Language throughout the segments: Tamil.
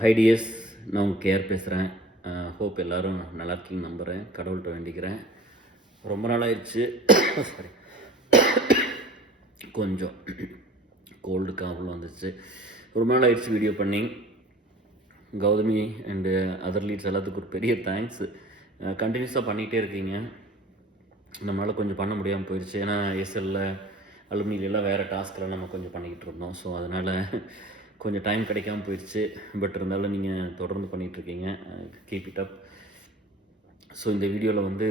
ஹை டியர்ஸ், நான் உங்கள் கேர் பேசுகிறேன். ஹோப் எல்லோரும் நல்லா இருக்கீங்கன்னு நம்புகிறேன். கடவுள்கிட்ட வேண்டிக்கிறேன். ரொம்ப நாளாகிடுச்சு. சாரி, கொஞ்சம் கோல்டு காவலும் வந்துச்சு. ரொம்ப நாள் ஆயிடுச்சு வீடியோ பண்ணி. கௌதமி அண்டு அதர் லீட்ஸ் எல்லாத்துக்கும் ஒரு பெரிய தேங்க்ஸ். கண்டினியூஸாக பண்ணிகிட்டே இருக்கீங்க. நம்மளால் கொஞ்சம் பண்ண முடியாமல் போயிடுச்சு. ஏன்னா எஸ்எல்ல அலுமினியெல்லாம் வேறு டாஸ்க்கெலாம் நம்ம கொஞ்சம் பண்ணிக்கிட்டு இருந்தோம். ஸோ அதனால் கொஞ்சம் டைம் கிடைக்காமல் போயிடுச்சு. பட் இருந்தாலும் நீங்கள் தொடர்ந்து பண்ணிகிட்ருக்கீங்க. Keep it up. ஸோ இந்த வீடியோவில் வந்து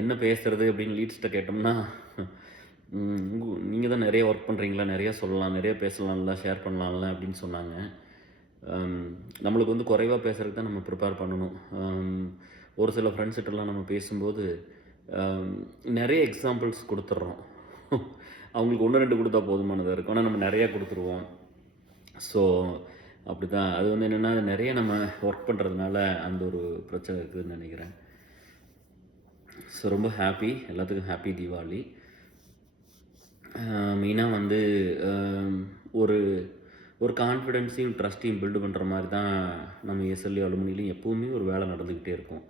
என்ன பேசுகிறது அப்படின்னு லீட்ஸ்கிட்ட கேட்டோம்னா, நீங்கள் தான் நிறைய ஒர்க் பண்ணுறீங்களா, நிறையா சொல்லலாம், நிறைய பேசலாம்ல, ஷேர் பண்ணலாம்ல அப்படின்னு சொன்னாங்க. நம்மளுக்கு வந்து குறைவாக பேசுகிறதுக்கு தான் நம்ம ப்ரிப்பேர் பண்ணணும். ஒரு சில ஃப்ரெண்ட்ஸ்கிட்டலாம் நம்ம பேசும்போது நிறைய எக்ஸாம்பிள்ஸ் கொடுத்துட்றோம். அவங்களுக்கு 1-2 கொடுத்தா போதுமானதாக இருக்கும். ஆனால் நம்ம நிறையா கொடுத்துருவோம். ஸோ அப்படி தான் அது வந்து என்னென்னா, நிறைய நம்ம ஒர்க் பண்ணுறதுனால அந்த ஒரு பிரச்சனை இருக்குதுன்னு நினைக்கிறேன். ஸோ ரொம்ப ஹாப்பி, எல்லாத்துக்கும் ஹாப்பி தீபாவளி. மெயினாக வந்து ஒரு ஒரு கான்ஃபிடென்ஸையும் ட்ரஸ்ட்டையும் பில்டு பண்ணுற மாதிரி தான் நம்ம எஸ்எல்ஏ அலுமினிலையும் எப்போவுமே ஒரு வேலை நடந்துக்கிட்டே இருக்கும்.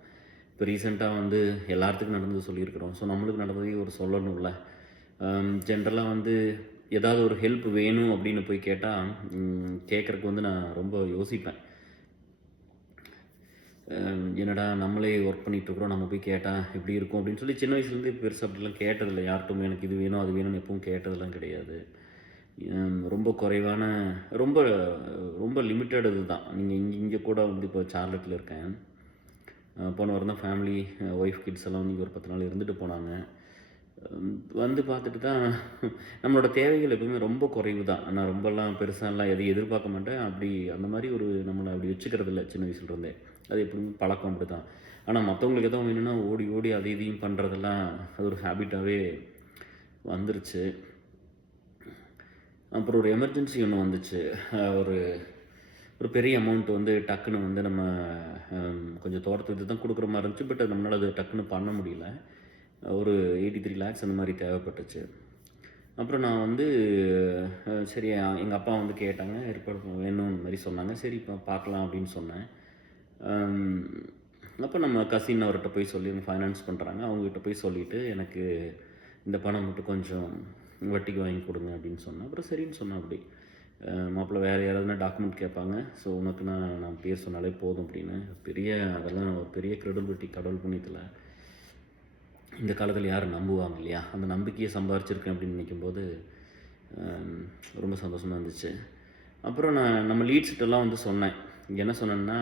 இப்போ ரீசெண்டாக வந்து எல்லாத்துக்கும் நடந்தது சொல்லியிருக்கிறோம். ஸோ நம்மளுக்கு நடந்ததையும் ஒரு சொல்லணும்ல. ஜென்ரலாக வந்து ஏதாவது ஒரு ஹெல்ப் வேணும் அப்படின்னு போய் கேட்டால் கேட்குறக்கு வந்து நான் ரொம்ப யோசிப்பேன். என்னடா நம்மளே ஒர்க் பண்ணிகிட்ருக்குறோம், நம்ம போய் கேட்டால் எப்படி இருக்கும் அப்படின்னு சொல்லி சின்ன வயசுலேருந்து பெருசு அப்படிலாம் கேட்டதில்லை. யார்கிட்டும் எனக்கு இது வேணும் அது வேணும்னு எப்பவும் கேட்டதெல்லாம் கிடையாது. ரொம்ப குறைவான ரொம்ப ரொம்ப லிமிட்டட் இது தான். நீங்கள் இங்கே கூட வந்து இப்போ சார்லட்டில் இருக்கேன். போன வாரம் தான் ஃபேமிலி, ஒய்ஃப், கிட்ஸ் எல்லாம் வந்து ஒரு 10 நாள் இருந்துட்டு போனாங்க. வந்து பார்த்துட்டு தான் நம்மளோட தேவைகள் எப்பவுமே ரொம்ப குறைவு தான். நான் ரொம்பலாம் பெருசாலாம் எதையும் எதிர்பார்க்க மாட்டேன். அப்படி அந்த மாதிரி ஒரு நம்மளை அப்படி வச்சுக்கிறது இல்லை சின்ன வயசுலேருந்தே. அது எப்படியும் பழக்கம் அப்படி தான். ஆனால் மற்றவங்களுக்கு எதுவும் வேணும்னா ஓடி ஓடி அதை இதையும் பண்ணுறதெல்லாம் அது ஒரு ஹேபிட்டாகவே வந்துருச்சு. அப்புறம் ஒரு எமர்ஜென்சி ஒன்று வந்துச்சு. ஒரு ஒரு பெரிய அமௌண்ட் வந்து டக்குன்னு வந்து நம்ம கொஞ்சம் தோட்டத்துக்கு தான் கொடுக்குற மாதிரி இருந்துச்சு. பட் நம்மளால் அது டக்குன்னு பண்ண முடியல. ஒரு 83 lakhs அந்த மாதிரி தேவைப்பட்டுச்சு. அப்புறம் நான் வந்து சரி, எங்கள் அப்பா வந்து கேட்டாங்க, ஏற்பாடு வேணும் இந்த மாதிரி சொன்னாங்க. சரி இப்போ பார்க்கலாம் அப்படின்னு சொன்னேன். அப்போ நம்ம கசின் அவர்கிட்ட போய் சொல்லி ஃபைனான்ஸ் பண்ணுறாங்க, அவங்ககிட்ட போய் சொல்லிவிட்டு எனக்கு இந்த பணம் மட்டும் கொஞ்சம் வட்டிக்கு வாங்கி கொடுங்க அப்படின்னு சொன்னேன். அப்புறம் சரின்னு சொன்னேன். அப்படி மாப்பிள்ளை வேறு யாராவதுனா டாக்குமெண்ட் கேட்பாங்க. ஸோ உனக்கு நான் பேர் சொன்னாலே போதும் அப்படின்னு. பெரிய அதெல்லாம் ஒரு பெரிய க்ரெடிபிலிட்டி கடவுள் புண்ணியத்தில் இந்த காலத்தில் யாரும் நம்புவாங்க இல்லையா? அந்த நம்பிக்கையை சம்பாரிச்சிருக்கேன் அப்படின்னு நினைக்கும்போது ரொம்ப சந்தோஷமாக இருந்துச்சு. அப்புறம் நான் நம்ம லீட்ஸ்கிட்டலாம் வந்து சொன்னேன். என்ன சொன்னேன்னா,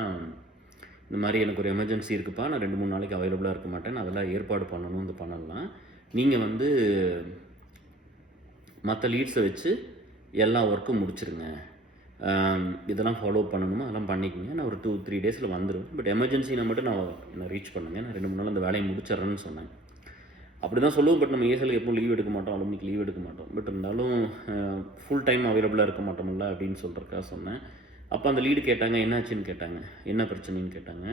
இந்த மாதிரி எனக்கு ஒரு எமர்ஜென்சி இருக்குப்பா, நான் 2-3 நாளைக்கு அவைலபிளாக இருக்க மாட்டேன், நான் அதெல்லாம் ஏற்பாடு பண்ணணும், இது பண்ணலாம். நீங்கள் வந்து மற்ற லீட்ஸை வச்சு எல்லா ஒர்க்கும் முடிச்சிருங்க. இதெல்லாம் ஃபாலோ பண்ணணுமோ அதெல்லாம் பண்ணிக்கோங்க. நான் ஒரு 2-3 டேஸில் வந்துடுவேன். பட் எமர்ஜென்சினா மட்டும் நான் ரீச் பண்ணுங்கள். நான் 2-3 நாள் அந்த வேலையை முடிச்சிட்றேன்னு சொன்னேன். அப்படி தான் சொல்லுவோம். பட் நம்ம ஏசிஎல் எப்பவும் லீவ் எடுக்க மாட்டோம், அலுமினிக்கு லீவ் எடுக்க மாட்டோம். பட் இருந்தாலும் ஃபுல் டைம் அவைலபிளாக இருக்க மாட்டோம்ல அப்படின்னு சொல்கிறக்காக சொன்னேன். அப்போ அந்த லீடு கேட்டாங்க, என்னாச்சுன்னு கேட்டாங்க, என்ன பிரச்சனைன்னு கேட்டாங்க.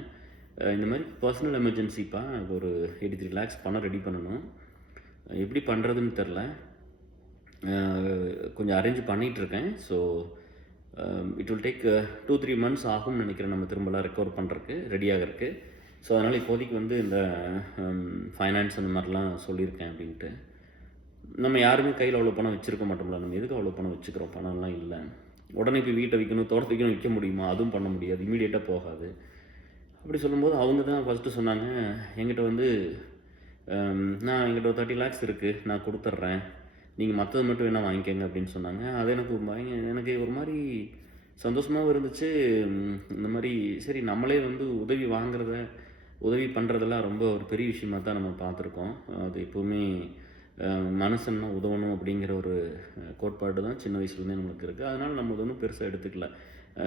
இந்த மாதிரி பர்சனல் எமர்ஜென்சிப்பா, ஒரு 83 lakhs பணம் ரெடி பண்ணணும், எப்படி பண்ணுறதுன்னு தெரில, கொஞ்சம் அரேஞ்ச் பண்ணிகிட்ருக்கேன். So it will take 2-3 months ஆகும்னு நினைக்கிறேன் நம்ம திரும்பலாம் ரெக்கவர் பண்ணுறதுக்கு, ரெடி ஆகிறதுக்கு. ஸோ அதனால் இப்போதைக்கு வந்து இந்த ஃபைனான்ஸ் அந்த மாதிரிலாம் சொல்லியிருக்கேன் அப்படின்ட்டு. நம்ம யாருமே கையில் அவ்வளோ பணம் வச்சுருக்க மாட்டோம்ல. நம்ம எதுக்கு அவ்வளோ பணம் வச்சுக்கிறோம்? பணம்லாம் இல்லை. உடனே இப்போ வீட்டை விற்கணும், தோட்டத்தை விற்கணும், விற்க முடியுமா? அதுவும் பண்ண முடியாது, இமீடியட்டாக போகாது. அப்படி சொல்லும்போது அவங்க தான் ஃபஸ்ட்டு சொன்னாங்க என்கிட்ட வந்து, நான் என்கிட்ட ஒரு 30 lakhs இருக்குது, நான் கொடுத்துட்றேன், நீங்கள் மற்றது மட்டும் வேணால் வாங்கிக்கோங்க அப்படின்னு சொன்னாங்க. அது எனக்கு ஒரு மாதிரி சந்தோஷமாகவும் இருந்துச்சு. இந்த மாதிரி சரி நம்மளே வந்து உதவி பண்ணுறதெல்லாம் ரொம்ப ஒரு பெரிய விஷயமாக தான் நம்ம பார்த்துருக்கோம். அது எப்போவுமே மனுஷன்னா உதவணும் அப்படிங்கிற ஒரு கோட்பாடு தான் சின்ன வயசுலேருந்தே நம்மளுக்கு இருக்குது. அதனால் நம்ம ஒன்றும் பெருசாக எடுத்துக்கல.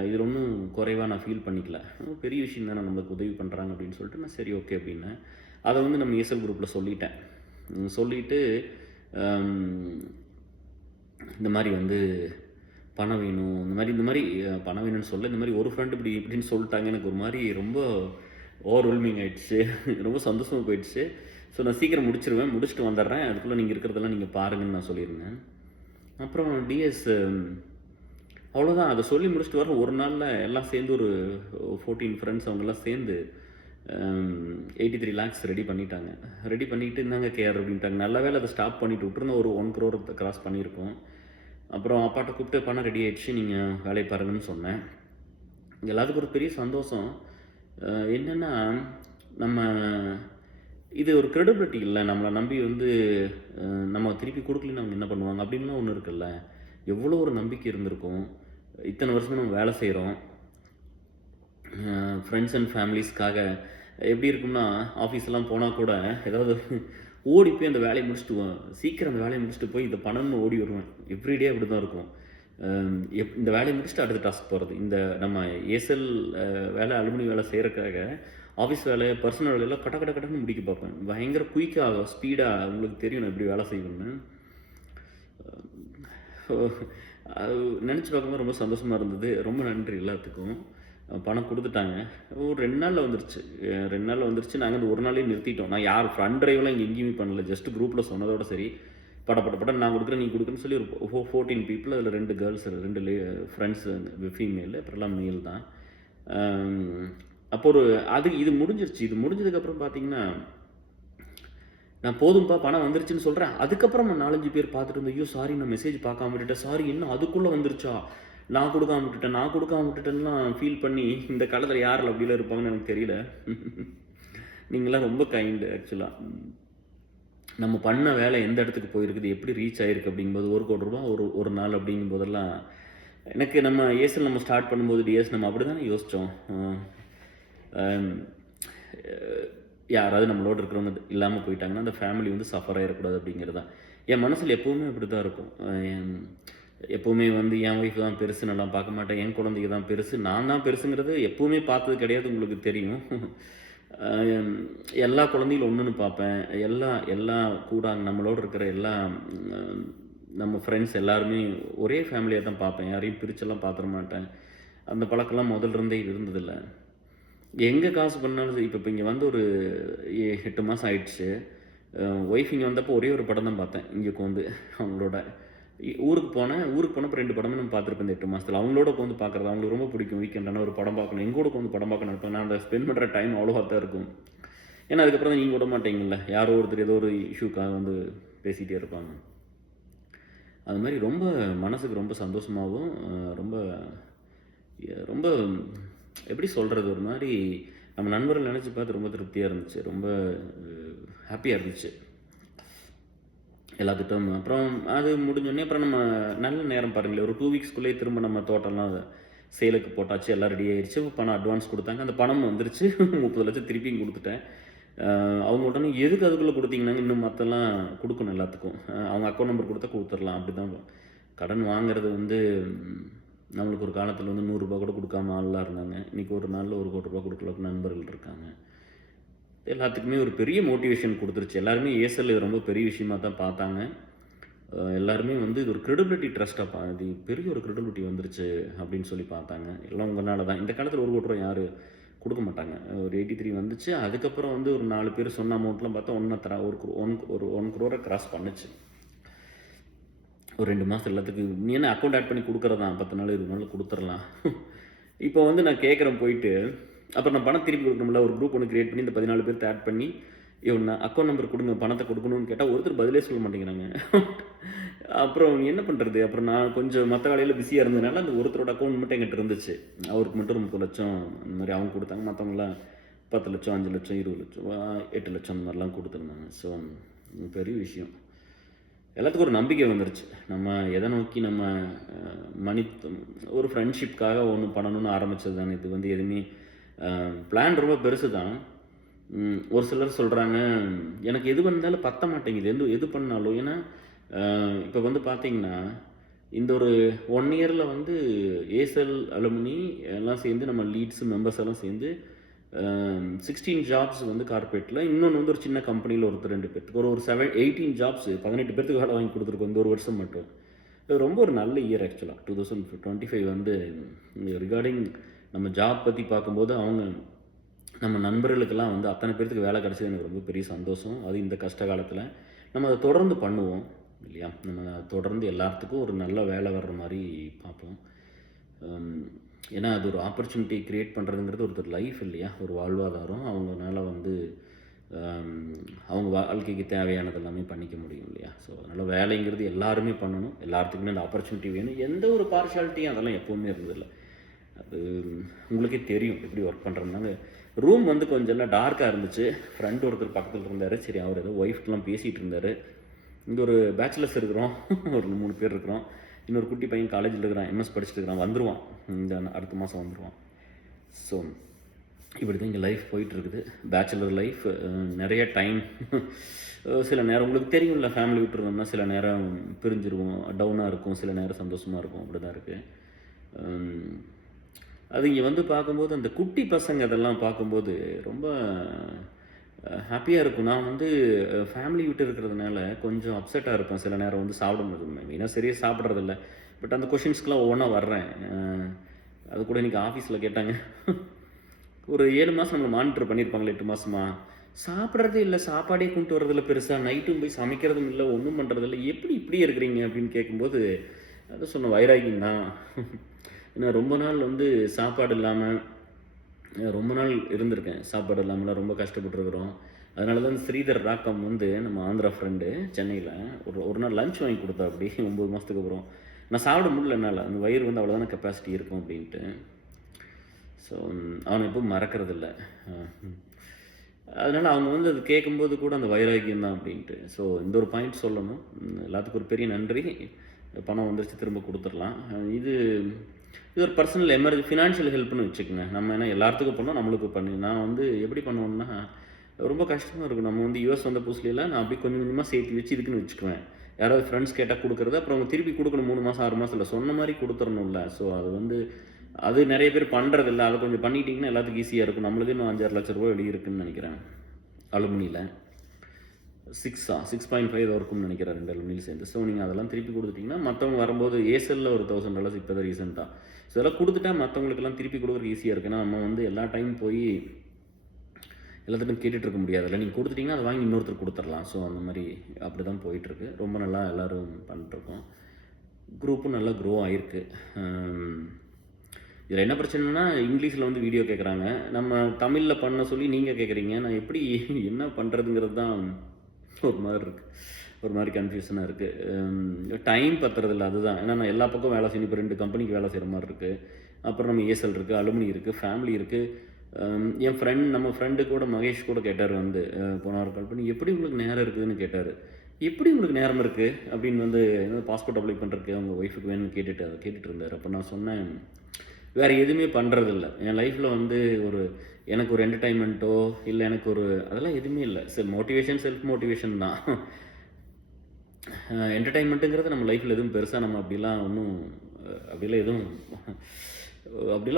இதில் ஒன்றும் குறைவாக நான் ஃபீல் பண்ணிக்கல. பெரிய விஷயம் தானே நம்மளுக்கு உதவி பண்ணுறாங்க அப்படின்னு சொல்லிட்டு நான் சரி ஓகே அப்படின்னேன். அதை வந்து நம்ம ESL குரூப்பில் சொல்லிட்டேன். சொல்லிவிட்டு இந்த மாதிரி வந்து பணம் வேணும், இந்த மாதிரி பணம் வேணும்னு சொல்ல, இந்த மாதிரி ஒரு ஃப்ரெண்டு இப்படின்னு சொல்லிட்டாங்க. எனக்கு ஒரு மாதிரி ரொம்ப ஓவர்வெல்மிங் ஆகிடுச்சு. ரொம்ப சந்தோஷமாக போயிடுச்சு. ஸோ நான் சீக்கிரம் முடிச்சுட்டு வந்துடுறேன், அதுக்குள்ளே நீங்கள் இருக்கிறதெல்லாம் நீங்கள் பாருங்கன்னு நான் சொல்லியிருந்தேன். அப்புறம் டிஎஸ் அவ்வளோதான். அத சொல்லி முடிச்சுட்டு வர ஒரு நாள்ல எல்லாம் சேர்ந்து ஒரு 14 ஃப்ரெண்ட்ஸ் அவங்கலாம் சேர்ந்து 83 லேக்ஸ் ரெடி பண்ணிட்டாங்க. ரெடி பண்ணிட்டு இந்தாங்க கேஆர் அப்படின்ட்டாங்க. நல்ல வேளை அத ஸ்டாப் பண்ணிட்டு விட்டுருந்தா ஒரு 1 crore கிராஸ் பண்ணியிருக்கோம். அப்புறம் அப்பாட்ட கூப்பிட்டு பணம் ரெடி ஆயிடுச்சு. நீங்க வேலைய பாருங்கன்னு சொன்னேன். எல்லாத்துக்கும் ஒரு பெரிய சந்தோஷம். என்னன்னா, நம்ம இது ஒரு கிரெடிபிலிட்டி இல்ல. நம்மள நம்பி வந்து நம்ம திருப்பி குடுக்கலைன்னா அவங்க என்ன பண்ணுவாங்க? அப்படின்லாம் ஒண்ணு இருக்குல்ல. எவ்வளோ ஒரு நம்பிக்கை இருந்திருக்கும். இத்தனை வருஷமா நம்ம வேலை செய்றோம். ஃப்ரெண்ட்ஸ் அண்ட் ஃபேமிலிஸ்க்காக எப்படி இருக்கும்னா, ஆஃபீஸ்லாம் போனா கூட ஏதாவது ஓடி போய் அந்த வேலைய முடிச்சுட்டு சீக்கிரம் அந்த வேலைய முடிச்சுட்டு போய் இத பண்ணணும்னு ஓடி வருவேன். எவ்ரிடே அப்படி தான் இருக்கும். இந்த வேலைய முடிச்சுட்டு அடுத்த டாஸ்க் போறது. இந்த நம்ம ஏர்செல் வேலை, அலுமினியம் வேலை செய்றதுக்காக ஆஃபீஸ் வேலை, பர்சனல் வேலையெல்லாம் கட கட கடன்னு முடிக்க பார்ப்பேன். பயங்கர குயிக்கா, ஸ்பீடா உங்களுக்கு தெரியும் நான் எப்படி வேலை செய்வேன்னு. அது நெனச்சு பார்க்கும்போது ரொம்ப சந்தோஷமா இருந்தது. ரொம்ப நன்றி எல்லாத்துக்கும். பணம் குடுத்துட்டாங்க. ஒரு 2 நாள்ல வந்துருச்சு. 2 நாள்ல வந்துருச்சு. நாங்க அந்த ஒரு நாள்லயே நிறுத்திட்டோம். நான் யார் ஃப்ரண்ட் டிரைவ்லாம் இங்க எங்கேயுமே பண்ணல. ஜஸ்ட் குரூப்ல சொன்னதோட சரி. பட பட படன்னு நான் குடுக்குறேன், நீ குடுக்குறேன்னு சொல்லி ஒரு 14 பீப்பிள். அதில் 2 கேர்ள்ஸ், 2 ஃப்ரெண்ட்ஸ் ஃபீமேலு, அப்புறம்லாம் மேல் தான். அப்போ இது முடிஞ்சிருச்சு. இது முடிஞ்சதுக்கப்புறம் பார்த்தீங்கன்னா, நான் போதும்பா பணம் வந்துருச்சுன்னு சொல்கிறேன். அதுக்கப்புறம் 4, 5 பேர் பார்த்துட்டு வந்து, ஐயோ சாரி நான் மெசேஜ் பார்க்காம விட்டுட்டேன், சாரி இன்னும் அதுக்குள்ளே வந்துருச்சா, நான் கொடுக்காம விட்டுட்டேன்லாம் ஃபீல் பண்ணி, இந்த காலத்தில் யாரில் அப்படிலாம் இருப்பாங்கன்னு எனக்கு தெரியல. நீங்களாம் ரொம்ப கைண்டு ஆக்சுவலாக. நம்ம பண்ண வேலை எந்த இடத்துக்கு போயிருக்குது, எப்படி ரீச் ஆகிருக்கு அப்படிங்கும்போது 1 கோடி ரூபா ஒரு நாள் அப்படிங்கும்போதெல்லாம் எனக்கு நம்ம ஏர்செல் நம்ம ஸ்டார்ட் பண்ணும்போது டிஎஸ் நம்ம அப்படி தானே யோசித்தோம். யாராவது நம்மளோட இருக்கிறவங்க இல்லாமல் போயிட்டாங்கன்னா அந்த ஃபேமிலி வந்து சஃபர் ஆகிடக்கூடாது அப்படிங்கிறது தான் என் மனசில் எப்போவுமே அப்படி தான் இருக்கும். எப்போவுமே வந்து என் ஒய்ஃப் தான் பெருசு, நல்லா பார்க்க மாட்டேன், என் குழந்தைங்க தான் பெருசு, நான் தான் பெருசுங்கிறது எப்போவுமே பார்த்தது கிடையாது, உங்களுக்கு தெரியும். எல்லா குழந்தைகளும் ஒன்றுன்னு பார்ப்பேன். எல்லாம் கூட நம்மளோட இருக்கிற நம்ம ஃப்ரெண்ட்ஸ் எல்லாருமே ஒரே ஃபேமிலியாக தான் பார்ப்பேன். யாரையும் பிரிச்செல்லாம் பார்த்துட மாட்டேன். அந்த பழக்கம்லாம் முதல்ல இருந்தே இருந்ததில்லை. எங்கே காசு பண்ணாலும் சரி. இப்போ இங்கே வந்து ஒரு 8 மாதம் ஆயிடுச்சு. ஒய்ஃப் இங்கே வந்தப்போ ஒரே ஒரு படம் தான் பார்த்தேன். இங்கே உட்காந்து அவங்களோட ஊருக்கு போனப்போ 2 படமே நம்ம பார்த்துருப்பேன் இந்த 8 மாதத்தில். அவங்களோட உட்காந்து பார்க்குறது அவங்களுக்கு ரொம்ப பிடிக்கும். வீக்கெண்டான ஒரு படம் பார்க்கணும், எங்கூட உட்காந்து படம் பார்க்கணும் இருப்பேன். நான் அதை ஸ்பெண்ட் பண்ணுற டைம் அவ்வளோவா தான் இருக்கும். ஏன்னா அதுக்கப்புறம் தான் நீங்கள் விட மாட்டீங்கல்ல, யாரோ ஒருத்தர் ஏதோ ஒரு இஷ்யூக்காக வந்து பேசிகிட்டே இருப்பாங்க. அது மாதிரி ரொம்ப மனசுக்கு ரொம்ப சந்தோஷமாகவும் ரொம்ப ரொம்ப எப்படி சொல்கிறது, ஒரு மாதிரி நம்ம நண்பர்கள் நினச்சி பார்த்து ரொம்ப திருப்தியாக இருந்துச்சு, ரொம்ப ஹாப்பியாக இருந்துச்சு எல்லாத்துட்டும். அப்புறம் அது முடிஞ்சோடனே அப்புறம் நம்ம நல்ல நேரம் பாருங்களேன், ஒரு 2 வீக்ஸ்க்குள்ளேயே திரும்ப நம்ம தோட்டம்லாம் சேலுக்கு போட்டாச்சு, எல்லாம் ரெடி ஆயிடுச்சு. பணம் அட்வான்ஸ் கொடுத்தாங்க, அந்த பணம் வந்துருச்சு. 30 லட்சம் திருப்பியும் கொடுத்துட்டேன். அவங்க உடனே எதுக்கு அதுக்குள்ளே கொடுத்தீங்கன்னாங்க, இன்னும் மற்றெல்லாம் கொடுக்கணும் எல்லாத்துக்கும், அவங்க அக்கௌண்ட் நம்பர் கொடுத்தா கொடுத்துடலாம். அப்படி தான் கடன் வாங்குறது வந்து நம்மளுக்கு ஒரு காலத்தில் வந்து 100 ரூபா கூட கொடுக்காம ஆள்லாம் இருந்தாங்க. இன்றைக்கி ஒரு நாளில் 1 கோடி ரூபா கொடுக்கறதுக்கு நண்பர்கள் இருக்காங்க. எல்லாத்துக்குமே ஒரு பெரிய மோட்டிவேஷன் கொடுத்துருச்சு. எல்லாருமே ஏர்செல் இது ரொம்ப பெரிய விஷயமாக தான் பார்த்தாங்க. எல்லாருமே வந்து இது ஒரு கிரெடிபிலிட்டி ட்ரஸ்ட்டாக இது பெரிய ஒரு கிரெடிபிலிட்டி வந்துருச்சு அப்படின்னு சொல்லி பார்த்தாங்க. எல்லாம் உங்களால தான். இந்த காலத்தில் 1 கோடி ரூபா யாரும் கொடுக்க மாட்டாங்க. ஒரு 83 வந்துச்சு. அதுக்கப்புறம் வந்து ஒரு 4 பேர் சொன்ன அமௌண்ட்லாம் பார்த்தா ஒரு 1 crore கிராஸ் பண்ணுச்சு. ஒரு 2 மாதம் எல்லாத்துக்கு நீ என்ன அக்கௌண்ட் ஆட் பண்ணி கொடுக்குறதான், 10 நாள் 20 நாள் கொடுத்துடலாம். இப்போ வந்து நான் கேட்குறேன் போயிட்டு, அப்புறம் நான் பணம் திருப்பி கொடுக்கணும்ல, ஒரு குரூப் ஒன்று கிரியேட் பண்ணி இந்த 14 பேர்த்த ஆட் பண்ணி, நான் அக்கௌண்ட் நம்பர் கொடுங்க, பணத்தை கொடுக்கணும்னு கேட்டால் ஒருத்தர் பதிலே சொல்ல மாட்டேங்கிறாங்க. அப்புறம் என்ன பண்ணுறது, அப்புறம் நான் கொஞ்சம் மற்ற வேலையில் பிஸியாக இருந்ததுனால அந்த ஒருத்தரோட அக்கௌண்ட் மட்டும் எங்கிட்ட இருந்துச்சு. அவருக்கு மட்டும் 30 லட்சம் அந்த மாதிரி அவங்க கொடுத்தாங்க. மற்றவங்களாம் 10 லட்சம், 5 லட்சம், 20 லட்சம், 8 லட்சம் அந்த மாதிரிலாம் கொடுத்துருந்தாங்க. ஸோ பெரிய விஷயம். எல்லாத்துக்கும் ஒரு நம்பிக்கை வந்துருச்சு. நம்ம எதை நோக்கி நம்ம ஒரு ஃப்ரெண்ட்ஷிப்காக ஒன்று பண்ணணும்னு ஆரம்பித்தது தானே. இது வந்து எதுவுமே பிளான் ரொம்ப பெருசு தான். ஒரு சிலர் சொல்கிறாங்க, எனக்கு எது வந்தாலும் பத்த மாட்டேங்குது எது பண்ணாலும். ஏன்னா இப்போ வந்து பார்த்தீங்கன்னா இந்த ஒரு 1 இயரில் வந்து ஏர்செல் அலுமினி எல்லாம் சேர்ந்து நம்ம லீட்ஸ் மெம்பர்ஸ் எல்லாம் சேர்ந்து 16 ஜாப்ஸ் வந்து கார்பரேட்டில், இன்னொன்று வந்து ஒரு சின்ன கம்பெனியில் 2 பேர்த்துக்கு ஒரு 18 ஜாப்ஸ் 18 பேர்த்துக்கு வேலை வாங்கி கொடுத்துருக்கோம் இந்த ஒரு வருஷம் மட்டும். இது ரொம்ப ஒரு நல்ல இயர் ஆக்சுவலாக. 2025 வந்து ரிகார்டிங் நம்ம ஜாப் பற்றி பார்க்கும்போது நம்ம நண்பர்களுக்கெல்லாம் வந்து அத்தனை பேர்த்துக்கு வேலை கிடச்சது எனக்கு ரொம்ப பெரிய சந்தோஷம். அது இந்த கஷ்ட காலத்தில் நம்ம அதை தொடர்ந்து பண்ணுவோம் இல்லையா. நம்ம தொடர்ந்து எல்லாத்துக்கும் ஒரு நல்ல வேலை வர்ற மாதிரி பார்ப்போம். ஏன்னா அது ஒரு ஆப்பர்ச்சுனிட்டி க்ரியேட் பண்ணுறதுங்கிறது ஒருத்தர் லைஃப் இல்லையா, ஒரு வாழ்வாதாரம். அவங்கனால வந்து அவங்க வாழ்க்கைக்கு தேவையானது எல்லாமே பண்ணிக்க முடியும் இல்லையா. ஸோ அதனால் வேலைங்கிறது எல்லாருமே பண்ணணும், எல்லாத்துக்குமே அந்த ஆப்பர்ச்சுனிட்டி வேணும். எந்த ஒரு பார்ஷாலிட்டியும் அதெல்லாம் எப்போவுமே இருந்ததில்லை. அது உங்களுக்கே தெரியும் எப்படி ஒர்க் பண்ணுறதுனால. ரூம் வந்து கொஞ்சம் எல்லாம் டார்க்காக இருந்துச்சு. ஃப்ரெண்ட் ஒருத்தர் பக்கத்தில் இருந்தார். சரி, அவர் ஏதோ ஒய்ஃப்லாம் பேசிகிட்டு இருந்தார். இங்கே ஒரு பேச்சுலர்ஸ் இருக்கிறோம், ஒரு 3 பேர் இருக்கிறோம். இன்னொரு குட்டி பையன் காலேஜில் இருக்கிறான், எம்எஸ் படிச்சுட்டு இருக்கிறான், வந்துடுவான், இந்த அடுத்த மாதம் வந்துடுவான். ஸோ இப்படி தான் இங்கே லைஃப் போயிட்டுருக்குது, பேச்சுலர் லைஃப். நிறைய டைம் சில நேரம் உங்களுக்கு தெரியும்ல, ஃபேமிலி விட்டுருந்தோம்னா சில நேரம் பிரிஞ்சிருவோம், டவுனாக இருக்கும், சில நேரம் சந்தோஷமாக இருக்கும், அப்படி தான் இருக்குது. அது இங்கே வந்து பார்க்கும்போது அந்த குட்டி பசங்க அதெல்லாம் பார்க்கும்போது ரொம்ப ஹாப்பியாக இருக்கும். நான் வந்து ஃபேமிலி விட்டு இருக்கிறதுனால கொஞ்சம் அப்செட்டாக இருப்பேன் சில நேரம். வந்து சாப்பிட முடியும், மெயினாக சரியாக சாப்பிட்றதில்ல. பட் அந்த கொஷின்ஸ்க்கெலாம் ஒவ்வொன்றா வர்றேன். அது கூட இன்றைக்கி ஆஃபீஸில் கேட்டாங்க, ஒரு 7 மாதம் நம்மளை மானிட்டர் பண்ணியிருப்பாங்களே, 8 மாதமா சாப்பிட்றதே இல்லை, சாப்பாடே கொண்டு வரதில்ல, பெருசாக நைட்டும் போய் சமைக்கிறதும் இல்லை, ஒன்றும் பண்ணுறதில்ல, எப்படி இப்படியே இருக்கிறீங்க அப்படின்னு கேட்கும்போது அதை சொன்ன வைராகியம் தான். ஏன்னா ரொம்ப நாள் வந்து சாப்பாடு இல்லாமல் ரொம்ப நாள் இருந்திருக்கேன், சாப்பாடு இல்லாமலாம் ரொம்ப கஷ்டப்பட்டுருக்குறோம். அதனால தான் ஸ்ரீதர் ராக்கம் வந்து நம்ம ஆந்திரா ஃப்ரெண்டு சென்னையில் ஒரு நாள் லஞ்ச் வாங்கி கொடுத்தா அப்படி 9 மாதத்துக்கு அப்புறம். நான் சாப்பிட முடியல என்னால், அந்த வயிறு வந்து அவ்வளோதான கெப்பாசிட்டி இருக்கும் அப்படின்ட்டு. ஸோ அவனை எப்பவும் மறக்கிறதில்ல. அதனால் அவங்க வந்து அது கேட்கும்போது கூட அந்த வைராகியம் தான் அப்படின்ட்டு. ஸோ இந்த ஒரு பாயிண்ட் சொல்லணும். எல்லாத்துக்கும் ஒரு பெரிய நன்றி. பணம் வந்துருச்சு, திரும்ப கொடுத்துடலாம். இது ஒரு பர்சனல் ஃபினான்ஷியல் ஹெல்ப்னு வச்சுக்கோங்க. நம்ம ஏன்னா எல்லாத்துக்கும் பண்ணோம், நம்மளுக்கு பண்ணி நான் வந்து எப்படி பண்ணுவோன்னா, ரொம்ப கஷ்டமாக இருக்கும். நம்ம வந்து யூஎஸ் வந்த புதுசுலாம் நான் அப்படி கொஞ்சம் கொஞ்சமாக சேர்த்து வச்சு இதுக்குன்னு வச்சுக்குவேன். யாராவது ஃப்ரெண்ட்ஸ் கேட்டால் கொடுக்குறது, அப்புறம் அவங்க திருப்பி கொடுக்கணும் 3 மாதம் 6 மாதம் இல்லை, சொன்ன மாதிரி கொடுத்துடணும்ல. ஸோ அது வந்து அது நிறைய பேர் பண்ணுறதில்ல. அதை கொஞ்சம் பண்ணிட்டீங்கன்னா எல்லாத்துக்கும் ஈஸியாக இருக்கும். நம்மளுக்கு இன்னும் 5-6 லட்ச ரூபா வெளியே இருக்குதுன்னு நினைக்கிறேன். அலுமினியில் 6.5 ஏதோ இருக்கும்னு நினைக்கிறேன், 2 அலுமினியில் சேர்ந்து. ஸோ நீங்கள் அதெல்லாம் திருப்பி கொடுத்துட்டிங்கன்னா மற்றவங்க வரும்போது ஏசலில் ஒரு $1000 இப்போ தான் ரீசெண்டாக. ஸோ இதெல்லாம் கொடுத்துட்டா மற்றவங்களுக்கெல்லாம் திருப்பி கொடுக்குறதுக்கு ஈஸியாக இருக்குது. ஏன்னா நம்ம வந்து எல்லா டைம் போய் எல்லாத்துக்கும் கேட்டுட்டு இருக்க முடியாதுல்ல. நீங்கள் கொடுத்துட்டிங்கன்னா அதை வாங்கி இன்னொருத்தர் கொடுத்துடலாம். ஸோ அந்த மாதிரி அப்படி தான் போயிட்டுருக்கு. ரொம்ப நல்லா எல்லோரும் பண்ணிட்டுருக்கோம். குரூப்பும் நல்லா க்ரோ ஆகிருக்கு. இதில் என்ன பிரச்சனைனா, இங்கிலீஷில் வந்து வீடியோ கேட்குறாங்க, நம்ம தமிழில் பண்ண சொல்லி நீங்கள் கேட்குறீங்க. நான் எப்படி என்ன பண்ணுறதுங்கிறது தான் ஒரு மாதிரி இருக்குது, ஒரு மாதிரி கன்ஃபியூஷனாக இருக்குது. டைம் பத்துறதில்ல, அதுதான். ஏன்னா நான் எல்லா பக்கம் வேலை செய்யணும். இப்போ 2 கம்பெனிக்கு வேலை செய்கிற மாதிரி இருக்குது. அப்புறம் நம்ம ஏசல் இருக்குது, அலுமினி இருக்குது, ஃபேமிலி இருக்குது. என் நம்ம ஃப்ரெண்டு கூட மகேஷ் கூட கேட்டார் வந்து, போன வாரம் கால் பண்ணி, எப்படி உங்களுக்கு நேரம் இருக்குதுன்னு கேட்டார். எப்படி உங்களுக்கு நேரம் இருக்குது அப்படின்னு வந்து, பாஸ்போர்ட் அப்ளை பண்ணுறதுக்கு அவங்க ஒய்ஃபுக்கு வேணும்னு அதை கேட்டுட்டு இருந்தார். அப்போ நான் சொன்னேன், வேறு எதுவுமே பண்ணுறதில்ல என் லைஃப்பில். வந்து எனக்கு ஒரு என்டர்டைன்மெண்ட்டோ இல்லை எனக்கு அதெல்லாம் எதுவுமே இல்லை. மோட்டிவேஷன், செல்ஃப் மோட்டிவேஷன் தான். என்டர்டைன்மெண்ட்டுங்கிறது நம்ம லைஃப்பில் எதுவும் பெருசாக நம்ம அப்படிலாம்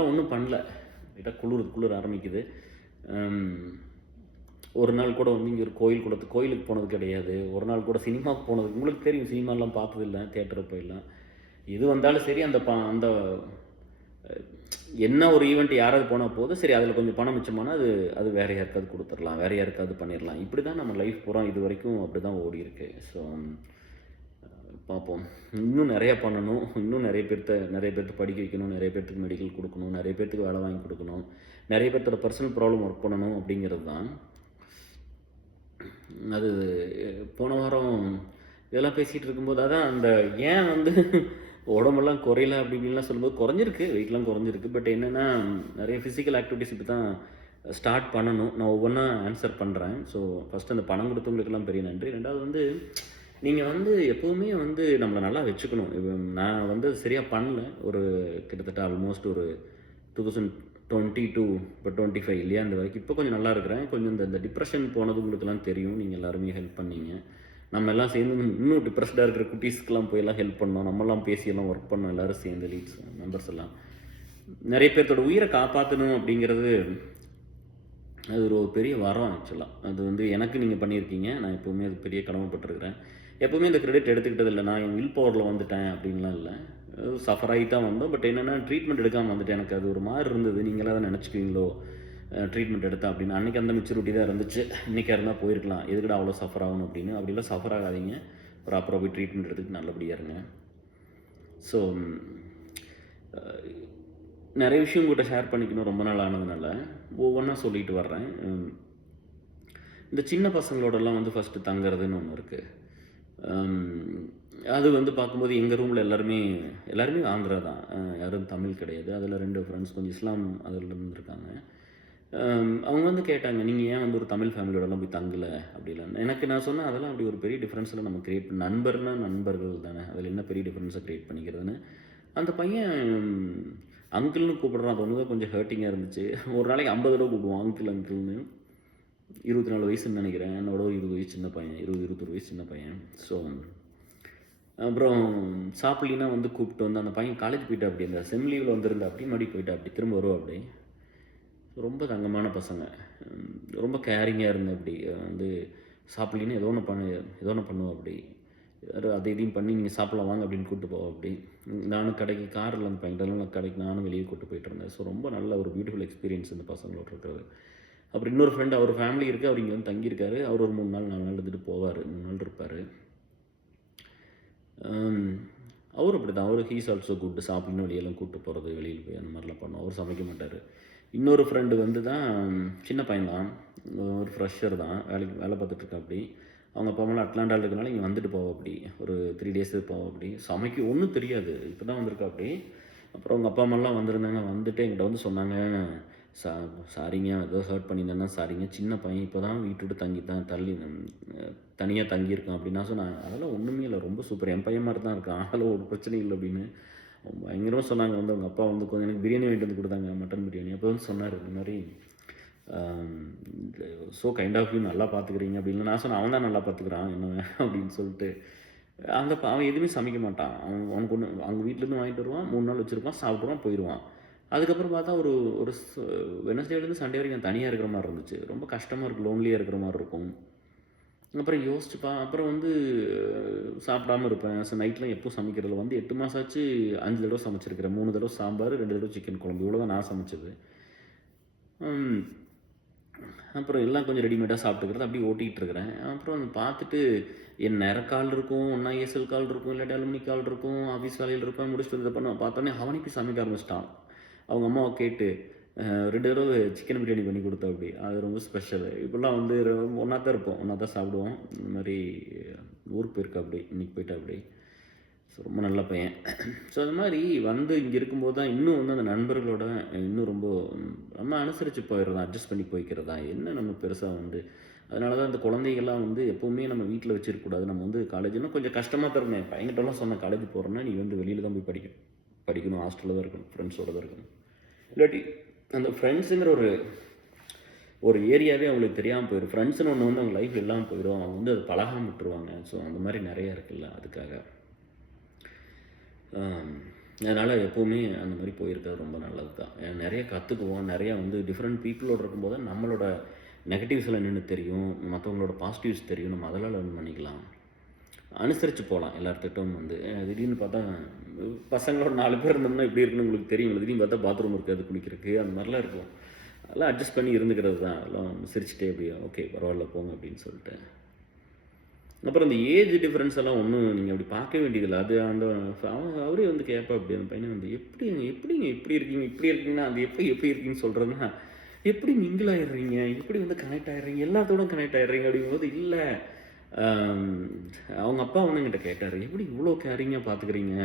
ஒன்றும் பண்ணல. லைட்டாக குளிர் ஆரம்பிக்குது. ஒரு நாள் கூட வந்து இங்கே ஒரு கோயிலுக்கு போனது கிடையாது. ஒரு நாள் கூட சினிமாவுக்கு போனது, உங்களுக்கு தெரியும், சினிமாலாம் பார்த்ததில்லை, தேட்டருக்கு போயிடலாம். எது வந்தாலும் சரி, அந்த என்ன ஒரு ஈவெண்ட் யாராவது போனால் போதும், சரி அதில் கொஞ்சம் பணம் மிச்சமானால் அது வேறு யாருக்காவது கொடுத்துடலாம், வேறு யாருக்காவது பண்ணிடலாம். இப்படி தான் நம்ம லைஃப் போகிறோம். இது வரைக்கும் அப்படி தான் ஓடி இருக்கு. ஸோ பார்ப்போம், இன்னும் நிறையா பண்ணணும், இன்னும் நிறைய பேர்த்த படிக்க வைக்கணும், நிறைய பேர்த்துக்கு மெடிக்கல் கொடுக்கணும், நிறைய பேர்த்துக்கு வேலை வாங்கி கொடுக்கணும், நிறைய பேர்த்தோட பர்சனல் ப்ராப்ளம் ஒர்க் பண்ணணும் அப்படிங்கிறது தான். அது போன வாரம் இதெல்லாம் பேசிகிட்டு இருக்கும்போது அதான் அந்த ஏன் வந்து உடம்பெல்லாம் குறையல அப்படி இப்படின்லாம் சொல்லும்போது, குறைஞ்சிருக்கு, வெயிட்லாம் குறைஞ்சிருக்கு. பட் என்னென்னா, நிறைய ஃபிசிக்கல் ஆக்டிவிட்டிஸ் இப்போ தான் ஸ்டார்ட் பண்ணணும். நான் ஒவ்வொன்றா ஆன்சர் பண்ணுறேன். ஸோ ஃபஸ்ட்டு அந்த பணம் கொடுத்தவங்களுக்கெல்லாம் பெரிய நன்றி. 2வது வந்து நீங்கள் வந்து எப்போவுமே வந்து நம்மளை நல்லா வச்சுக்கணும். நான் வந்து சரியாக பண்ணல, கிட்டத்தட்ட ஆல்மோஸ்ட் 2022 இப்போ 25 இல்லையா, அந்த வரைக்கும். இப்போ கொஞ்சம் நல்லா இருக்கிறேன். கொஞ்சம் இந்த டிப்ரெஷன் போனது உங்களுக்குலாம் தெரியும், நீங்கள் எல்லாருமே ஹெல்ப் பண்ணீங்க. நம்ம எல்லாம் சேர்ந்து இன்னும் டிப்ரெஸ்டாக இருக்கிற குட்டீஸ்க்கெலாம் போய் எல்லாம் ஹெல்ப் பண்ணோம். நம்மலாம் பேசியெல்லாம் ஒர்க் பண்ணோம், எல்லோரும் சேர்ந்து லீட்ஸ் மெம்பர்ஸ் எல்லாம். நிறைய பேர்த்தோட உயிரை காப்பாற்றணும் அப்படிங்கிறது அது ஒரு பெரிய வரம் ஆக்சுவலாக. அது வந்து எனக்கு நீங்கள் பண்ணியிருக்கீங்க, நான் எப்போவுமே அது பெரிய கடமைப்பட்டிருக்கிறேன். எப்போவுமே இந்த கிரெடிட் எடுத்துக்கிட்டது இல்லை. நான் என் வில் பவரில் வந்துட்டேன் அப்படின்லாம் இல்லை, சஃபர் ஆகி தான் வந்தோம். பட் என்னென்னா, ட்ரீட்மெண்ட் எடுக்காமல் வந்துட்டேன். எனக்கு அது ஒரு மாதிரி இருந்தது, நீங்களாக தான் நினச்சிக்குவீங்களோ ட்ரீட்மெண்ட் எடுத்தா அப்படின்னு. அன்றைக்கி அந்த மெச்சூரிட்டி தான் இருந்துச்சு. இன்றைக்கா இருந்தால் போயிருக்கலாம், எதுக்கிட்ட அவ்வளோ சஃபர் ஆகணும் அப்படின்னு. அப்படிலாம் சஃபர் ஆகாதீங்க, ப்ராப்பராக போய் ட்ரீட்மெண்ட் எடுத்துக்கிட்டு நல்லபடியாக இருங்க. ஸோ நிறைய விஷயம் உங்கள்கிட்ட ஷேர் பண்ணிக்கணும் ரொம்ப நாள் ஆனதுனால ஒவ்வொன்றா சொல்லிட்டு வர்றேன். இந்த சின்ன பசங்களோடலாம் வந்து ஃபஸ்ட்டு தங்குறதுன்னு ஒன்று இருக்குது. அது வந்து பார்க்கும்போது எங்கள் ரூமில் எல்லாருமே ஆந்திரா தான். யாரும் தமிழ் கிடையாது. அதில் 2 ஃப்ரெண்ட்ஸ் கொஞ்சம் இஸ்லாம் அதில் இருந்திருக்காங்க. அவங்க வந்து கேட்டாங்க, "நீங்கள் ஏன் வந்து ஒரு தமிழ் ஃபேமிலியோடலாம் போய் தங்கலை?" அப்படிலாம். எனக்கு நான் சொன்னேன், அதெல்லாம் அப்படி ஒரு பெரிய டிஃப்ரென்ஸ்லாம் நம்ம கிரியேட் நண்பர்னா நண்பர்கள் தானே, அதில் என்ன பெரிய டிஃப்ரென்ஸை கிரியேட் பண்ணிக்கிறதுன்னு. அந்த பையன் அங்கிள்னு கூப்பிடுறான். அது ஒன்று தான் கொஞ்சம் ஹர்ட்டிங்காக இருந்துச்சு. ஒரு நாளைக்கு 50 தடவை கூப்பிடுவான் அங்கிள் அங்கிள்னு. 24 வயசுன்னு நினைக்கிறேன். என்னோட 20 வயசு சின்ன பையன், 21 வயசு சின்ன பையன். ஸோ அப்புறம் சாப்பிட்லினா வந்து கூப்பிட்டு வந்து அந்த பையன் காலேஜ் போயிட்டா அப்படி, அந்த செம் லீவில் வந்திருந்தா அப்படி மறுபடியும் போயிட்டா அப்படி, திரும்ப வருவா அப்படி. ரொம்ப தங்கமான பசங்க, ரொம்ப கேரிங்காக இருந்தேன். அப்படி வந்து சாப்பிட்லின்னா ஏதோ ஒன்று பண்ணுவோம் அப்படி, அதை இதையும் பண்ணி நீங்கள் சாப்பிடலாம் வாங்க அப்படின்னு கூப்பிட்டு போவோம் அப்படி. நானும் கடைக்கு காரில் அந்த பையன்கிட்டலாம் கடைக்கு நானும் வெளியே கூப்பிட்டு போயிட்டு இருந்தேன். ஸோ ரொம்ப நல்ல ஒரு பியூட்டிஃபுல் எக்ஸ்பீரியன்ஸ் இந்த பசங்களோட இருக்கிறது. அப்புறம் இன்னொரு ஃப்ரெண்டு, அவர் ஃபேமிலி இருக்குது, அவர் இங்கே வந்து தங்கியிருக்காரு. அவர் ஒரு 3 நாள் 4 நாள் இருந்துட்டு போவார், 3 நாள் இருப்பார். அவர் அப்படி தான், அவர் ஹீஸ் ஆல்சோ குட். சாப்பிட்ணும் வெளியெல்லாம் கூப்பிட்டு போகிறது, வெளியில் போய் அந்த மாதிரிலாம் பண்ணுவோம். அவர் சமைக்க மாட்டார். இன்னொரு ஃப்ரெண்டு வந்து தான் சின்ன பையன் தான், ஒரு ஃப்ரெஷர் தான், வேலை பார்த்துட்ருக்கா அப்படி. அவங்க அப்பா அம்மாலாம் அட்லாண்டாவில் இருக்கனால இங்கே வந்துட்டு போவோம் அப்படி, ஒரு 3 டேஸ் போவோம் அப்படி. சமைக்க ஒன்றும் தெரியாது, இப்போ தான் வந்திருக்கா அப்படி. அப்புறம் அவங்க அப்பா அம்மாலாம் வந்திருந்தாங்க, வந்துட்டு என்கிட்ட வந்து சொன்னாங்க, சாரிங்க ஏதோ ஹர்ட் பண்ணியிருந்தேன்னா சாரிங்க, சின்ன பையன் இப்போ தான் வீட்டு விட்டு தனியாக தங்கியிருக்கான் அப்படின்னு. நான் சொன்னேன், அதெல்லாம் ஒன்றுமே இல்லை, ரொம்ப சூப்பர், என் பையன் மாதிரி தான் இருக்கான், அதெல்லாம் ஒரு பிரச்சனையும் இல்லை அப்படின்னு. பயங்கரமாக சொன்னாங்க. வந்து அவங்க அப்பா வந்து கொஞ்சம் எனக்கு பிரியாணி வாங்கிட்டு வந்து கொடுத்தாங்க, மட்டன் பிரியாணி. அப்போ வந்து சொன்னார், இந்த மாதிரி ஸோ கைண்ட் ஆஃப் யூ, நல்லா பார்த்துக்கிறீங்க அப்படின்னு. நான் சொன்னேன், அவன் தான் நல்லா பார்த்துக்கிறான் என்ன அப்படின்னு சொல்லிட்டு. அவன் எதுவுமே சமைக்க மாட்டான். அவனுக்கு ஒன்று அவங்க வீட்டிலேருந்து வாங்கிட்டு வருவான், 3 நாள் வச்சுருப்பான், சாப்பிடுவான், போயிடுவான். அதுக்கப்புறம் பார்த்தா ஒரு ஒரு வெனஸ்டேலேருந்து சண்டே வரைக்கும் தனியாக இருக்கிற மாதிரி இருந்துச்சு. ரொம்ப கஷ்டமாக இருக்கும், லோன்லியாக இருக்கிற மாதிரி இருக்கும். அப்புறம் யோசிச்சுப்பான். அப்புறம் வந்து சாப்பிடாம இருப்பேன். ஸோ நைட்லாம் எப்போ சமைக்கிறதில்ல. வந்து 8 மாதம் ஆச்சு, 5 தடவை சமைச்சிருக்கிறேன். 3 தடவை சாம்பார், 2 தடவை சிக்கன் குழம்பு, இவ்வளோ தான் நான் சமைச்சது. அப்புறம் எல்லாம் கொஞ்சம் ரெடிமேடாக சாப்பிட்டுக்கிறது, அப்படியே ஓட்டிகிட்டு இருக்கிறேன். அப்புறம் பார்த்துட்டு என் நேர கால் இருக்கும், ஒன்றா ஏஎஸ்எல் கால் இருக்கும், இல்லாட்டி அலுமினி கால் இருக்கும், ஆஃபீஸ் வேலையில் இருப்பேன், முடிச்சுட்டு இதை பண்ண பார்த்தோன்னே அவனே போய் சமைக்க ஆரம்பிச்சிட்டான். அவங்க அம்மாவை கேட்டு 2 தடவை சிக்கன் பிரியாணி பண்ணி கொடுத்தா அப்படி. அது ரொம்ப ஸ்பெஷல். இப்போல்லாம் வந்து ஒன்றா தான் இருப்போம், ஒன்றா தான் சாப்பிடுவோம். இந்த மாதிரி ஊருக்கு போயிருக்கா அப்படி, இன்றைக்கி போயிட்டா அப்படி. ஸோ ரொம்ப நல்ல பையன். ஸோ அது மாதிரி வந்து இங்கே இருக்கும்போது தான் இன்னும் வந்து அந்த நண்பர்களோட இன்னும் ரொம்ப நம்ம அனுசரித்து போயிடுறதா, அட்ஜஸ்ட் பண்ணி போய்க்கிறதா, என்ன நம்ம பெருசாக வந்து. அதனால தான் இந்த குழந்தைகள்லாம் வந்து எப்போவுமே நம்ம வீட்டில் வச்சிருக்கக்கூடாது. நம்ம வந்து காலேஜ்னால் கொஞ்சம் கஷ்டமாக தான் இருந்தேன். பையன்கிட்டலாம் சொன்னேன், காலேஜ் போகிறேன்னா நீ வந்து வெளியில் தான் போய் படிக்கணும், ஹாஸ்டலில் தான் இருக்கணும், ஃப்ரெண்ட்ஸோடு தான் இருக்கணும். இல்லாட்டி அந்த ஃப்ரெண்ட்ஸுங்கிற ஒரு ஏரியாவே அவங்களுக்கு தெரியாமல் போயிடும். ஃப்ரெண்ட்ஸ்னு ஒன்று வந்து அவங்க லைஃப் இல்லாமல் போயிடும். அவங்க வந்து அது பழகாமல் விட்டுருவாங்க. ஸோ அந்த மாதிரி நிறையா இருக்குல்ல, அதுக்காக. அதனால் எப்போவுமே அந்த மாதிரி போயிருக்கிறது ரொம்ப நல்லது தான். நிறைய கற்றுக்குவோம், நிறையா வந்து டிஃப்ரெண்ட் பீப்புளோடு இருக்கும்போது நம்மளோட நெகட்டிவ்ஸில் நின்று தெரியும், மற்றவங்களோட பாசிட்டிவ்ஸ் தெரியும். நம்ம அதெல்லாம் லேர்ன் பண்ணிக்கலாம், அனுசரித்து போகலாம். எல்லாத்துட்டும் வந்து திடீர்னு பார்த்தா பசங்களோட 4 பேர் இருந்தோம்னா எப்படி இருக்குன்னு உங்களுக்கு தெரியும். திடீர்னு பார்த்தா பாத்ரூம் இருக்காது குளிக்கிறதுக்கு, அந்த மாதிரிலாம் இருக்கும். அதெல்லாம் அட்ஜஸ்ட் பண்ணி இருந்துக்கிறது தான். அதெல்லாம் சிரிச்சுட்டே அப்படியே ஓகே பரவாயில்ல போங்க அப்படின்னு சொல்லிட்டு. அப்புறம் இந்த ஏஜ் டிஃப்ரென்ஸ் எல்லாம் ஒன்றும் நீங்கள் அப்படி பார்க்க வேண்டியதில்லை. அது அவரே வந்து கேட்பா அப்படி, அந்த பையனை வந்து எப்படிங்க இப்படி இருக்கீங்கன்னா அது எப்படி இருக்கீங்கன்னு சொல்கிறதுன்னா, எப்படி மிங்கிள் ஆகிடுறீங்க, எப்படி வந்து கனெக்ட் ஆகிடுறீங்க, எல்லாத்தோடும் கனெக்ட் ஆகிடுறீங்க அப்படிங்கும்போது, இல்லை அவங்க அப்பா வந்து என்கிட்ட கேட்டார், எப்படி இவ்வளோ கேரிங்காக பார்த்துக்கிறீங்க.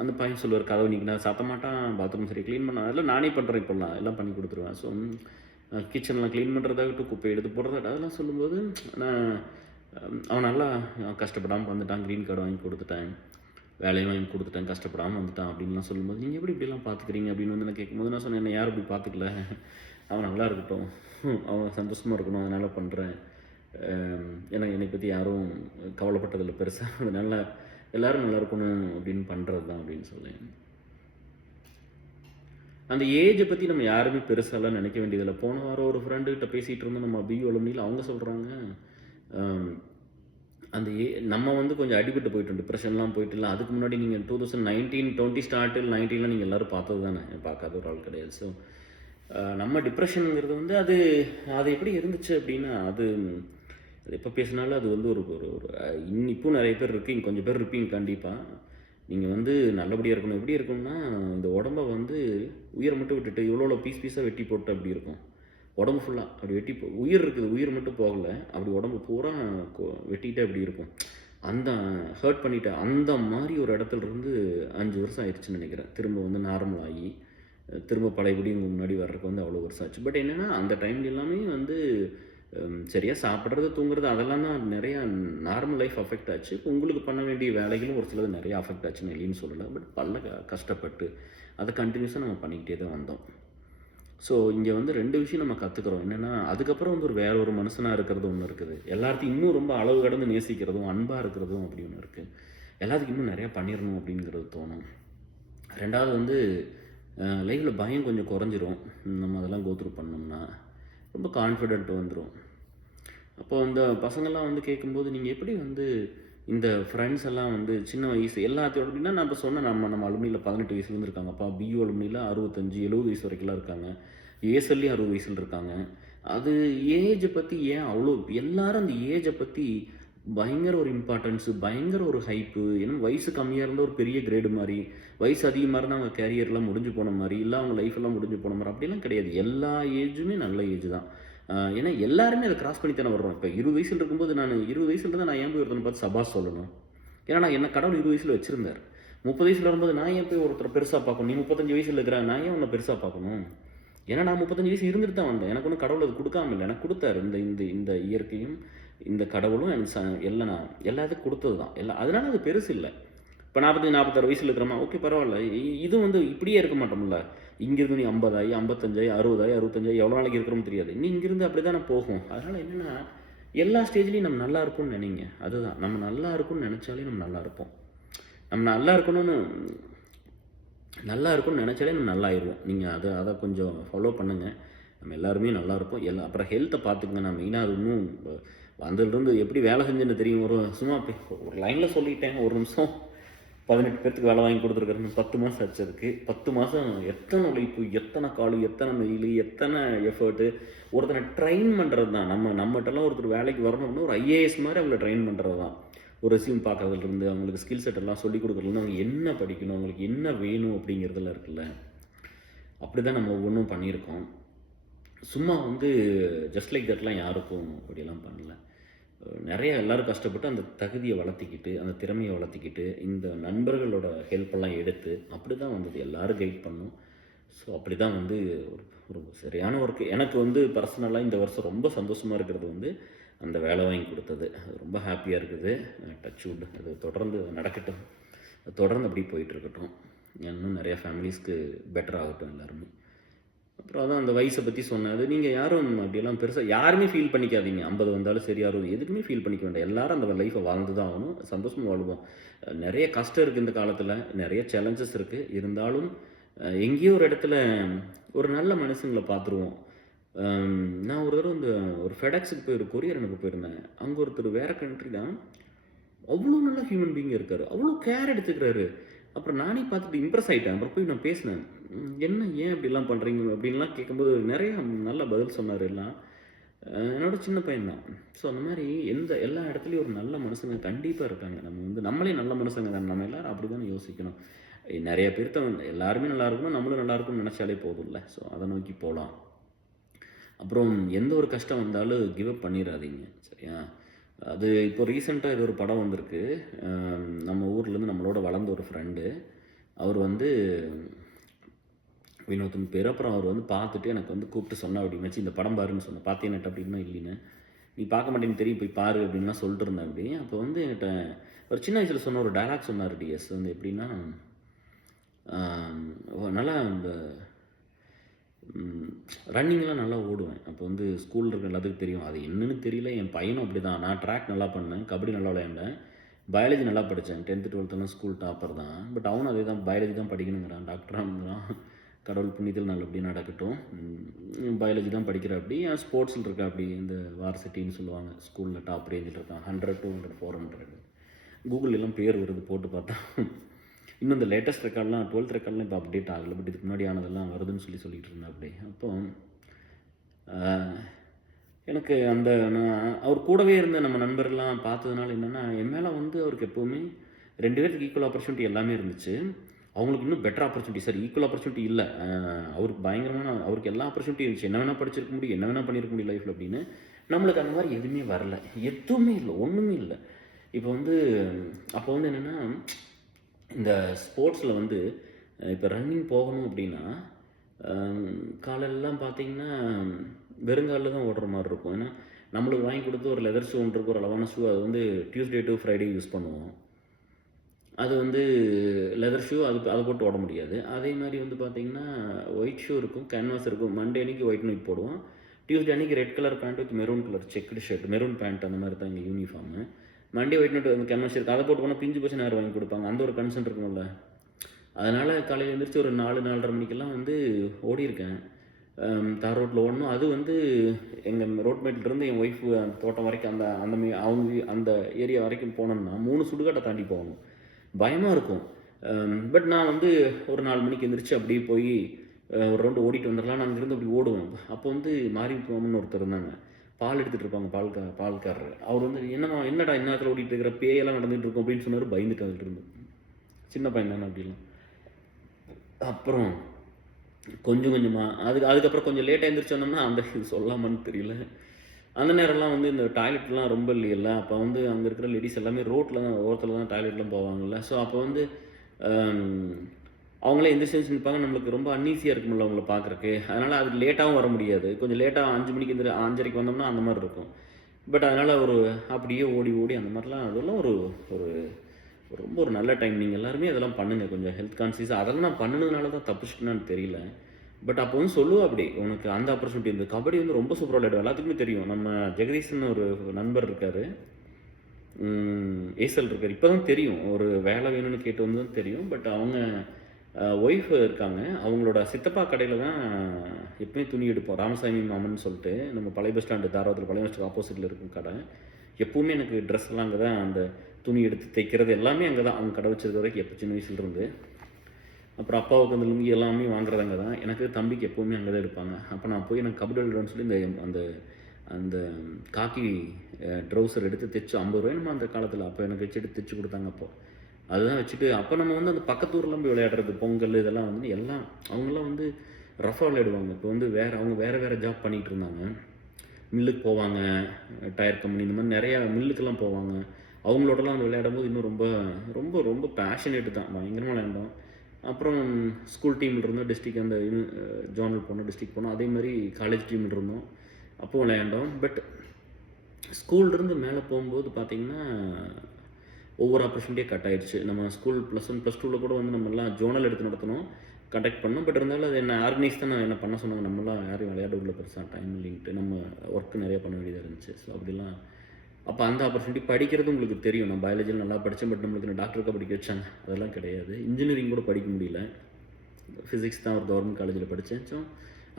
அந்த பையன் சொல்லுவார், கதவு நிற்கினா சாத்த மாட்டான், பாத்ரூம் சரி க்ளீன் பண்ண, அதெல்லாம் நானே பண்ணுறேன், இப்போல்லாம் எல்லாம் பண்ணி கொடுத்துருவேன். ஸோ கிச்சன்லாம் க்ளீன் பண்ணுறதாகட்டும், குப்பை எடுத்து போடுறதாகட்டும், அதெல்லாம் சொல்லும்போது அவன் நல்லா கஷ்டப்படாமல் வந்துட்டான், க்ரீன் கார்டு வாங்கி கொடுத்துட்டேன், வேலையும் வாங்கி கொடுத்துட்டேன், கஷ்டப்படாமல் வந்துட்டான் அப்படின்லாம் சொல்லும்போது, நீங்கள் எப்படி இப்படிலாம் பார்த்துக்கிறீங்க அப்படின்னு வந்து நான் கேட்கும்போது நான் சொன்னேன், என்ன யாரும் இப்படி பார்த்துக்கல, அவன் நல்லா இருக்கட்டும், அவன் சந்தோஷமாக இருக்கணும், அதனால் பண்ணுறேன். ஏன்னா என்னை பற்றி யாரும் கவலைப்பட்டதில்லை பெருசாக, அதனால் எல்லோரும் நல்லா இருக்கணும் அப்படின்னு பண்ணுறது தான் அப்படின்னு சொல்லேன். அந்த ஏஜை பற்றி நம்ம யாருமே பெருசாலாம் நினைக்க வேண்டியதில்லை. போன வாரம் ஒரு ஃப்ரெண்டுக்கிட்ட பேசிகிட்டு இருந்தோம், நம்ம பியூ அலுமினியில். அவங்க சொல்கிறாங்க, அந்த நம்ம வந்து கொஞ்சம் அடிபட்டு போயிட்டோம், டிப்ரெஷன்லாம் போயிட்டுல. அதுக்கு முன்னாடி நீங்கள் 2019-20 ஸ்டார்டில் 19லாம் நீங்கள் எல்லோரும் பார்த்தது தானே, பார்க்காத ஒரு ஆள் கிடையாது. ஸோ நம்ம டிப்ரெஷனுங்கிறது வந்து அது எப்படி இருந்துச்சு அப்படின்னா, அது எப்போ பேசினாலும் அது வந்து ஒரு இப்போ நிறைய பேர் இருக்கீங்க, கொஞ்சம் பேர் இருப்பீங்க கண்டிப்பாக. நீங்கள் வந்து நல்லபடியாக இருக்கணும். எப்படி இருக்கணும்னா, இந்த உடம்ப வந்து உயிரை மட்டும் விட்டுட்டு இவ்வளோ பீஸ் பீஸாக வெட்டி போட்டு அப்படி இருக்கும். உடம்பு ஃபுல்லாக அப்படி வெட்டி உயிர் இருக்குது, உயிர் மட்டும் போகலை, அப்படி உடம்பு பூரா வெட்டிகிட்டே அப்படி இருக்கும். அந்த ஹர்ட் பண்ணிட்டேன். அந்த மாதிரி ஒரு இடத்துல இருந்து 5 வருஷம் ஆயிடுச்சுன்னு நினைக்கிறேன். திரும்ப வந்து நார்மல் ஆகி திரும்ப பழையபடி உங்கள் முன்னாடி வர்றதுக்கு வந்து அவ்வளோ வருஷம் ஆச்சு. பட் என்னென்னா அந்த டைம்ல எல்லாமே வந்து சரியாக சாப்பிட்றது தூங்குறது அதெல்லாம் தான் நிறையா நார்மல் லைஃப் அஃபெக்ட் ஆச்சு. இப்போ உங்களுக்கு பண்ண வேண்டிய வேலைகளும் ஒரு சிலது நிறையா அஃபெக்ட் ஆச்சுன்னு இல்லைன்னு சொல்லலை. பட் கஷ்டப்பட்டு அதை கண்டினியூஸாக நம்ம பண்ணிக்கிட்டே தான் வந்தோம். ஸோ இங்கே வந்து 2 விஷயம் நம்ம கற்றுக்குறோம். என்னென்னா, அதுக்கப்புறம் வந்து வேற ஒரு மனுஷனாக இருக்கிறது ஒன்று இருக்குது. எல்லாத்தையும் இன்னும் ரொம்ப அளவு கடந்து நேசிக்கிறதும் அன்பாக இருக்கிறதும் அப்படி ஒன்று இருக்குது. எல்லாத்துக்கும் இன்னும் நிறையா பண்ணிடணும் அப்படிங்கிறது தோணும். 2வது வந்து லைஃப்பில் பயம் கொஞ்சம் குறைஞ்சிரும். நம்ம அதெல்லாம் கோத்ரூ பண்ணோம்னா ரொம்ப கான்ஃபிடென்ட் வந்துடும். அப்போ அந்த பசங்கள்லாம் வந்து கேட்கும்போது, நீங்கள் எப்படி வந்து இந்த ஃப்ரெண்ட்ஸ் எல்லாம் வந்து சின்ன வயசு எல்லாத்தையோட அப்படின்னா, நான் இப்போ சொன்னேன், நம்ம அலுமினியில் 18 வயசுலேருந்து இருக்காங்கப்பா, பியூ அலுமினியில் 65 70 வயசு வரைக்கும்லாம் இருக்காங்க, ஏஎஸ்எல்லையும் 60 வயசில் இருக்காங்க. அது ஏஜை பற்றி ஏன் அவ்வளோ எல்லாரும் அந்த ஏஜை பற்றி பயங்கர ஒரு இம்பார்ட்டன்ஸு, பயங்கர ஒரு ஹைப்பு. ஏன்னா வயசு கம்மியாக இருந்தால் ஒரு பெரிய கிரேடு மாதிரி, வயசு அதிகமாக இருந்தால் அவங்க கேரியர்லாம் முடிஞ்சு போன மாதிரி, இல்லை அவங்க லைஃபெல்லாம் முடிஞ்சு போன மாதிரி அப்படிலாம் கிடையாது. எல்லா ஏஜுமே நல்ல ஏஜ் தான். ஏன்னா எல்லாருமே அதை கிராஸ் பண்ணி தானே வர்றோம். இப்போ 20 வயசில் இருக்கும்போது நான் 20 வயசில் இருந்தால் நான் ஏன் போய் ஒருத்தனை பார்த்து சபாஸ் சொல்லணும்? ஏன்னா நான் என்ன கடவுள் 20 வயசில் வச்சுருந்தார். 30 வயசில் வரும்போது நான் ஏன் போய் ஒருத்தரை பெருசாக பார்க்கணும்? நீ 35 வயசில் இருக்கிற நான் ஏன் உன்னை பெருசாக பார்க்கணும்? ஏன்னா நான் 35 வயசு இருந்துட்டு தான் வந்தேன். எனக்கு ஒன்றும் கடவுள் அது கொடுக்காம இல்லை, எனக்கு கொடுத்தாரு. இந்த இந்த இந்த இயற்கையும் இந்த கடவுளும் எனக்கு எல்லாம் நான் எல்லாத்துக்கும் கொடுத்தது தான் எல்லாம். அதனால அது பெருசு இல்லை. இப்போ 46 வயசில் இருக்கிறோமா, ஓகே பரவாயில்ல. இது வந்து இப்படியே இருக்க மாட்டோம்ல. இங்கிருந்து நீ 50 ஆகி 55 60 65 எவ்வளோ நாளைக்கு இருக்கிறோம்னு தெரியாது. நீ இங்கிருந்து அப்படி தானே போகும். அதனால் என்னென்னா, எல்லா ஸ்டேஜ்லேயும் நம்ம நல்லா இருப்போம்னு நினைங்க. அதுதான், நம்ம நல்லா இருக்கும்னு நினச்சாலே நம்ம நல்லா இருப்போம். நம்ம நல்லா இருக்கணும்னு நினச்சாலே நம்ம நல்லா ஆயிடுவோம். நீங்கள் அதை கொஞ்சம் ஃபாலோ பண்ணுங்கள். நம்ம எல்லாருமே நல்லா இருப்போம். அப்புறம் ஹெல்த்தை பார்த்துக்குங்க. நான் மெயினாக அது இன்னும் வந்ததுலேருந்து எப்படி வேலை செஞ்சேன்னு தெரியும். சும்மா ஒரு லைனில் சொல்லிட்டேன். ஒரு நிமிஷம் 18 பேர்த்துக்கு வேலை வாங்கி கொடுத்துருக்குறேன்னு 10 மாதம் ஆச்சு. அதுக்கு 10 மாதம் எத்தனை உழைப்பு, எத்தனை காலு, எத்தனை மெயில், எத்தனை எஃபர்ட்டு. ஒருத்தனை ட்ரெயின் பண்ணுறது தான். நம்மகிட்டலாம் ஒருத்தர் வேலைக்கு வரணும்னா ஒரு ஐஏஎஸ் மாதிரி அவங்கள ட்ரெயின் பண்ணுறது தான். ஒரு ரெஸ்யூம் பார்க்குறதுலேருந்து அவங்களுக்கு ஸ்கில் செட் எல்லாம் சொல்லிக் கொடுக்குறதுலேருந்து அவங்க என்ன படிக்கணும், அவங்களுக்கு என்ன வேணும் அப்படிங்கிறதுல இருக்குல்ல. அப்படி தான் நம்ம ஒவ்வொன்றும் பண்ணியிருக்கோம். சும்மா வந்து ஜஸ்ட் லைக் தட்லாம் யாருக்கும் அப்படியெல்லாம் பண்ணல. நிறைய எல்லோரும் கஷ்டப்பட்டு அந்த தகுதியை வளர்த்திக்கிட்டு, அந்த திறமையை வளர்த்திக்கிட்டு, இந்த நண்பர்களோட ஹெல்ப்பெல்லாம் எடுத்து அப்படி தான் வந்தது. எல்லோரும் கைட் பண்ணோம். ஸோ அப்படி தான் வந்து ஒரு சரியான ஒர்க்கு. எனக்கு வந்து பர்சனலாக இந்த வருஷம் ரொம்ப சந்தோஷமாக இருக்கிறது வந்து அந்த வேலை வாங்கி கொடுத்தது. அது ரொம்ப ஹாப்பியாக இருக்குது. டச் வுட், அது தொடர்ந்து நடக்கட்டும், தொடர்ந்து அப்படி போயிட்டுருக்கட்டும். இன்னும் நிறையா ஃபேமிலிஸ்க்கு பெட்டர் ஆகட்டும் எல்லாருமே. அப்புறம் அதான் அந்த வயசை பற்றி சொன்னது. நீங்கள் யாரும் அப்படியெல்லாம் பெருசாக யாருமே ஃபீல் பண்ணிக்காதீங்க. 50 வந்தாலும் சரி 60 எதுக்குமே ஃபீல் பண்ணிக்க வேண்டாம். எல்லாரும் அந்த லைஃப்பை வாழ்ந்து தான் ஆகணும். சந்தோஷமாக வாழ்வோம். நிறைய கஷ்டம் இருக்குது இந்த காலத்தில், நிறைய சேலஞ்சஸ் இருக்குது. இருந்தாலும் எங்கேயோ ஒரு இடத்துல ஒரு நல்ல மனுஷங்களை பார்த்துருவோம். நான் ஒரு தடவை ஒரு ஃபெடெக்ஸுக்கு போய் ஒரு கொரியர் அனுப்ப போயிருந்தேன். அங்கே ஒருத்தர் வேறு கண்ட்ரி தான், அவ்வளோ நல்ல ஹியூமன் பீயிங் இருக்கார், அவ்வளோ கேர் எடுத்துக்கிறாரு. அப்புறம் நானே பார்த்துட்டு இம்ப்ரெஸ் ஆகிட்டேன். அப்புறம் போய் நான் பேசினேன், என்ன ஏன் இப்படிலாம் பண்ணுறீங்க அப்படின்லாம் கேட்கும்போது நிறைய நல்ல பதில் சொன்னார். எல்லாம் என்னோட சின்ன பையன்தான். ஸோ அந்த மாதிரி எல்லா இடத்துலையும் ஒரு நல்ல மனுஷங்க கண்டிப்பாக இருக்காங்க. நம்ம வந்து நம்மளே நல்ல மனுஷங்க தான். நம்ம எல்லோரும் அப்படி தானே யோசிக்கணும். நிறைய பேர்த்த எல்லாருமே நல்லா இருக்கணும், நம்மளும் நல்லா இருக்கும்னு நினச்சாலே போதும்ல. ஸோ அதை நோக்கி போகலாம். அப்புறம் எந்த ஒரு கஷ்டம் வந்தாலும் கிவ் அப் பண்ணிடாதீங்க, சரியா? அது இப்போ ரீசெண்டாக இது ஒரு படம் வந்திருக்கு. நம்ம ஊர்லேருந்து நம்மளோட வளர்ந்த ஒரு ஃப்ரெண்டு, அவர் வந்து வினோத்னு பேர். அப்புறம் அவர் வந்து பார்த்துட்டு எனக்கு வந்து கூப்பிட்டு சொன்னா, அப்படி மச்சி இந்த படம் பாருன்னு சொன்னேன். பார்த்தேன்ட்டு அப்படின்னா இல்லைன்னு, நீ பார்க்க மாட்டேன்னு தெரியும், போய் பாரு அப்படின்லாம் சொல்லிட்டு இருந்தேன். அப்படி அப்போ வந்து என்கிட்ட ஒரு சின்ன வயசில் சொன்ன ஒரு டைலாக் சொன்னார் டிஎஸ். வந்து எப்படின்னா, நல்லா இந்த ரன்னிங்லாம் நல்லா ஓடுவேன். அப்போ வந்து ஸ்கூலில் இருக்க எல்லாத்துக்கும் தெரியும். அது என்னன்னு தெரியல, என் பையனும் அப்படி தான். நான் ட்ராக் நல்லா பண்ணேன், கபடி நல்லா விளையாண்டேன், பயாலஜி நல்லா படித்தேன். 10th 12th ஸ்கூல் டாப்பர் தான். பட் அவனும் அதே தான், பயாலஜி தான் படிக்கணுங்கிறான், டாக்டராகிறான். கடவுள் புண்ணியத்தில் நல்லபடியாக நடக்கட்டும். பயாலஜி தான் படிக்கிற. அப்படி என் ஸ்போர்ட்ஸில் இருக்கா, அப்படி இந்த வார்சிட்டின்னு சொல்லுவாங்க, ஸ்கூலில் டாப் ரேஞ்சில் இருக்கான். 100 200 400 கூகுள் எல்லாம் பேர் வருது, போட்டு பார்த்தா. இன்னும் இந்த லேட்டஸ்ட் ரெக்கார்ட்லாம் 12th ரெக்கார்ட்லாம் இப்போ அப்டேட் ஆகலை. பட் இதுக்கு முன்னாடி ஆனதெல்லாம் வருதுன்னு சொல்லிட்டு இருந்தேன். அப்படி அப்போ எனக்கு நான் அவர் கூடவே இருந்த நம்ம நண்பர்லாம் பார்த்ததுனால என்னென்னா, என் மேலே வந்து அவருக்கு எப்போவுமே 2 பேருக்கு ஈக்குவல் ஆப்பர்ச்சுனிட்டி எல்லாமே இருந்துச்சு. அவங்களுக்கு இன்னும் better opportunity sir, equal opportunity இல்ல. அவருக்கு பயங்கரமான அவருக்கு எல்லா ஆப்பர்ச்சுனிட்டியும் இருந்துச்சு. என்ன வேணா படிச்சிருக்க முடியும், என்ன வேணா பண்ணியிருக்க முடியும் லைஃப்ல அப்படின்னு. நம்மளுக்கு அந்த மாரி எதுவுமே வரல. எதுவுமே இல்ல, ஒண்ணுமே இல்ல. இப்போ வந்து அப்போ வந்து என்னன்னா, இந்த ஸ்போர்ட்ஸில் வந்து இப்போ ரன்னிங் போகணும் அப்படின்னா காலையிலலாம் பார்த்தீங்கன்னா வெறுங்காலில் தான் ஓடுற மாதிரி இருக்கும். ஏன்னா நம்மளுக்கு வாங்கி கொடுத்து ஒரு லெதர் ஷூ ஒன்று இருக்கு, ஒரு அளவான ஷூ. அது வந்து டியூஸ்டே டு ஃப்ரைடே யூஸ் பண்ணுவோம். அது வந்து லெதர் ஷூ, அது போட்டு ஓட முடியாது. அதே மாதிரி வந்து பார்த்தீங்கன்னா ஒயிட் ஷூ இருக்கும், கேன்வாஸ் இருக்கும். மண்டே அன்னைக்கு ஒயிட் ஒயிட் போடுவோம். டியூஸ்டே அன்னைக்கு red colour pant with maroon colour checked shirt, maroon pant, அந்த மாதிரி தான் எங்கள் யூனிஃபார்மு. மண்டே ஒயிட் நோட் அந்த கேன்வாஸ் இருக்குது, அதை போட்டு போனால் பிஞ்சு போச்சு நேரம் வாங்கி கொடுப்பாங்க. அந்த ஒரு கன்சர்ன் இருக்கும்ல. அதனால் காலையில் எழுந்திரிச்சு ஒரு 4-4:30 மணிக்கெல்லாம் வந்து ஓடியிருக்கேன். தார் ரோட்டில் ஓடணும். அது வந்து எங்கள் ரோட்மேட்லேருந்து என் ஒய்ஃபு தோட்டம் வரைக்கும் அந்த அந்த அவங்க அந்த ஏரியா வரைக்கும் போனோம்னா 3 சுடுகாட்டை தாண்டி போகணும். பயமாக இருக்கும். பட் நான் வந்து ஒரு 4 மணிக்கு எழுந்திரிச்சு அப்படியே போய் ஒரு ரவுண்டு ஓடிட்டு வந்துடலாம். நான் அங்கேருந்து அப்படி ஓடுவேன். அப்போ வந்து மாரியம்மன் ஒருத்தர் இருந்தாங்க, பால் எடுத்துகிட்டு இருப்பாங்க, பால்காரர். அவர் வந்து என்னடா இந்நேரத்தில் ஓடிட்டு இருக்கிற, பேயெல்லாம் நடந்துகிட்டு இருக்கும் அப்படின்னு சொன்னார். பயந்துட்டு அதுலேருந்து, சின்ன பையன் தானே அப்படிலாம். அப்புறம் கொஞ்சம் கொஞ்சமாக அதுக்கப்புறம் கொஞ்சம் லேட்டாக எழுந்திரிச்சு வந்தோம்னா அந்த இது சொல்லாமான்னு தெரியல. அந்த நேரம்லாம் வந்து இந்த டாய்லெட்லாம் ரொம்ப இல்லையில்ல. அப்போ வந்து அங்கே இருக்கிற லேடிஸ் எல்லாமே ரோட்டில் தான், ஓரத்தில் தான் டாய்லெட்லாம் போவாங்கள்ல. ஸோ அப்போ வந்து அவங்களே எந்திரிச்சு நிற்பாங்க. நம்மளுக்கு ரொம்ப அன்ஈஸியாக இருக்குமில்ல அவங்கள பார்க்குறக்கு. அதனால் அதுக்கு லேட்டாகவும் வர முடியாது. கொஞ்சம் லேட்டாக 5 மணிக்கு 5:30க்கு வந்தோம்னா அந்த மாதிரி இருக்கும். பட் அதனால் அப்படியே ஓடி ஓடி அந்த மாதிரிலாம், அதெல்லாம் ஒரு ஒரு ரொம்ப ஒரு நல்ல டைம். நீங்கள் எல்லாருமே அதெல்லாம் பண்ணுங்கள், கொஞ்சம் ஹெல்த் கான்சியஸாக. அதெல்லாம் நான் பண்ணினதுனால தான் தப்பிச்சிட்டேன்னு தெரியல. பட் அப்போ வந்து சொல்லுவா அப்படி, உனக்கு அந்த ஆப்பர்ச்சுனிட்டி இருந்தது. கபடி வந்து ரொம்ப சூப்பராக விளையாடுவோம், எல்லாத்துக்குமே தெரியும். நம்ம ஜெகதீஷன் ஒரு நண்பர் இருக்கார், ஏசல் இருக்கார். இப்போ தான் தெரியும், ஒரு வேலை வேணும்னு கேட்டு வந்து தான் தெரியும். பட் அவங்க ஒய்ஃப் இருக்காங்க, அவங்களோட சித்தப்பா கடையில் தான் எப்பவுமே துணி எடுப்போம். ராமசாமி மாமன் சொல்லிட்டு நம்ம பழைய பஸ் ஸ்டாண்டு, தாராவத்தில் பழைய பஸ் ஸ்டாண்ட் ஆப்போசிட்டில் இருக்கும் கடை. எப்பவுமே எனக்கு ட்ரெஸ்லாம் அங்கே தான், அந்த துணி எடுத்து தைக்கிறது எல்லாமே அங்கே தான். அவங்க கடை வச்சிருக்க வரைக்கும் எப்போ சின்ன வயசுலேருந்து. அப்புறம் அப்பாவுக்கு அந்த லுங்கி எல்லாமே வாங்குறது அங்கே தான். எனக்கு தம்பிக்கு எப்போவுமே அங்கே தான் எடுப்பாங்க. அப்போ நான் போய் எனக்கு கபடி விளையாடுன்னு சொல்லி இந்த அந்த அந்த காக்கி ட்ரௌசர் எடுத்து தைச்சு 50 ரூபாய் நம்ம அந்த காலத்தில் அப்போ எனக்கு வச்சு எடுத்து தைச்சு கொடுத்தாங்க. அப்போ அதுதான் வச்சுட்டு அப்போ நம்ம வந்து அந்த பக்கத்தூர்லாம் போய் விளையாடுறது, பொங்கல் இதெல்லாம் வந்து எல்லாம் அவங்களாம் வந்து ரஃபாக விளையாடுவாங்க. இப்போ வந்து அவங்க வேறு ஜாப் பண்ணிகிட்டு இருந்தாங்க. மில்லுக்கு போவாங்க, டயர் கம்பெனி இந்த மாதிரி நிறையா மில்லுக்கெல்லாம் போவாங்க. அவங்களோடலாம் வந்து விளையாடும் போது இன்னும் ரொம்ப ரொம்ப ரொம்ப பேஷனேட்டு தான், பயங்கரமாக விளையாண்டோம். அப்புறம் ஸ்கூல் டீமில் இருந்தோம், டிஸ்ட்ரிக் அந்த ஜோனல் போனோம், டிஸ்ட்ரிக் போனோம். அதே மாதிரி காலேஜ் டீமில் இருந்தோம், அப்போது விளையாண்டோம். பட் ஸ்கூல்லேருந்து மேலே போகும்போது பார்த்திங்கன்னா ஒவ்வொரு ஆப்பர்ச்சுனிட்டியாக கட் ஆகிடுச்சு. நம்ம ஸ்கூல் +1 +2வில் கூட வந்து நம்மலாம் ஜோனல் எடுத்து நடத்தணும், கண்டக்ட் பண்ணோம். பட் இருந்தாலும் அது என்ன ஆர்கனைஸ் தான் என்ன பண்ண சொன்னாங்க. நம்மளாம் யாரையும் விளையாட உள்ள பெருசாக டைம் இல்லைன்ட்டு நம்ம ஒர்க்கு நிறையா பண்ண வேண்டியதாக இருந்துச்சு. ஸோ அப்படிலாம் அப்போ அந்த ஆப்பர்ச்சுனிட்டி. படிக்கிறது உங்களுக்கு தெரியும், நான் பயாலஜியில் நல்லா படித்தேன். பட் நம்மளுக்கு டாக்டருக்காக படிக்க வச்சாங்க, அதெல்லாம் கிடையாது. இன்ஜினியரிங் கூட படிக்க முடியல. ஃபிசிக்ஸ் தான் ஒரு கவர்மெண்ட் காலேஜில் படித்தேன். ஸோ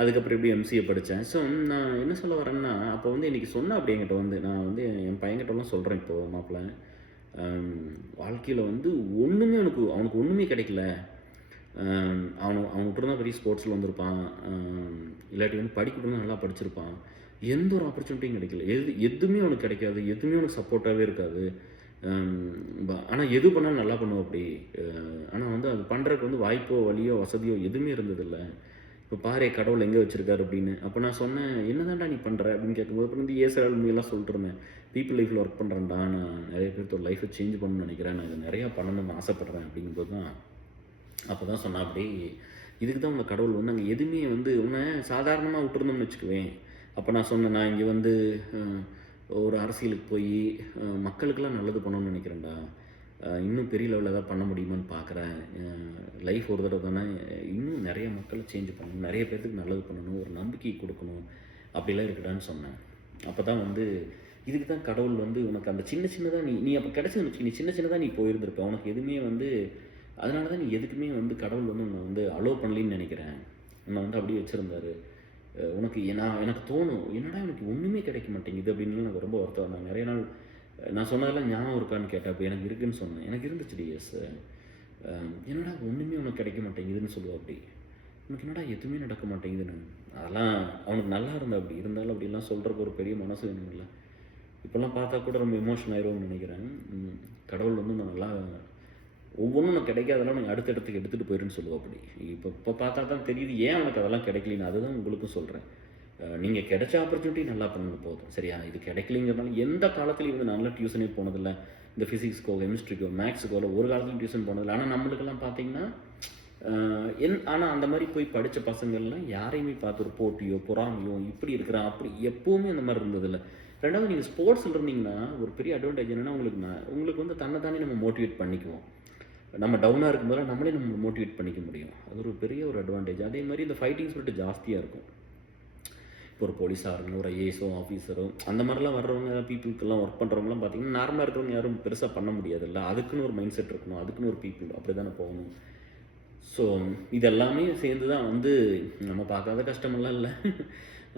அதுக்கப்புறம் எப்படி எம்சிஏ படித்தேன். ஸோ நான் என்ன சொல்ல வரேன்னா, அப்போ வந்து இன்றைக்கி சொன்னேன் அப்படி என்கிட்ட வந்து, நான் வந்து என் பையன்கிட்டலாம் சொல்கிறேன், இப்போது மாப்பிள்ளை வாழ்க்கையில் வந்து அவனுக்கு ஒன்றுமே கிடைக்கல. அவனுக்கு தான் பெரிய ஸ்போர்ட்ஸில் வந்திருப்பான், இல்லாட்டி வந்து படிக்கணும் நல்லா படிச்சிருப்பான். எந்த ஒரு ஆப்பர்ச்சுனிட்டியும் கிடைக்கல, எதுவுமே அவனுக்கு கிடைக்காது, எதுவுமே அவனுக்கு சப்போர்ட்டாகவே இருக்காது. ஆனால் எது பண்ணாலும் நல்லா பண்ணுவோம் அப்படி. ஆனால் வந்து அது பண்ணுறதுக்கு வந்து வாய்ப்போ வழியோ வசதியோ எதுவுமே இருந்ததில்லை. இப்போ பாரு கடவுள் எங்கே வச்சுருக்காரு அப்படின்னு. அப்போ நான் சொன்னேன், என்னதான்டா நீ பண்ணுற அப்படின்னு கேட்கும்போது, அப்புறம் வந்து ஏசல் மூவியெல்லாம் சொல்லிட்டு இருந்தேன். பீப்புள் லைஃப்பில் ஒர்க் பண்ணுறேன்டா, நான் நிறைய பேருக்கு ஒரு லைஃப்பை சேஞ்ச் பண்ணணும்னு நினைக்கிறேன், நான் இதை நிறையா பண்ணணும்னு ஆசைப்பட்றேன் அப்படிங்கும்போது தான் அப்போ தான் சொன்னேன் அப்படி, இதுக்கு தான் உங்கள் கடவுள் வந்து அங்கே எதுவுமே வந்து உன்னை சாதாரணமாக விட்டுருந்தோம்னு வச்சுக்குவேன். அப்போ நான் சொன்னேன், நான் இங்கே வந்து ஒரு அரசியலுக்கு போய் மக்களுக்கெல்லாம் நல்லது பண்ணணும்னு நினைக்கிறேன்டா, இன்னும் பெரிய லெவலில் ஏதாவது பண்ண முடியுமான்னு பார்க்குறேன். லைஃப் ஒரு தடவை தானே, இன்னும் நிறைய மக்களை சேஞ்ச் பண்ணணும், நிறைய பேர்த்துக்கு நல்லது பண்ணணும், ஒரு நம்பிக்கை கொடுக்கணும், அப்படிலாம் இருக்குடான்னு சொன்னேன். அப்போ தான் வந்து இதுக்கு தான் கடவுள் வந்து உனக்கு அந்த சின்ன சின்னதாக நீ அப்போ கிடச்சி நீ சின்ன சின்னதாக நீ போயிருந்திருப்ப, உனக்கு எதுவுமே வந்து அதனால தான் நீ எதுக்குமே வந்து கடவுள் வந்து உன்னை வந்து அலோவ் பண்ணலின்னு நினைக்கிறேன். உன்னை வந்து அப்படியே வச்சுருந்தாரு. உனக்கு எனக்கு தோணும், என்னடா எனக்கு ஒன்றுமே கிடைக்க மாட்டேங்குது அப்படின்னு எனக்கு ரொம்ப வருத்தம். நான் நிறைய நாள் நான் சொன்னதெல்லாம் ஞாபகம் இருக்கான்னு கேட்டேன். அப்போ எனக்கு இருக்குன்னு சொன்னேன். எனக்கு இருந்துச்சு டிஎஸ். என்னடா ஒன்றுமே உனக்கு கிடைக்க மாட்டேங்குதுன்னு சொல்லுவா அப்படி. உனக்கு என்னடா எதுவுமே நடக்க மாட்டேங்குதுன்னு. அதெல்லாம் அவனுக்கு நல்லா இருந்தா அப்படி இருந்தாலும் அப்படிலாம் சொல்கிறக்கு ஒரு பெரிய மனசு வேணும் இல்லை. இப்போல்லாம் பார்த்தா கூட ரொம்ப எமோஷன் ஆயிடுவோம்னு நினைக்கிறேன். கடவுள் வந்து நான் நல்லா ஒவ்வொன்றும் உனக்கு கிடைக்காதெல்லாம் நீ அடுத்த இடத்துக்கு எடுத்துகிட்டு போயிருன்னு சொல்லுவோம். அப்படி இப்போ பார்த்தா தான் தெரியுது ஏன் உனக்கு அதெல்லாம் கிடைக்கலன்னு. அதுதான் உங்களுக்கும் சொல்கிறேன். நீங்கள் கிடைச்ச ஆப்பர்ச்சுனிட்டி நல்லா பண்ணுங்க போதும். சரியா? இது கிடைக்கலிங்கிறதுனால எந்த காலத்துலையும் வந்து நல்லா டியூஷனே போனதில்லை. இந்த ஃபிசிக்ஸ்க்கோ கெமிஸ்ட்ரிக்கோ மேக்ஸுக்கோ ஒரு காலத்துலையும் டியூஷன் போனதில்லை. ஆனால் நம்மளுக்கெல்லாம் பார்த்தீங்கன்னா ஆனால் அந்த மாதிரி போய் படித்த பசங்கள்லாம் யாரையுமே பார்த்து ஒரு போட்டியோ பொறாமையோ இப்படி இருக்கிறான் அப்படி எப்போவுமே அந்த மாதிரி இருந்ததில்லை. ரெண்டாவது நீங்கள் ஸ்போர்ட்ஸில் இருந்தீங்கன்னா ஒரு பெரிய அட்வான்டேஜ் என்னென்னா உங்களுக்கு வந்து தன்னை நம்ம மோட்டிவேட் பண்ணிக்குவோம். நம்ம டவுனாக இருக்கும்போது நம்மளே நம்ம மோட்டிவேட் பண்ணிக்க முடியும். அது ஒரு பெரிய ஒரு அட்வான்டேஜ். அதே மாதிரி இந்த ஃபைட்டிங் ஸ்பிரிட் ஜாஸ்தியாக இருக்கும். இப்போ ஒரு போலீஸாக இருக்கணும், ஒரு ஐஏஎஸோ ஆஃபீஸரோ அந்த மாதிரிலாம் வர்றவங்க பீப்புளுக்கெல்லாம் ஒர்க் பண்ணுறவங்களாம் பார்த்தீங்கன்னா நார்மலாக இருக்கிறவங்க யாரும் பெருசாக பண்ண முடியாதுல்ல. அதுக்குன்னு ஒரு மைண்ட் செட் இருக்கணும், அதுக்குன்னு ஒரு பீப்புள் அப்படி தானே போகணும். ஸோ இதெல்லாமே சேர்ந்து தான் வந்து நம்ம பார்க்காத கஷ்டமெல்லாம் இல்லை.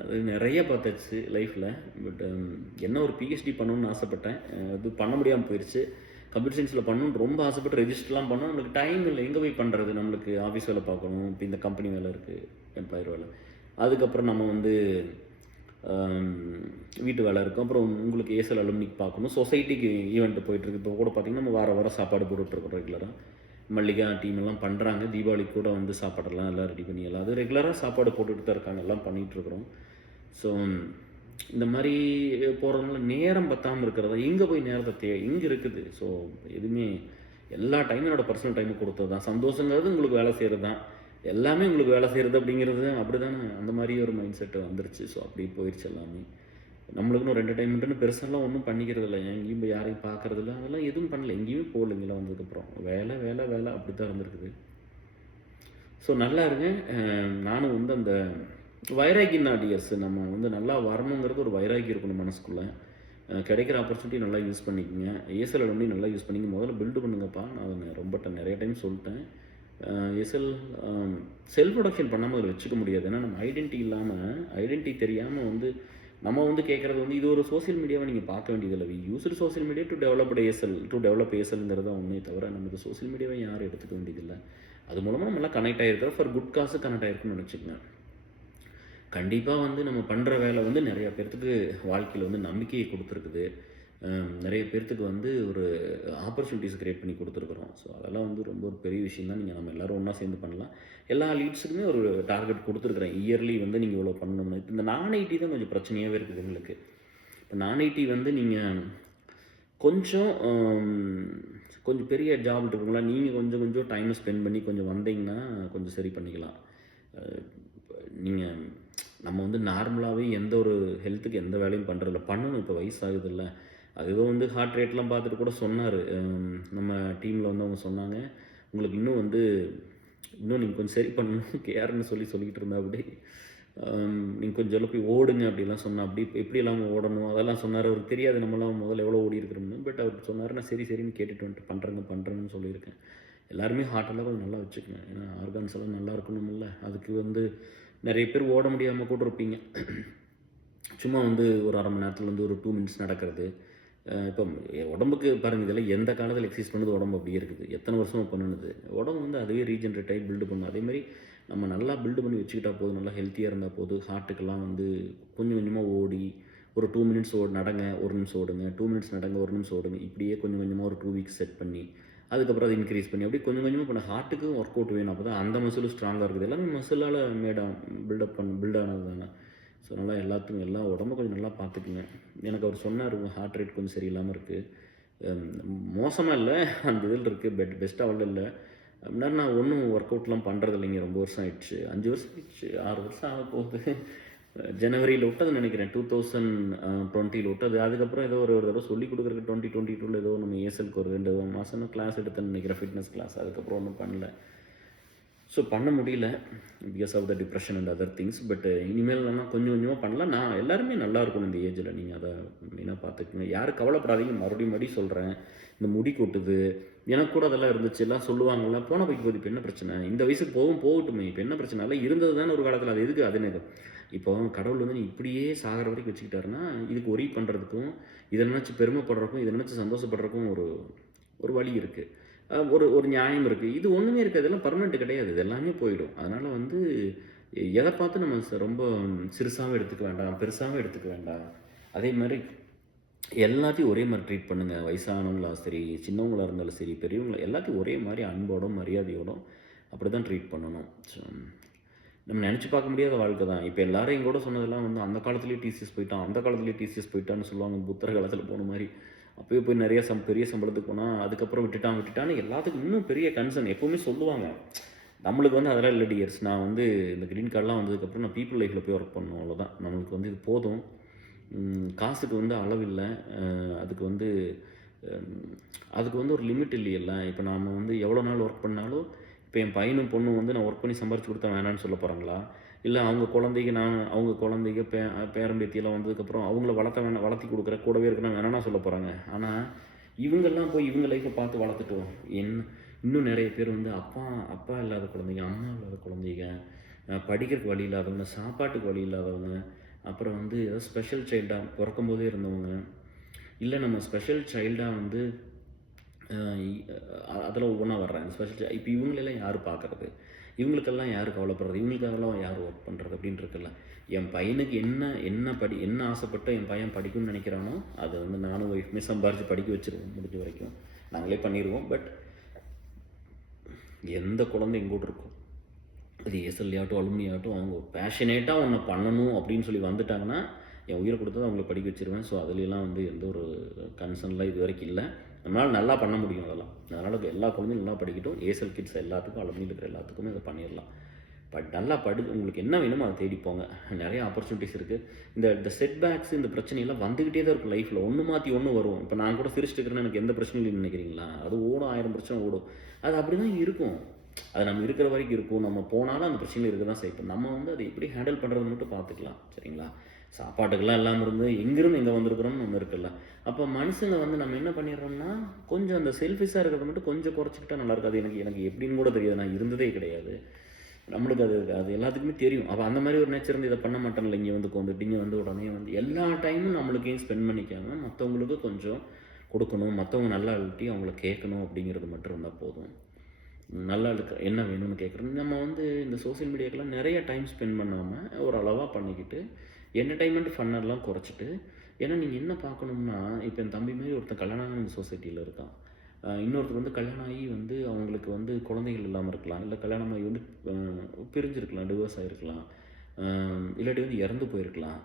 அது நிறைய பார்த்தாச்சு லைஃப்பில். பட் என்ன ஒரு பிஹெச்டி பண்ணணும்னு ஆசைப்பட்டேன். அது பண்ண முடியாமல் போயிடுச்சு. கம்ப்யூட்டர் சயின்ஸில் பண்ணணும்னு ரொம்ப ஆசைப்பட்டு ரெஜிஸ்டர்லாம் பண்ணோம். நம்மளுக்கு டைம் இல்லை, எங்கே போய் பண்ணுறது? நம்மளுக்கு ஆஃபீஸ் வேலை பார்க்கணும், இப்போ இந்த கம்பெனி வேலை இருக்குது, எம்ப்ளாயர் வேலை, அதுக்கப்புறம் நம்ம வந்து வீட்டு வேலை இருக்கும், அப்புறம் உங்களுக்கு ஏஎஸ்எல் அலுமினிக்கு பார்க்கணும், சொசைட்டிக்கு ஈவெண்ட்டு போயிட்டுருக்கு. இப்போ கூட பார்த்திங்கன்னா நம்ம வாரம் சாப்பாடு போட்டுட்ருக்கோம் ரெகுலராக. மல்லிகா டீம் எல்லாம் பண்ணுறாங்க. தீபாவளிக்கு கூட வந்து சாப்பாடெல்லாம் எல்லாம் ரெடி பண்ணி எல்லாம் அது ரெகுலராக சாப்பாடு போட்டுட்டு தான் இருக்காங்க, எல்லாம் பண்ணிகிட்ருக்குறோம். ஸோ இந்த மாதிரி போகிறதுனால நேரம் பத்தாமல் இருக்கிறதா, எங்கே போய் நேரத்தை எங்கே இருக்குது? ஸோ எதுவுமே எல்லா டைமும் என்னோடய பர்சனல் டைமும் கொடுத்தது தான். சந்தோஷங்கிறது உங்களுக்கு வேலை செய்கிறது தான், எல்லாமே உங்களுக்கு வேலை செய்கிறது அப்படிங்கிறது அப்படி தானே. அந்த மாதிரி ஒரு மைண்ட் செட்டு வந்துருச்சு. ஸோ அப்படி போயிடுச்சு எல்லாமே. நம்மளுக்குன்னு ஒரு என்டர்டைன்மெண்ட்டுன்னு பெருசாலாம் ஒன்றும் பண்ணிக்கிறது இல்லை. எங்கேயும் போய் யாரையும் பார்க்குறதில்ல, அதெல்லாம் எதுவும் பண்ணல. எங்கேயுமே போகல இங்கெல்லாம் வந்ததுக்கப்புறம். வேலை வேலை வேலை அப்படி தான் இருந்திருக்குது. ஸோ நல்லா இருங்க. நானும் வந்து அந்த வைராகி நாடியர்ஸ் நம்ம வந்து நல்லா வரணுங்கிறது ஒரு வைராகி இருக்கணும் மனசுக்குள்ளே. கிடைக்கிற ஆப்பர்ச்சுனிட்டி நல்லா யூஸ் பண்ணிக்கோங்க. ஏஎஸ்எல் வந்து நல்லா யூஸ் பண்ணிங்க. முதல்ல பில்டு பண்ணுங்கப்பா. நான் ரொம்ப நிறைய டைம் சொல்லிட்டேன். ஏஎஸ்எல் செல்ஃப் ப்ரொடக்ஷன் பண்ணாமல் அதில் வச்சுக்க முடியாது. ஏன்னா நம்ம ஐடென்டிட்டி இல்லாமல், ஐடென்டிட்டி தெரியாமல் வந்து நம்ம வந்து கேட்குறது வந்து இது ஒரு சோசியல் மீடியாவை நீங்கள் பார்க்க வேண்டியதில்லை. We used social media to develop ஏஎஸ்எல்ங்கிறது தான் ஒன்றே தவிர நமக்கு சோசியல் மீடியாவை யாரும் எடுத்துக்க வேண்டியதில்லை. அது மூலமாக நம்மளாம் கனெக்ட் ஆகிருக்கிறோம். ஃபார் குட் காசு கனெக்ட் ஆகிருக்குன்னு நினச்சிக்கங்க. கண்டிப்பாக வந்து நம்ம பண்ணுற வேலை வந்து நிறையா பேர்த்துக்கு வாழ்க்கையில் வந்து நம்பிக்கையை கொடுத்துருக்குது. நிறைய பேர்த்துக்கு வந்து ஒரு ஆப்பர்ச்சுனிட்டிஸ் க்ரியேட் பண்ணி கொடுத்துருக்குறோம். ஸோ அதெல்லாம் வந்து ரொம்ப ஒரு பெரிய விஷயம் தான். நம்ம எல்லோரும் ஒன்றா சேர்ந்து பண்ணலாம். எல்லா லீட்ஸுக்குமே ஒரு டார்கெட் கொடுத்துருக்குறேன். இயர்லி வந்து நீங்கள் இவ்வளோ பண்ணணும்னு. இப்போ இந்த நான் ஐடி தான் கொஞ்சம் பிரச்சனையாகவே இருக்குது எங்களுக்கு. இப்போ நான் ஐடி வந்து நீங்கள் கொஞ்சம் பெரிய ஜாப் இருக்குங்களா, நீங்கள் கொஞ்சம் டைமை ஸ்பெண்ட் பண்ணி கொஞ்சம் வந்தீங்கன்னா கொஞ்சம் சரி பண்ணிக்கலாம். நம்ம வந்து நார்மலாகவே எந்த ஒரு ஹெல்த்துக்கு எந்த வேலையும் பண்ணுறதில்ல. பண்ணணும், இப்போ வயசாகுதில்ல. அது ஏதோ வந்து ஹார்ட் ரேட்லாம் பார்த்துட்டு கூட சொன்னார். நம்ம டீமில் வந்து அவங்க சொன்னாங்க, உங்களுக்கு இன்னும் நீங்கள் கொஞ்சம் சரி பண்ணணும் கேர்னு சொல்லிக்கிட்டு இருந்தா. அப்படி நீங்கள் கொஞ்சம் போய் ஓடுங்க அப்படிலாம் சொன்னால், அப்படி எப்படியெல்லாம் ஓடணும் அதெல்லாம் சொன்னார். அவருக்கு தெரியாது நம்மளாம் முதல்ல எவ்வளோ ஓடி இருக்கிறோம்னு. பட் அவர் சொன்னார். நான் சரின்னு கேட்டுட்டு வந்துட்டு பண்ணுறேன்னு சொல்லியிருக்கேன். எல்லாருமே ஹார்ட்டெல்லாம் கொஞ்சம் நல்லா வச்சுக்கோங்க. ஏன்னா ஆர்கான்ஸ் எல்லாம் நல்லா இருக்கணும்ல. அதுக்கு வந்து நிறைய பேர் ஓட முடியாமல் கூட இருப்பீங்க. சும்மா வந்து ஒரு அரை மணி நேரத்தில் வந்து ஒரு 2 மினிட்ஸ் நடக்கிறது. இப்போ உடம்புக்கு பாருங்கள், இதெல்லாம் எந்த காலத்தில் எக்ஸசைஸ் பண்ணுறது உடம்பு அப்படியே இருக்குது. எத்தனை வருஷமாக பண்ணுனது உடம்பு வந்து அதுவே ரீஜென்ரேட் ஆகி பில்டு பண்ணும். அதேமாதிரி நம்ம நல்லா பில்டு பண்ணி வச்சுக்கிட்டா போதும். நல்லா ஹெல்த்தியாக இருந்தால் போதும். ஹார்ட்டுக்கெல்லாம் வந்து கொஞ்சம் கொஞ்சமாக ஓடி ஒரு 2 மினிட்ஸ் நடங்க, 1 நிமிஷம் ஓடுங்க, 2 மினிட்ஸ் நடங்க, 1 நிமிஷம் ஓடுங்க. இப்படியே கொஞ்சம் கொஞ்சமாக ஒரு 2 வீக்ஸ் செட் பண்ணி அதுக்கப்புறம் அதை இன்க்ரீஸ் பண்ணி அப்படி கொஞ்சம் கொஞ்சமாக பண்ண. ஹார்ட்டுக்கும் ஒர்க் அவுட் வேணும். அப்போ தான் அந்த மசிலும் ஸ்ட்ராங்காக இருக்குது. எல்லாமே மசிலால் பில்ட் ஆனது தானே. ஸோ நல்லா எல்லாத்துக்கும் எல்லா உடம்பு கொஞ்சம் நல்லா பார்த்துக்குங்க. எனக்கு அவர் சொன்னார், ஹார்ட் ரேட் கொஞ்சம் சரியில்லாமல் இருக்குது. மோசமாக இல்லை, அந்த இதில் இருக்குது, பெஸ்ட்டாக அவ்வளோ இல்லை அப்படின்னா. நான் ஒன்றும் ஒர்க் அவுட்லாம் பண்ணுறது இல்லைங்க. ரொம்ப வருஷம் ஆயிடுச்சு, 5 வருஷம் ஆயிடுச்சு, 6 வருஷம் ஆக போகுது. ஜனவரியில் விட்டது நினைக்கிறேன், 2020 விட்டது. அதுக்கப்புறம் ஏதோ ஒரு தடவை சொல்லிக் கொடுக்குறதுக்கு 2022 ஏதோ நம்ம ஏஎஸ்எல்க்கு ஒரு 2 மாதம் கிளாஸ் எடுத்தேன்னு நினைக்கிறேன், ஃபிட்னஸ் கிளாஸ். அதுக்கப்புறம் ஒன்றும் பண்ணல. ஸோ பண்ண முடியல because of the depression and other things. But இனிமேல் நான் கொஞ்சம் கொஞ்சமாக பண்ணலாம். நான் எல்லாருமே நல்லா இருக்கணும் இந்த ஏஜில். நீங்கள் அதை மெயினாக பார்த்துக்கணும். யாரும் கவலைப்படாதீங்க. மறுபடியும் சொல்கிறேன், இந்த முடி கொட்டுது, எனக்கு கூட அதெல்லாம் இருந்துச்சு. எல்லாம் சொல்லுவாங்கள்ல, போன போய்க்கு போகுது, இப்போ என்ன பிரச்சனை, இந்த வயசுக்கு போகட்டுமே, இப்போ என்ன பிரச்சனை, அதெல்லாம் இருந்தது தானே ஒரு காலத்தில். அது எதுக்கு அது எனக்கு இப்போ கடவுள் வந்து நீ இப்படியே சாகிற வரைக்கும் வச்சுக்கிட்டாருன்னா, இதுக்கு ஒரே பண்ணுறதுக்கும், இதை நினச்சி பெருமைப்படுறதுக்கும், இதை நினச்சி சந்தோஷப்படுறதுக்கும் ஒரு வழி இருக்குது. ஒரு நியாயம் இருக்குது. இது ஒன்றுமே இருக்குது. இதெல்லாம் பர்மனெண்ட் கிடையாது. இது எல்லாமே போயிடும். அதனால் வந்து எதை பார்த்து நம்ம ரொம்ப சிறுசாகவும் எடுத்துக்க வேண்டாம், பெருசாகவும் எடுத்துக்க வேண்டாம். அதே மாதிரி எல்லாத்தையும் ஒரே மாதிரி ட்ரீட் பண்ணுங்கள். வயசானவங்களா சரி, சின்னவங்களா இருந்தாலும் சரி, பெரியவங்கள எல்லாத்தையும் ஒரே மாதிரி அன்போடும் மரியாதையோடும் அப்படி தான் ட்ரீட் பண்ணணும். ஸோ நம்ம நினச்சி பார்க்க முடியாத வாழ்க்கை தான். இப்போ எல்லாரும் எங்கூட சொன்னதெல்லாம் வந்து அந்த காலத்துலேயே டிசிஎஸ் போயிட்டான், அந்த காலத்துலேயே டிசிஎஸ் போயிட்டான்னு சொல்லுவாங்க. புத்தர் காலத்தில் போன மாதிரி அப்போயே போய் நிறைய பெரிய சம்பளத்துக்கு போனால் அதுக்கப்புறம் விட்டுட்டான்னு எல்லாத்துக்கும் இன்னும் பெரிய கன்சர்ன் எப்போவுமே சொல்லுவாங்க. நம்மளுக்கு வந்து அதெல்லாம் இல்லை டியர்ஸ். நான் வந்து இந்த க்ரீன் கார்டெலாம் வந்ததுக்கப்புறம் நான் பீப்புள் லைஃப்பில் போய் ஒர்க் பண்ணணும், அவ்வளோதான். நம்மளுக்கு வந்து இது போதும். காசுக்கு வந்து அளவில்லை. அதுக்கு வந்து அதுக்கு வந்து ஒரு லிமிட் இல்லையில்ல. இப்போ நாம் வந்து எவ்வளோ நாள் ஒர்க் பண்ணாலும் இப்போ என் பையனும் பொண்ணும் வந்து நான் ஒர்க் பண்ணி சம்பாரிச்சு கொடுத்தா வேணான்னு சொல்ல போகிறாங்களா? இல்லை அவங்க குழந்தைக்கு அவங்க குழந்தைங்க பேரன் பேத்தியெல்லாம் வந்ததுக்கப்புறம் அவங்கள வளர்த்தி கொடுக்குற கூடவே இருக்கணும் வேணான்னா சொல்ல போகிறாங்க. ஆனால் இவங்கெல்லாம் போய் இவங்க லைஃப்பை பார்த்து வளர்த்துட்டோம். இன்னும் நிறைய பேர் வந்து அப்பா இல்லாத குழந்தைங்க, அம்மா இல்லாத குழந்தைங்க, படிக்கிறதுக்கு வழி இல்லாதவங்க, சாப்பாட்டுக்கு வழி இல்லாதவங்க, அப்புறம் வந்து ஏதாவது ஸ்பெஷல் சைல்டாக பிறக்கும்போதே இருந்தவங்க, இல்லை நம்ம ஸ்பெஷல் சைல்டாக வந்து அதில் ஒவ்வொன்றா வர்றேன். இந்த ஸ்பெஷல் இப்போ இவங்களெல்லாம் யார் பார்க்குறது? இவங்களுக்கெல்லாம் யார் கவலைப்படுறது? இவங்களுக்கெல்லாம் யார் ஒர்க் பண்ணுறது அப்படின்னு இருக்குல்ல. என் பையனுக்கு என்ன ஆசைப்பட்டு என் பையன் படிக்கணும்னு நினைக்கிறானோ அதை வந்து நானும் ஒய்ஃப்மே சம்பாரித்து படிக்க வச்சுருவோம். முடிஞ்ச வரைக்கும் நாங்களே பண்ணிடுவோம். பட் எந்த குழந்தை எங்கூட இருக்கும், அது ஏஎஸ்எல்ஏ ஆகட்டும் அலுமினி ஆகட்டும், அவங்க பேஷனேட்டாக ஒன்று பண்ணணும் அப்படின்னு சொல்லி வந்துட்டாங்கன்னா என் உயிரை கொடுத்தது அவங்களை படிக்க வச்சுருவேன். ஸோ அதுலலாம் வந்து எந்த ஒரு கன்சர்ன்லாம் இது வரைக்கும் இல்லை. நம்மளால் நல்லா பண்ண முடியும் அதெல்லாம். அதனால் எல்லா குழந்தையும் நல்லா படிக்கட்டும். ஏஎஸ்எல் கிட்ஸ் எல்லாத்துக்கும், அலுமினியில் இருக்கிற எல்லாத்துக்குமே அதை பண்ணிடலாம். நல்லா உங்களுக்கு என்ன வேணுமோ அதை தேடிப்போங்க. நிறைய ஆப்பர்ச்சுனிட்டிஸ் இருக்குது. இந்த செட்பேக்ஸ், இந்த பிரச்சனையெல்லாம் வந்துக்கிட்டே தான் இருக்கும் லைஃப்பில். ஒன்று மாற்றி ஒன்று வரும். இப்போ நான் கூட சிரிச்சுட்டு இருக்கிறேன்னு எனக்கு எந்த பிரச்சனையும் இல்லைன்னு நினைக்கிறீங்களா? அது ஓடும், 1000 பிரச்சனை ஓடும். அது அப்படி தான் இருக்கும். அது நம்ம இருக்கிற வரைக்கும் இருக்கும். நம்ம போனாலும் அந்த பிரச்சனைகள் இருக்க தான் செய்யும். நம்ம வந்து அதை எப்படி ஹேண்டில் பண்ணுறது மட்டும் பார்த்துக்கலாம். சரிங்களா? சாப்பாட்டுக்கெல்லாம் இல்லாமல் இருந்து எங்கிருந்து எங்கே வந்திருக்கிறோம்னு ஒன்று இருக்குல்ல. அப்போ மனுஷங்க வந்து நம்ம என்ன பண்ணிடுறோம்னா கொஞ்சம் அந்த செல்ஃபிஷாக இருக்கிறத மட்டும் கொஞ்சம் குறைச்சிக்கிட்டா நல்லா இருக்காது. எனக்கு எப்படின்னு கூட தெரியாது. நான் இருந்ததே கிடையாது. நம்மளுக்கு அது எல்லாத்துக்குமே தெரியும். அப்போ அந்த மாதிரி ஒரு நேச்சர் இருந்து இதை பண்ண மாட்டேன்ல. இங்கே வந்து உட்காந்துட்டு இங்கே வந்து உடனே வந்து எல்லா டைமும் நம்மளுக்கே ஸ்பெண்ட் பண்ணிக்காம மற்றவங்களுக்கு கொஞ்சம் கொடுக்கணும், மற்றவங்க நல்லா அழுட்டி அவங்கள கேட்கணும் அப்படிங்கிறது மட்டும் இருந்தால் போதும். நல்லா என்ன வேணும்னு கேட்குறோம். நம்ம வந்து இந்த சோசியல் மீடியாக்கெல்லாம் நிறைய டைம் ஸ்பெண்ட் பண்ணாமல் ஒரு அளவாக பண்ணிக்கிட்டு என்டர்டைன்மெண்ட் ஃபன்னெல்லாம் குறைச்சிட்டு, ஏன்னா நீங்கள் என்ன பார்க்கணும்னா இப்போ என் தம்பி மாதிரி ஒருத்தன் கல்யாணம் இந்த சொசைட்டியில் இருக்கான். இன்னொருத்தர் வந்து கல்யாணம் ஆகி வந்து அவங்களுக்கு வந்து குழந்தைகள் இல்லாமல் இருக்கலாம், இல்லை கல்யாணம் ஆகி வந்து பிரிஞ்சிருக்கலாம், டிவோர்ஸ் ஆகிருக்கலாம், இல்லாட்டி வந்து இறந்து போயிருக்கலாம்,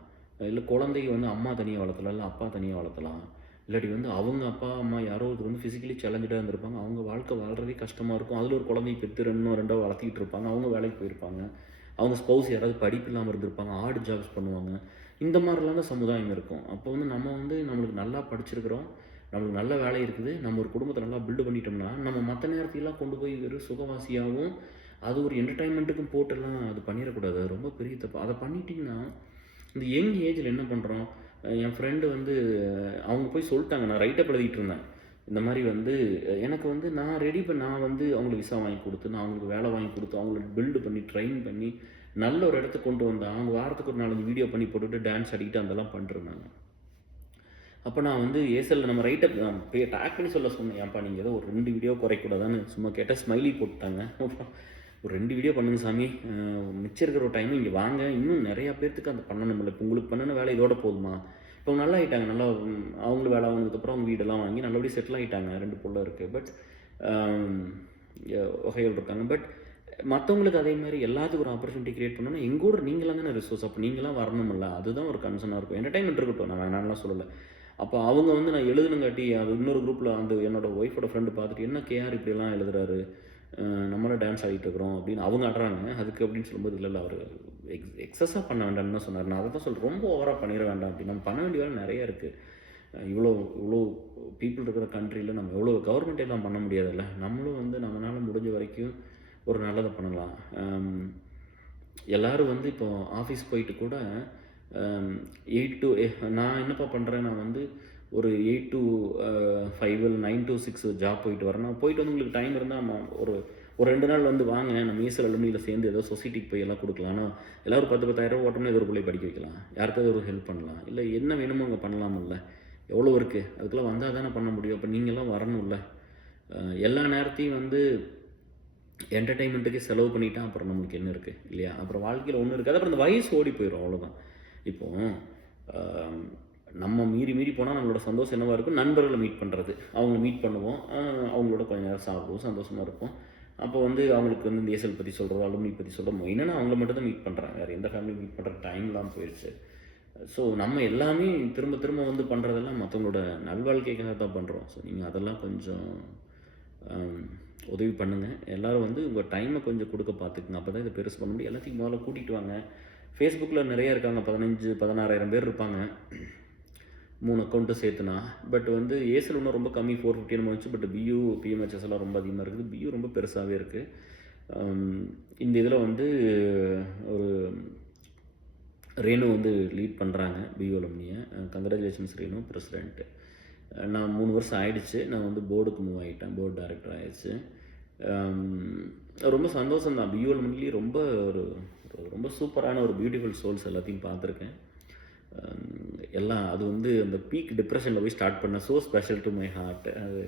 இல்லை குழந்தைங்க வந்து அம்மா தனியாக வளர்த்தலாம், இல்லை அப்பா தனியாக வளர்த்தலாம், இல்லாட்டி வந்து அவங்க அப்பா அம்மா யாரோ ஒருத்தர் வந்து ஃபிசிக்கலி சேலஞ்சடாக இருந்திருப்பாங்க. அவங்க வாழ்க்கை வாழ்கிறதே கஷ்டமாக இருக்கும். அதில் ஒரு குழந்தைய பெற்று ரெண்டோ வளர்த்திக்கிட்டு இருப்பாங்க. அவங்க வேலைக்கு போயிருப்பாங்க. அவங்க ஸ்பௌஸ் யாராவது படிப்பு இல்லாமல் இருந்திருப்பாங்க, ஆடு ஜாப்ஸ் பண்ணுவாங்க. இந்த மாதிரிலாம் தான் சமுதாயம் இருக்கும். அப்போ வந்து நம்ம வந்து நம்மளுக்கு நல்லா படிச்சிருக்கிறோம், நம்மளுக்கு நல்ல வேலை இருக்குது, நம்ம ஒரு குடும்பத்தை நல்லா பில்டு பண்ணிட்டோம்னா நம்ம மற்ற நேரத்தையெல்லாம் கொண்டு போய் வெறும் சுகவாசியாகவும் அது ஒரு என்டர்டைன்மெண்ட்டுக்கும் போட்டெல்லாம் அது பண்ணிடக்கூடாது. அது ரொம்ப பெரிய தப்பு. அதை பண்ணிட்டிங்கன்னா இந்த யங் ஏஜில் என்ன பண்ணுறோம்? என் ஃப்ரெண்டு வந்து அவங்க போய் சொல்லிட்டாங்க. நான் ரைட்டப் எழுதிட்டு இருந்தேன். இந்த மாதிரி வந்து எனக்கு வந்து நான் வந்து அவங்களுக்கு விசா வாங்கி கொடுத்து, நான் அவங்களுக்கு வேலை வாங்கி கொடுத்து, அவங்கள பில்டு பண்ணி ட்ரெயின் பண்ணி நல்ல ஒரு இடத்துக்கு கொண்டு வந்தேன். அவங்க வாரத்துக்கு ஒரு 4 வீடியோ பண்ணி போட்டுட்டு டான்ஸ் ஆடிக்கிட்டு அதெல்லாம் பண்ணிருந்தாங்க. அப்போ நான் வந்து ஏசலில் நம்ம ரைட்டப் டேக் பண்ணி சொல்ல சொன்னேன். ஏன்ப்பா நீங்கள் ஏதோ ஒரு 2 வீடியோ குறைக்கூடாதான்னு சும்மா கேட்டால் ஸ்மைலி போட்டுட்டாங்க. ஒரு 2 வீடியோ பண்ணுங்க சாமி, மிச்சம் இருக்கிற ஒரு டைமும் இங்கே வாங்க, இன்னும் நிறையா பேர்த்துக்கு அந்த பண்ணணும். இல்லை இப்போ உங்களுக்கு பண்ணின வேலை இதோட போதுமா? இப்போ நல்லா ஆகிட்டாங்க. நல்லா அவங்களும் வேலை ஆனதுக்கப்புறம் அவங்க வீடெல்லாம் வாங்கி நல்லபடியாக செட்டில் ஆகிட்டாங்க. 2 பிள்ளை இருக்குது. பட் வகைகள் இருக்காங்க. பட் மற்றவங்களுக்கு அதே மாதிரி எல்லாத்துக்கும் ஒரு ஆப்பர்ச்சுனிட்டி க்ரியேட் பண்ணணும்னா எங்கூட நீங்களாம் தானே ரிசோர்ஸ். அப்போ நீங்களாம் வரணுமில்ல. அதுதான் ஒரு கன்சர்னாக இருக்கும். என்டர்டைன்மெண்ட் இருக்கட்டும், நான் வேணாம்லாம் சொல்லலை. அப்போ அவங்க வந்து நான் எழுதுனுங்காட்டி அது இன்னொரு குரூப்பில் அந்த என்னோடய ஒய்ஃபோட ஃப்ரெண்டு பார்த்துட்டு என்ன கேஆர் இப்படிலாம் எழுதுறாரு, நம்மளும் டான்ஸ் ஆடிட்டு இருக்கிறோம் அப்படின்னு அவங்க ஆடுறாங்க. அதுக்கு அப்படின்னு சொல்லும்போது இல்லை அவர் எக்ஸஸாக பண்ண வேண்டாம்னு தான் சொன்னார். நான் அதை தான் சொல்கிறேன், ரொம்ப ஓவராக பண்ணிட வேண்டாம் அப்படின்னு. நம்ம பண்ண வேண்டிய வேலை நிறையா இருக்குது. இவ்வளோ பீப்புள் இருக்கிற கண்ட்ரியில் நம்ம எவ்வளோ கவர்மெண்ட் எல்லாம் பண்ண முடியாதுல்ல. நம்மளும் வந்து நம்மளால் முடிஞ்ச வரைக்கும் ஒரு நல்லதை பண்ணலாம். எல்லோரும் வந்து இப்போ ஆஃபீஸ் போயிட்டு கூட 8 to நான் என்னப்பா பண்ணுறேன், நான் வந்து ஒரு 8 to 5 இல்லை 9 to 6 ஜாப் போயிட்டு வரேன். நான் போயிட்டு வந்து உங்களுக்கு டைம் இருந்தால் ஒரு 2 நாள் வந்து வாங்க, நம்ம ஏசல் அலுமினியில் சேர்ந்து ஏதோ சொசைட்டிக்கு போய் எல்லாம் கொடுக்கலாம். ஆனால் எல்லோரும் 10,000 ஓட்டம்னு ஏதோ ஒரு பிள்ளை படிக்க வைக்கலாம், யாருக்காவது ஒரு ஹெல்ப் பண்ணலாம், இல்லை என்ன வேணுமோ அங்கே பண்ணலாமில்ல. எவ்வளோ இருக்குது அதுக்கெல்லாம் வந்தால் தானே பண்ண முடியும். அப்போ நீங்கள்லாம் வரணும்ல. எல்லா நேரத்தையும் வந்து என்டர்டைன்மெண்ட்டுக்கே செலவு பண்ணிட்டா அப்புறம் நம்மளுக்கு என்ன இருக்குது இல்லையா? அப்புறம் வாழ்க்கையில் ஒன்றும் இருக்காது. அப்புறம் அந்த வயசு ஓடி போயிடும், அவ்வளோதான். இப்போது நம்ம மீறி மீறி போனால் நம்மளோட சந்தோஷம் என்னவாக இருக்கும், நண்பர்களை மீட் பண்ணுறது. அவங்கள மீட் பண்ணுவோம், அவங்களோட கொஞ்ச நேரம் சாப்பிடுவோம், சந்தோஷமாக இருப்போம். அப்போ வந்து அவங்களுக்கு வந்து இந்த ஏசல் பற்றி சொல்கிறோம், அலுமினி பற்றி சொல்கிறோம். மெயினாக அவங்கள மட்டும் தான் மீட் பண்ணுறாங்க, வேறு எந்த ஃபேமிலி மீட் பண்ணுற டைம்லாம் போயிடுச்சு. ஸோ நம்ம எல்லாமே திரும்ப திரும்ப வந்து பண்ணுறதெல்லாம் மற்றவங்களோட நல்வாழ்க்கைக்காக தான் பண்ணுறோம். ஸோ நீங்கள் அதெல்லாம் கொஞ்சம் உதவி பண்ணுங்கள். எல்லோரும் வந்து உங்கள் டைமை கொஞ்சம் கொடுக்க பார்த்துக்குங்க. அப்போ தான் இதை பெருசு பண்ண முடியும். எல்லாத்தையும் முதல்ல கூட்டிகிட்டு வாங்க. ஃபேஸ்புக்கில் நிறையா இருக்காங்க, 15,000-16,000 பேர் இருப்பாங்க, 3 அக்கௌண்ட்டும் சேர்த்துனா. பட் வந்து ஏசல் இன்னும் ரொம்ப கம்மி, 450 நம்ம வச்சு. பட் பியூ பிஎம்ஹெச்எஸ் எல்லாம் ரொம்ப அதிகமாக இருக்குது. பியூ ரொம்ப பெருசாகவே இருக்குது. இந்த இதில் வந்து ஒரு ரேணு வந்து லீட் பண்ணுறாங்க பியூ அலுமினியை. Congratulations Renu, president. நான் 3 வருஷம் ஆகிடுச்சு. நான் வந்து போர்டுக்கு மூவ் ஆகிட்டேன், போர்டு டைரக்டர் ஆகிடுச்சு. ரொம்ப சந்தோஷம்தான். பியூ அலுமினிலேயே ரொம்ப சூப்பரான ஒரு பியூட்டிஃபுல் சோல்ஸ் எல்லாத்தையும் பார்த்துருக்கேன். எல்லாம் அது வந்து அந்த பீக் டிப்ரெஷனில் போய் ஸ்டார்ட் பண்ண so special to my heart. அது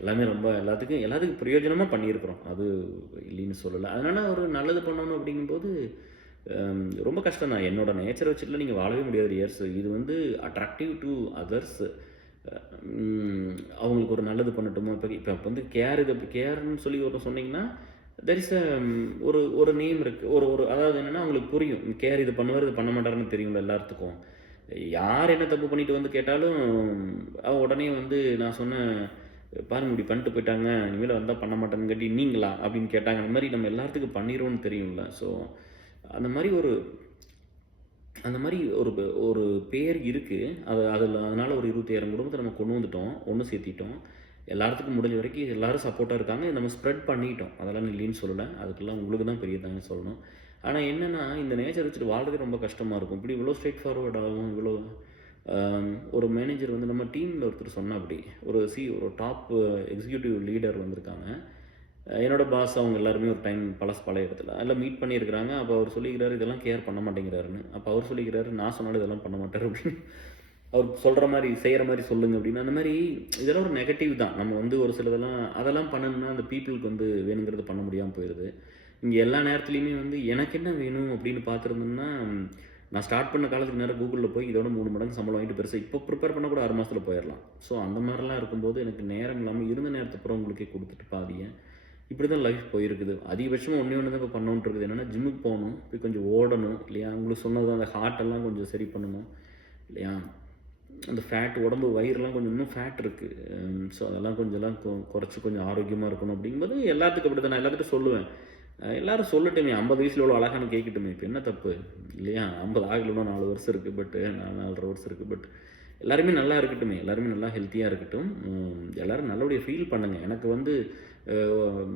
எல்லாமே ரொம்ப எல்லாத்துக்கும் பிரயோஜனமாக பண்ணியிருக்கிறோம், அது இல்லைன்னு சொல்லலை. அதனால் ஒரு நல்லது பண்ணணும் அப்படிங்கும்போது ரொம்ப கஷ்டம் தான். என்னோட நேச்சரை வச்சுட்டுலாம் நீங்கள் வாழவே முடியாது இயர்ஸ். இது வந்து அட்ராக்டிவ் டு அதர்ஸ். அவங்களுக்கு ஒரு நல்லது பண்ணட்டுமோ. இப்போ வந்து கேர்னு சொல்லி ஒரு சொன்னீங்கன்னா தெர் இஸ் ஒரு நேம் இருக்குது. அதாவது என்னென்னா அவங்களுக்கு புரியும், கேர் இது பண்ணுவார், இது பண்ண மாட்டாருன்னு தெரியும்ல எல்லாத்துக்கும். யார் என்ன தப்பு பண்ணிட்டு வந்து கேட்டாலும் உடனே வந்து நான் சொன்னேன், பாருங்க இப்படி பண்ணிட்டு போயிட்டாங்க, இனிமேல் வந்தால் பண்ண மாட்டேன்னு கேட்டி நீங்களா அப்படின்னு கேட்டாங்க. அந்த மாதிரி நம்ம எல்லாத்துக்கும் பண்ணிடுவோம்னு தெரியும்ல. ஸோ அந்த மாதிரி ஒரு பேர் இருக்குது. அதனால் ஒரு 25,000 குடும்பத்தை நம்ம கொண்டு வந்துட்டோம், ஒன்று சேர்த்திட்டோம். எல்லாத்துக்கும் முடிஞ்ச வரைக்கும் எல்லோரும் சப்போர்ட்டாக இருக்காங்க. நம்ம ஸ்ப்ரெட் பண்ணிட்டோம், அதெல்லாம் இல்லைன்னு சொல்லலை. அதுக்கெல்லாம் உங்களுக்கு தான் பெரிய தாங்க சொல்லணும். ஆனால் என்னென்னா இந்த நேச்சர் வச்சுட்டு வாழ்றது ரொம்ப கஷ்டமாக இருக்கும். இப்படி இவ்வளோ ஸ்ட்ரெயிட் ஃபார்வர்டாகவும் இவ்வளோ ஒரு மேனேஜர் வந்து நம்ம டீமில் ஒருத்தர் சொன்னால் அப்படி ஒரு டாப் எக்ஸிக்யூட்டிவ் லீடர் வந்திருக்காங்க. என்னோடய பாஸ் அவங்க எல்லாருமே ஒரு டைம் பழைய இடத்துல எல்லாம் மீட் பண்ணியிருக்கிறாங்க. அப்போ அவர் சொல்லிக்கிறாரு இதெல்லாம் கேர் பண்ண மாட்டேங்கிறாருன்னு. அப்போ அவர் சொல்லிக்கிறாரு நான் சொன்னாலும் இதெல்லாம் பண்ண மாட்டார் அப்படின்னு. அவர் சொல்கிற மாதிரி செய்கிற மாதிரி சொல்லுங்க அப்படின்னு. அந்த மாதிரி இதெல்லாம் ஒரு நெகட்டிவ் தான். நம்ம வந்து ஒரு சிலதெல்லாம் அதெல்லாம் பண்ணணும்னா அந்த பீப்புளுக்கு வந்து வேணுங்கிறது பண்ண முடியாமல் போயிடுது. இங்கே எல்லா நேரத்துலையுமே வந்து எனக்கு என்ன வேணும் அப்படின்னு பார்த்துருந்தோம்னா, நான் ஸ்டார்ட் பண்ண காலத்துக்கு நேரம் கூகுளில் போய் இதோட 3 மடங்கு சம்பளம் வாங்கிட்டு பெருசாக இப்போ ப்ரிப்பேர் பண்ண கூட 6 மாதத்தில் போயிடலாம். ஸோ அந்த மாதிரிலாம் இருக்கும்போது எனக்கு நேரம் இல்லாமல் இருந்த நேரத்துக்கு உங்களுக்கே கொடுத்துட்டு பாதியை இப்படி தான் லைஃப் போயிருக்குது. அதிகபட்சமாக ஒன்று தான் இப்போ பண்ணணுன்ட்டு இருக்குது. என்னென்னா ஜிம்முக்கு போகணும், போய் கொஞ்சம் ஓடணும் இல்லையா. உங்களுக்கு சொன்னது அந்த ஹார்ட்டெல்லாம் கொஞ்சம் சரி பண்ணணும் இல்லையா. அந்த ஃபேட் உடம்பு வயிறுலாம் கொஞ்சம் இன்னும் ஃபேட் இருக்குது. ஸோ அதெல்லாம் கொஞ்சம்லாம் குறைச்சி கொஞ்சம் ஆரோக்கியமாக இருக்கணும் அப்படிங்கும்போது எல்லாத்துக்கும் அப்படி தான் நான் எல்லாத்துக்கும் சொல்லுவேன். எல்லோரும் சொல்லட்டுமே, 50 வயசில் எவ்வளோ அழகானு கேட்கட்டுமே, இப்போ என்ன தப்பு இல்லையா. 50 ஆகலைன்னா 4 வருஷம் இருக்குது, பட்டு 4.5 வருஷம் இருக்குது. பட் எல்லாருமே நல்லா இருக்கட்டுமே, எல்லாருமே நல்லா ஹெல்த்தியாக இருக்கட்டும். எல்லோரும் நல்லபடியாக ஃபீல் பண்ணுங்கள். எனக்கு வந்து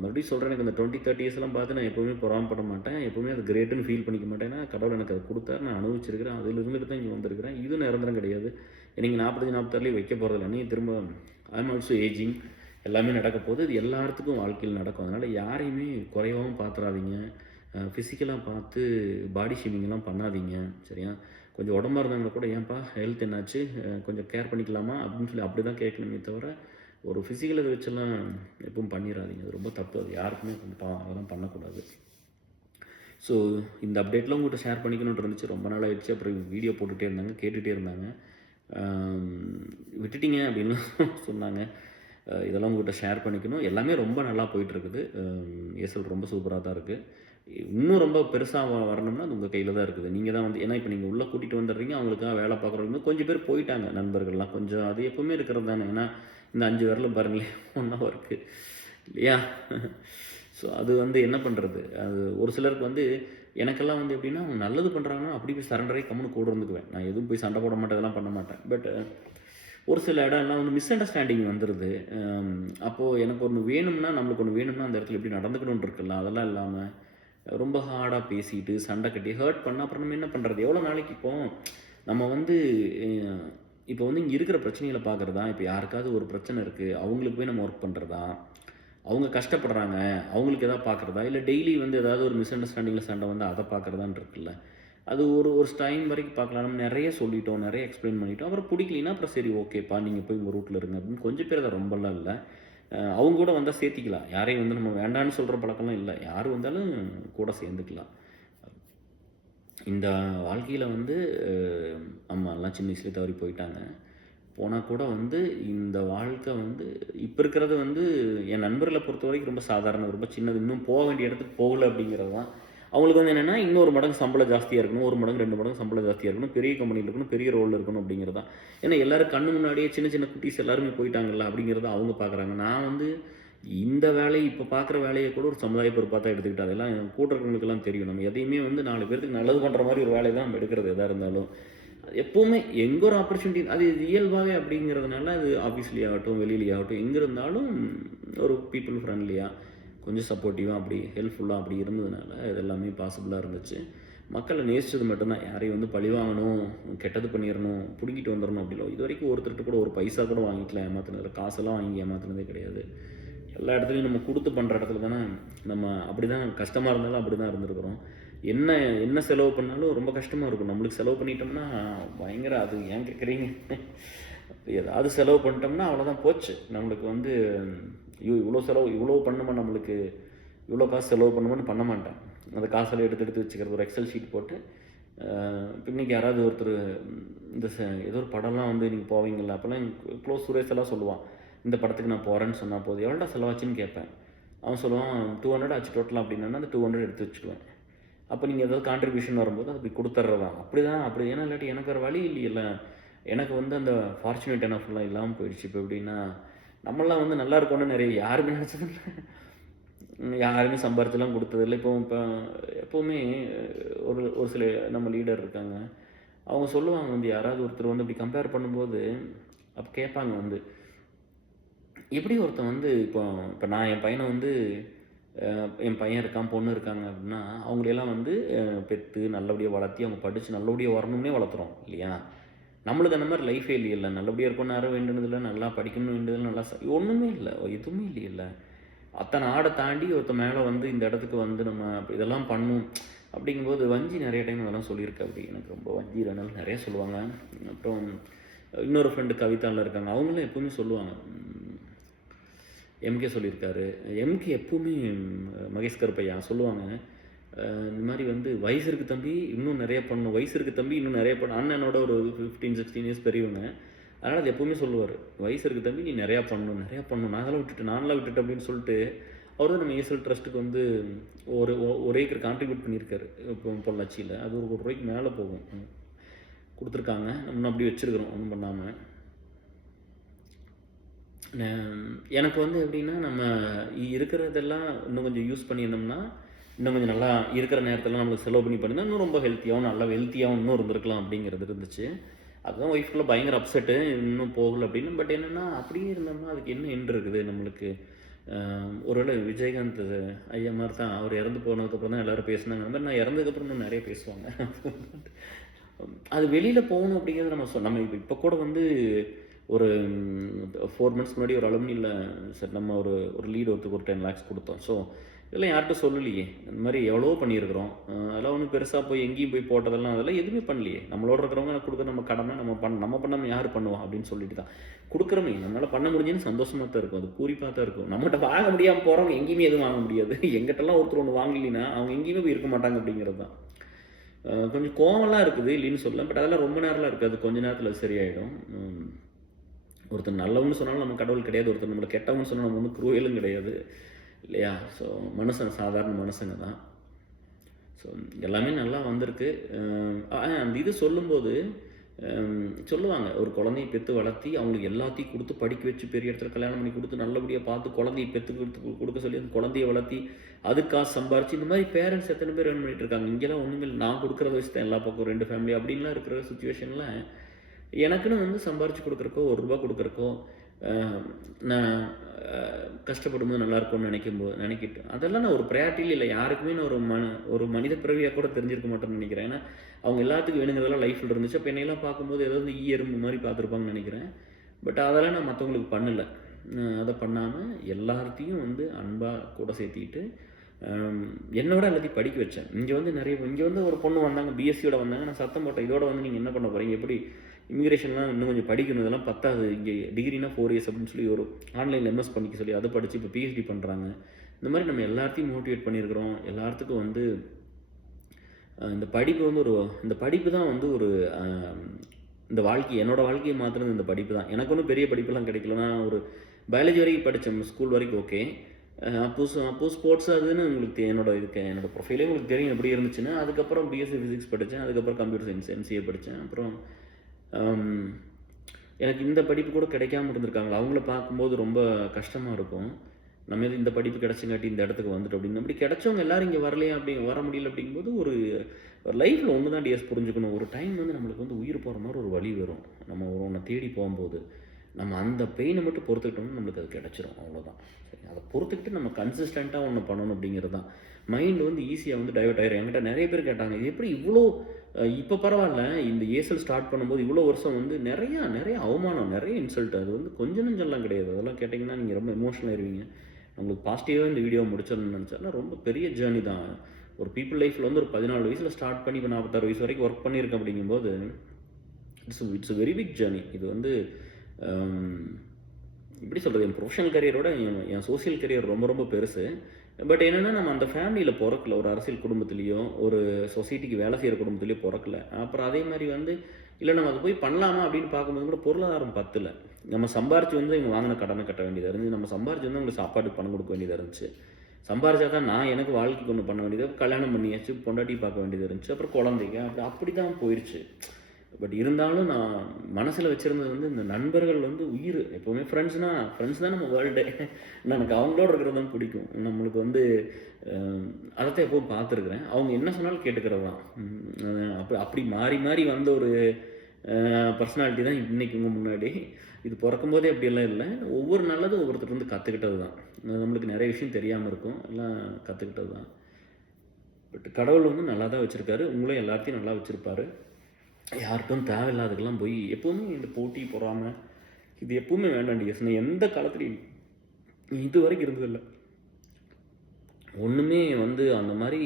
மறுபடியும் சொல்கிறேன், எனக்கு அந்த 20-30 இயர்ஸ்லாம் பார்த்து நான் எப்போவுமே பொறாமப்பட மாட்டேன், எப்போவுமே அது கிரேட்டுன்னு ஃபீல் பண்ணிக்க மாட்டேன். ஏன்னா கடவுள் எனக்கு அதை கொடுத்தாரு, நான் அனுபவிச்சிருக்கிறேன், அதில் இருந்துட்டு தான் இங்கே வந்திருக்கிறேன். இது நிரந்தரம் கிடையாது. நீங்கள் 45-46 வைக்க போகிறதில்ல, நீ திரும்ப ஐ எம் ஆல்சோ ஏஜிங், எல்லாமே நடக்க போகுது. இது எல்லாத்துக்கும் வாழ்க்கையில் நடக்கும். அதனால் யாரையுமே குறைவாகவும் பார்த்துறாதீங்க. ஃபிசிக்கலாக பார்த்து பாடி ஷேமிங்லாம் பண்ணாதீங்க, சரியா. கொஞ்சம் உடம்பாக இருந்தாங்கன்னா கூட ஏன்ப்பா ஹெல்த் என்னாச்சு, கொஞ்சம் கேர் பண்ணிக்கலாமா அப்படின்னு சொல்லி அப்படி தான் கேட்கணுமே தவிர ஒரு ஃபிசிக்கலை வச்செல்லாம் எப்பவும் பண்ணிடாதீங்க. அது ரொம்ப தப்பு. அது யாருக்குமே அதெல்லாம் பண்ணக்கூடாது. ஸோ இந்த அப்டேட்லாம் உங்கள்கிட்ட ஷேர் பண்ணிக்கணும்னு இருந்துச்சு. ரொம்ப நாள் ஆகிடுச்சு. அப்புறம் வீடியோ போட்டுகிட்டே இருந்தாங்க, கேட்டுகிட்டே இருந்தாங்க. விட்டுட்டீங்க அப்படின்னு சொன்னாங்க. இதெல்லாம் உங்கள்கிட்ட ஷேர் பண்ணிக்கணும். எல்லாமே ரொம்ப நல்லா போயிட்டுருக்குது. ஏசல் ரொம்ப சூப்பராக தான் இருக்குது. இன்னும் ரொம்ப பெருசாக வரணும்னா அது உங்கள் கையில் தான் இருக்குது. நீங்கள் தான் வந்து, ஏன்னா இப்போ நீங்கள் உள்ளே கூட்டிகிட்டு வந்துடுறீங்க, அவங்களுக்காக வேலை பார்க்குறவங்க கொஞ்சம் பேர் போயிட்டாங்க, நண்பர்கள்லாம். கொஞ்சம் அது எப்போவுமே இருக்கிறது தானே. ஏன்னா இந்த 5 விரலும் பாருங்களேன், ஒன்றாக இருக்குது இல்லையா. ஸோ அது வந்து என்ன பண்ணுறது, அது ஒரு சிலருக்கு வந்து எனக்கெல்லாம் வந்து எப்படின்னா அவங்க நல்லது பண்ணுறாங்கன்னா அப்படி போய் சரண்டரே கம்முன்னு கூட இருந்துக்குவேன். நான் எதுவும் போய் சண்டை போட மாட்டேன், இதெல்லாம் பண்ண மாட்டேன். பட் ஒரு சில இடம்லாம் வந்து மிஸ் அண்டர்ஸ்டாண்டிங் வந்துடுது. அப்போது எனக்கு ஒன்று வேணும்னா, நம்மளுக்கு ஒன்று வேணும்னா அந்த இடத்துல எப்படி நடந்துக்கணும்னு இருக்குல்ல, அதெல்லாம் இல்லாமல் ரொம்ப ஹார்டாக பேசிட்டு சண்டை கட்டி ஹர்ட் பண்ணால் அப்புறம் நம்ம என்ன பண்ணுறது. எவ்வளோ நாளைக்கு இப்போ நம்ம வந்து இப்போ வந்து இங்கே இருக்கிற பிரச்சனைகளை பார்க்குறதா, இப்போ யாருக்காவது ஒரு பிரச்சனை இருக்குது அவங்களுக்கு போய் நம்ம ஒர்க் பண்ணுறதா, அவங்க கஷ்டப்படுறாங்க அவங்களுக்கு எதாவது பார்க்குறதா, இல்லை டெய்லி வந்து ஏதாவது ஒரு மிஸ் அண்டர்ஸ்டாண்டிங்கில் சண்டை வந்து அதை பார்க்குறதான்னு இருக்குல்ல. அது ஒரு டைம் வரைக்கும் பார்க்கலாம். நம்ம நிறைய சொல்லிட்டோம், நிறைய எக்ஸ்பிளைன் பண்ணிட்டோம். அப்புறம் பிடிக்கலின்னா அப்புறம் சரி ஓகேப்பா நீங்கள் போய் உங்கள் ரூட்டில் இருங்க அப்படின்னு கொஞ்சம் பேர் அதை ரொம்பலாம் இல்லை. அவங்க கூட வந்தால் சேர்த்திக்கலாம். யாரையும் வந்து நம்ம வேண்டான்னு சொல்கிற பழக்கம்லாம் இல்லை. யார் வந்தாலும் கூட சேர்ந்துக்கலாம். இந்த வாழ்க்கையில் வந்து அம்மாலாம் சின்ன வயசுலேயே தவறி போயிட்டாங்க. போனால் கூட வந்து இந்த வாழ்க்கை வந்து இப்போ இருக்கிறது வந்து என் நண்பர்களை பொறுத்த வரைக்கும் ரொம்ப சாதாரண, ரொம்ப சின்னது. இன்னும் போக வேண்டிய இடத்துக்கு போகல அப்படிங்கிறது தான். அவங்களுக்கு வந்து என்னென்னா, இன்னொரு மடங்கு சம்பளம் ஜாஸ்தியாக இருக்கணும், 1 மடங்கு 2 மடங்கு சம்பளம் ஜாஸ்தியாக இருக்கணும், பெரிய கம்பெனியில் இருக்கணும், பெரிய ரோலில் இருக்கணும் அப்படிங்கிறது தான். ஏன்னா எல்லோரும் கண்ணு முன்னாடியே சின்ன சின்ன குட்டீஸ் எல்லாருமே போயிட்டாங்கல்ல அப்படிங்கிறத அவங்க பார்க்குறாங்க. நான் வந்து இந்த வேலையை இப்போ பார்க்குற வேலையை கூட ஒரு சமுதாய பொறுப்பாக தான் எடுத்துக்கிட்டு, அதெல்லாம் எனக்கு கூட இருக்கிறவங்களுக்கெல்லாம் தெரியும். நம்ம எதையுமே வந்து 4 பேருக்கு நல்லது பண்ணுற மாதிரி ஒரு வேலையை தான் நம்ம எடுக்கிறது எதாக இருந்தாலும். எப்போவுமே எங்கே ஒரு ஆப்பர்ச்சுனிட்டி அது இயல்பாகவே அப்படிங்கிறதுனால, அது ஆஃபீஸ்லேயே ஆகட்டும், வெளியிலேயே ஆகட்டும், எங்கே இருந்தாலும் ஒரு பீப்புள் ஃப்ரெண்ட்லியாக, கொஞ்சம் சப்போர்ட்டிவாக, அப்படி ஹெல்ப்ஃபுல்லாக அப்படி இருந்ததுனால இது எல்லாமே பாசிபிளாக இருந்துச்சு. மக்களை நேசித்தது மட்டும்தான். யாரையும் வந்து பழி வாங்கணும், கெட்டது பண்ணிடணும், பிடுங்கிட்டு வந்துடணும் அப்படின்னா இது வரைக்கும் ஒருத்தர்கிட்ட கூட ஒரு பைசா கூட வாங்கிக்கலாம் ஏமாற்றினதில், காசெல்லாம் வாங்கி ஏமாற்றினதே கிடையாது. எல்லா இடத்துலையும் நம்ம கொடுத்து பண்ணுற இடத்துல தானே நம்ம அப்படி தான் கஷ்டமாக இருந்தாலும் அப்படி தான் இருந்திருக்கிறோம். என்ன என்ன செலவு பண்ணாலும் ரொம்ப கஷ்டமாக இருக்கும். நம்மளுக்கு செலவு பண்ணிட்டோம்னா பயங்கர, அது ஏன் கேட்குறீங்க, ஏதாவது செலவு பண்ணிட்டோம்னா அவ்வளோதான் போச்சு. நம்மளுக்கு வந்து இவ்வளோ பண்ணுமா, நம்மளுக்கு இவ்வளோ காசு செலவு பண்ணுமான்னு பண்ண மாட்டேன். அந்த காசெல்லாம் எடுத்து வச்சுக்கிறது, ஒரு எக்ஸல் ஷீட் போட்டு. இன்றைக்கி யாராவது ஒருத்தர் இந்த ஏதோ ஒரு படம்லாம் வந்து நீங்கள் போவீங்களா, அப்போல்லாம் க்ளோஸ் சுரேஷ் எல்லாம் சொல்லுவான், இந்த படத்துக்கு நான் போகிறேன்னு சொன்னால் போதும், எவ்வளோடா செலவாச்சுன்னு கேட்பேன். அவன் சொல்லுவான் 200 ஆச்சு டோட்டலாக அப்படின்னா, அந்த 200 எடுத்து வச்சுக்குவேன். அப்போ நீங்கள் ஏதாவது கான்ட்ரிபியூஷன் வரும்போது அது போய் கொடுத்துட்றதான். அப்படி ஏன்னா இல்லாட்டி எனக்கு வேறு வழி இல்லையில்ல. எனக்கு வந்து அந்த ஃபார்ச்சுனேட் எனஃப்லாம் இல்லாமல் போயிடுச்சு. இப்போ எப்படின்னா, நம்மளாம் வந்து நல்லா இருக்கோன்னு நிறைய யாருமே நினச்சதில்ல, யாருமே சம்பாரிச்செல்லாம் கொடுத்ததில்லை. இப்போ எப்போவுமே ஒரு சில நம்ம லீடர் இருக்காங்க, அவங்க சொல்லுவாங்க வந்து, யாராவது ஒருத்தர் வந்து இப்படி கம்பேர் பண்ணும்போது அப்போ கேட்பாங்க வந்து, எப்படி ஒருத்தன் வந்து இப்போ நான் என் பையனை வந்து என் பையன் இருக்கான், பொண்ணு இருக்காங்க அப்படின்னா, அவங்களையெல்லாம் வந்து பெற்று நல்லபடியாக வளர்த்தி அவங்க படித்து நல்லபடியாக வரணும்னே வளர்த்துறோம் இல்லையா? நம்மளுக்கு அந்த மாதிரி லைஃபே இல்லையில்ல. நல்லபடியாக இருக்கணும்னு யாரும் வேண்டுனதில்லை, நல்லா படிக்கணும்னு வேண்டியதில்லை, நல்லா ஒன்றுமே இல்லை, எதுவுமே இல்லையில்ல. அத்தனை ஆடை தாண்டி ஒருத்த மேலே வந்து இந்த இடத்துக்கு வந்து நம்ம இதெல்லாம் பண்ணும் அப்படிங்கும்போது, வஞ்சி நிறைய டைம் அதெல்லாம் சொல்லியிருக்கு. அப்படி எனக்கு ரொம்ப வஞ்சி ரெனல் நிறைய சொல்லுவாங்க. அப்புறம் இன்னொரு ஃப்ரெண்டு கவிதாவில் இருக்காங்க, அவங்களும் எப்பவுமே சொல்லுவாங்க. எம்கே சொல்லியிருக்காரு. எம்கே எப்பவுமே மகேஷ் கருப்பையா சொல்லுவாங்க, இந்த மாதிரி வந்து வயசு இருக்குது தம்பி, இன்னும் நிறைய பண்ணணும், வயசு இருக்குது தம்பி, இன்னும் நிறைய பண்ணணும். அண்ணனோட ஒரு 15-16 இயர்ஸ் பெரியவங்க. அதனால் அது எப்போவுமே சொல்லுவார், வயசு இருக்குது தம்பி, நீ நிறையா பண்ணணும், நான்லாம் விட்டுட்டேன் அப்படின்னு சொல்லிட்டு, அவர் தான் நம்ம ஏசல் ட்ரஸ்ட்டுக்கு வந்து ஒரு ஏக்கர் கான்ட்ரிபியூட் பண்ணியிருக்காரு இப்போ பொள்ளாச்சியில். அது ஒரு ரூபாய்க்கு மேலே போகும் கொடுத்துருக்காங்க. நம்ம அப்படி வச்சுருக்கிறோம் ஒன்றும் பண்ணாமல். எனக்கு வந்து எப்படின்னா, நம்ம இருக்கிறதெல்லாம் இன்னும் கொஞ்சம் யூஸ் பண்ணியிருந்தோம்னா, இன்னும் கொஞ்சம் நல்லா இருக்கிற நேரத்தில் நம்மளுக்கு செலவு பண்ணியிருந்தா இன்னும் ரொம்ப ஹெல்த்தியாகவும் நல்லா வெல்த்தியாகவும் இன்னும் இருந்திருக்கலாம் அப்படிங்கிறது இருந்துச்சு. அதுதான் ஒய்ஃப்குள்ளே பயங்கர அப்செட்டு, இன்னும் போகலை அப்படின்னு. பட் என்னென்னா, அப்படியே இருந்தோம்னா அதுக்கு என்ன எண்ட் இருக்குது நம்மளுக்கு? ஒருவேளை விஜயகாந்த் ஐயா மாதிரி தான், அவர் இறந்து போனதுக்கப்புறம் தான் எல்லோரும் பேசினாங்க. அந்த மாதிரி நான் இறந்ததுக்கப்புறம் இன்னும் நிறைய பேசுவாங்க. அது வெளியில் போகணும் அப்படிங்கிறது நம்ம இப்போ கூட வந்து ஒரு 4 months முன்னாடி ஒரு அலுமினியில் சார் நம்ம ஒரு லீடு ஒருத்தருக்கு ஒரு 10 lakhs கொடுத்தோம். ஸோ இதெல்லாம் யார்கிட்ட சொல்லலையே, இந்த மாதிரி எவ்வளோ பண்ணியிருக்கிறோம். அதெல்லாம் ஒன்றும் பெருசாக போய் எங்கேயும் போய் போட்டதெல்லாம் அதெல்லாம் எதுவுமே பண்ணலையே. நம்மளோட இருக்கிறவங்க கொடுக்க நம்ம கடமை, நம்ம பண்ணாமல் யார் பண்ணுவோம் அப்படின்னு சொல்லிட்டு தான் கொடுக்குறோமே. நம்மளால் பண்ண முடிஞ்சுன்னு சந்தோஷமாக தான் இருக்கும், அது பூரிப்பாக தான் இருக்கும். நம்மகிட்ட வாங்க முடியாமல் போகிறவங்க எங்கேயுமே எதுவும் வாங்க முடியாது. எங்கிட்டலாம் ஒருத்தர் ஒன்று வாங்கலின்னா அவங்க எங்கேயுமே போய் இருக்க மாட்டாங்க அப்படிங்கிறது தான். கொஞ்சம் கோவம்லாம் இருக்குது இல்லைன்னு சொல்லலாம், பட் அதெல்லாம் ரொம்ப நேரம்லாம் இருக்காது, கொஞ்சம் நேரத்தில் சரியாயிடும். ஒருத்தர் நல்லவன்னு சொன்னாலும் நம்ம கடவுள் கிடையாது, ஒருத்தர் நம்மளை கெட்டவன்னு சொன்னால் நம்ம ஒன்றும் குரூயலும் கிடையாது இல்லையா? ஸோ மனுஷன் சாதாரண மனுஷங்க தான். ஸோ எல்லாமே நல்லா வந்திருக்கு. அந்த இது சொல்லும்போது சொல்லுவாங்க, ஒரு குழந்தையை பெற்று வளர்த்தி அவங்களுக்கு எல்லாத்தையும் கொடுத்து படிக்க வச்சு பெரிய இடத்துல கல்யாணம் பண்ணி கொடுத்து நல்லபடியாக பார்த்து குழந்தையை பெற்று கொடுக்க சொல்லி அந்த குழந்தையை வளர்த்தி அதுக்கு காசு சம்பாரிச்சு இந்த மாதிரி பேரண்ட்ஸ் எத்தனை பேர் ரன் பண்ணிட்டு இருக்காங்க. இங்கெல்லாம் ஒன்றுமே இல்லை, நான் கொடுக்குறத வச்சு தான் எல்லா பக்கம் 2 ஃபேமிலி அப்படின்லாம் இருக்கிற சுச்சுவேஷனில் எனக்குன்னு வந்து சம்பாரித்து கொடுக்குறக்கோ ₹1 கொடுக்குறக்கோ நான் கஷ்டப்படும்போது நல்லாயிருக்கும்னு நினைக்கிட்டு அதெல்லாம் நான் ஒரு ப்ரையாரிட்டியில் இல்லை. யாருக்குமே நான் ஒரு மனித பிறவியாக கூட தெரிஞ்சிருக்க மாட்டேன்னு நினைக்கிறேன். ஏன்னா அவங்க எல்லாத்துக்கும் வேணுங்கிறதெல்லாம் லைஃப்பில் இருந்துச்சு. அப்போ என்னையெல்லாம் பார்க்கும்போது ஏதாவது எறும்பு மாதிரி பார்த்துருப்பாங்கன்னு நினைக்கிறேன். பட் அதெல்லாம் நான் மற்றவங்களுக்கு பண்ணலை. அதை பண்ணாமல் எல்லாத்தையும் வந்து அன்பாக கூட சேர்த்திக்கிட்டு என்னோட எல்லாத்தையும் படிக்க வச்சேன். இங்கே வந்து ஒரு பொண்ணு வந்தாங்க, பிஎஸ்சியோட வந்தாங்க. நான் சத்தம் போட்டேன், இதோட வந்து நீங்கள் என்ன பண்ண போகிறீங்க, எப்படி இமிக்ரேஷன்லாம் இன்னும் கொஞ்சம் படிக்கணும், இதெல்லாம் பத்தாது, இங்கே டிகிரினா 4 years அப்படின்னு சொல்லி ஒரு ஆன்லைனில் எம்எஸ் பண்ணிக்க சொல்லி அதை படித்து இப்போ பிஹெச்டி பண்ணுறாங்க. இந்த மாதிரி நம்ம எல்லாத்தையும் மோட்டிவேட் பண்ணியிருக்கிறோம். எல்லாத்துக்கும் வந்து இந்த படிப்பு வந்து இந்த படிப்பு தான் வந்து ஒரு இந்த என்னோடய வாழ்க்கையை மாற்றுறது இந்த படிப்பு தான். எனக்கு ஒன்றும் பெரிய படிப்புலாம் கிடைக்கல. நான் ஒரு பயாலஜி வரைக்கும் படித்தேன், ஸ்கூல் வரைக்கும் ஓகே. அப்போ ஸ்போர்ட்ஸ் அதுன்னு உங்களுக்கு என்னோட ப்ரொஃபைலே உங்களுக்கு தெரியும் எப்படி இருந்துச்சுன்னா, அதுக்கப்புறம் பிஎஸ்சி ஃபிசிக்ஸ் படித்தேன், அதுக்கப்புறம் கம்ப்யூட்டர் சயின்ஸ் எம்சிஏ படித்தேன். அப்புறம் எனக்கு இந்த படிப்பு கூட கிடைக்காம இருந்திருக்காங்களா, அவங்கள பார்க்கும்போது ரொம்ப கஷ்டமாக இருக்கும். நம்ம இந்த படிப்பு கிடச்சங்காட்டி இந்த இடத்துக்கு வந்துட்டோம் அப்படின்னு. அப்படி கிடைச்சவங்க எல்லோரும் இங்கே வரலையா, வர முடியல அப்படிங்கும்போது ஒரு லைஃப்பில் ஒன்று தான் டிஎஸ் புரிஞ்சுக்கணும். ஒரு டைம் வந்து நம்மளுக்கு வந்து உயிர் போகிற மாதிரி ஒரு வழி வரும். நம்ம ஒன்றை தேடி போகும்போது நம்ம அந்த பெயினை மட்டும் பொறுத்துக்கிட்டோம்னா நம்மளுக்கு அது கிடச்சிரும், அவ்வளோதான். சரி, அதை பொறுத்துக்கிட்டு நம்ம கன்சிஸ்டண்ட்டாக ஒன்று பண்ணணும் அப்படிங்கிறது தான். மைண்ட் வந்து ஈஸியாக வந்து டைவர்ட் ஆயிரும். என்கிட்ட நிறைய பேர் கேட்டாங்க, இது எப்படி இவ்வளோ இப்போ பரவாயில்ல, இந்த ஏசல் ஸ்டார்ட் பண்ணும்போது இவ்வளோ வருஷம் வந்து நிறைய அவமானம், நிறைய இன்சல்ட், அது வந்து கொஞ்சம் நெஞ்சம்லாம் கிடையாது. அதெல்லாம் கேட்டிங்கன்னா நீங்கள் ரொம்ப எமோஷனல் ஆயிருவீங்க. உங்களுக்கு பாசிட்டிவாக இந்த வீடியோ முடிச்சிடணும்னு நினச்சா ரொம்ப பெரிய ஜேர்னி தான். ஒரு பீப்புள் லைஃப்பில் வந்து ஒரு 14 வயசில் ஸ்டார்ட் பண்ணி இப்போ 46 வயசு வரைக்கும் ஒர்க் பண்ணியிருக்கேன் அப்படிங்கும்போது இட்ஸ் வெரி பிக் ஜேர்னி. இது வந்து எப்படி சொல்கிறது, என் ப்ரொஃபஷனல் கரியரோட என் சோசியல் கரியர் ரொம்ப பெருசு. பட் என்னென்னா, நம்ம அந்த ஃபேமிலியில் பிறக்கல, ஒரு அரசியல் குடும்பத்துலேயோ ஒரு சொசைட்டிக்கு வேலை செய்கிற குடும்பத்துலேயோ பிறக்கல. அப்புறம் அதே மாதிரி வந்து இல்லை நம்ம அதை போய் பண்ணலாமா அப்படின்னு பார்க்கும்போது கூட பொருளாதாரம் பத்தல. நம்ம சம்பாரிச்சு வந்து இவங்க வாங்கின கடனை கட்ட வேண்டியதாக இருந்துச்சு. நம்ம சம்பாரிச்சு வந்து அவங்களுக்கு சாப்பாட்டுக்கு பணம் கொடுக்க வேண்டியதாக இருந்துச்சு. சம்பாரிச்சா தான் நான் எனக்கு வாழ்க்கைக்கு ஒன்று பண்ண வேண்டியது, கல்யாணம் பண்ணியாச்சு, பொண்டாட்டி பார்க்க வேண்டியது இருந்துச்சு, அப்புறம் குழந்தைங்க, அப்படி தான் போயிடுச்சு. பட் இருந்தாலும் நான் மனசில் வச்சுருந்தது வந்து இந்த நண்பர்கள் வந்து உயிர். எப்போவுமே ஃப்ரெண்ட்ஸ் தான் நம்ம வேர்ல்டே. எனக்கு அவங்களோட இருக்கிறது தான் பிடிக்கும். நம்மளுக்கு வந்து அதைத்தான் எப்போவும் பார்த்துருக்குறேன். அவங்க என்ன சொன்னாலும் கேட்டுக்கிறது தான். அப்படி மாறி வந்த ஒரு பர்சனாலிட்டி தான் இன்றைக்கி உங்கள் முன்னாடி. இது பிறக்கும்போதே அப்படியெல்லாம் இல்லை. ஒவ்வொரு நல்லதும் ஒவ்வொருத்தர் வந்து கற்றுக்கிட்டது தான். நம்மளுக்கு நிறைய விஷயம் தெரியாமல் இருக்கும், எல்லாம் கற்றுக்கிட்டது தான். பட் கடவுள் வந்து நல்லா தான் வச்சுருக்காரு. உங்களையும் எல்லாத்தையும் நல்லா வச்சுருப்பாரு. யார்கிட்டும் தேவையில்லாததுக்கெல்லாம் போய் எப்போவுமே இந்த போட்டி பொறாமல் இது எப்பவுமே வேண்டாம் டிஎஸ். நான் எந்த காலத்துலையும் இது வரைக்கும் இருந்ததில்லை. ஒன்றுமே வந்து அந்த மாதிரி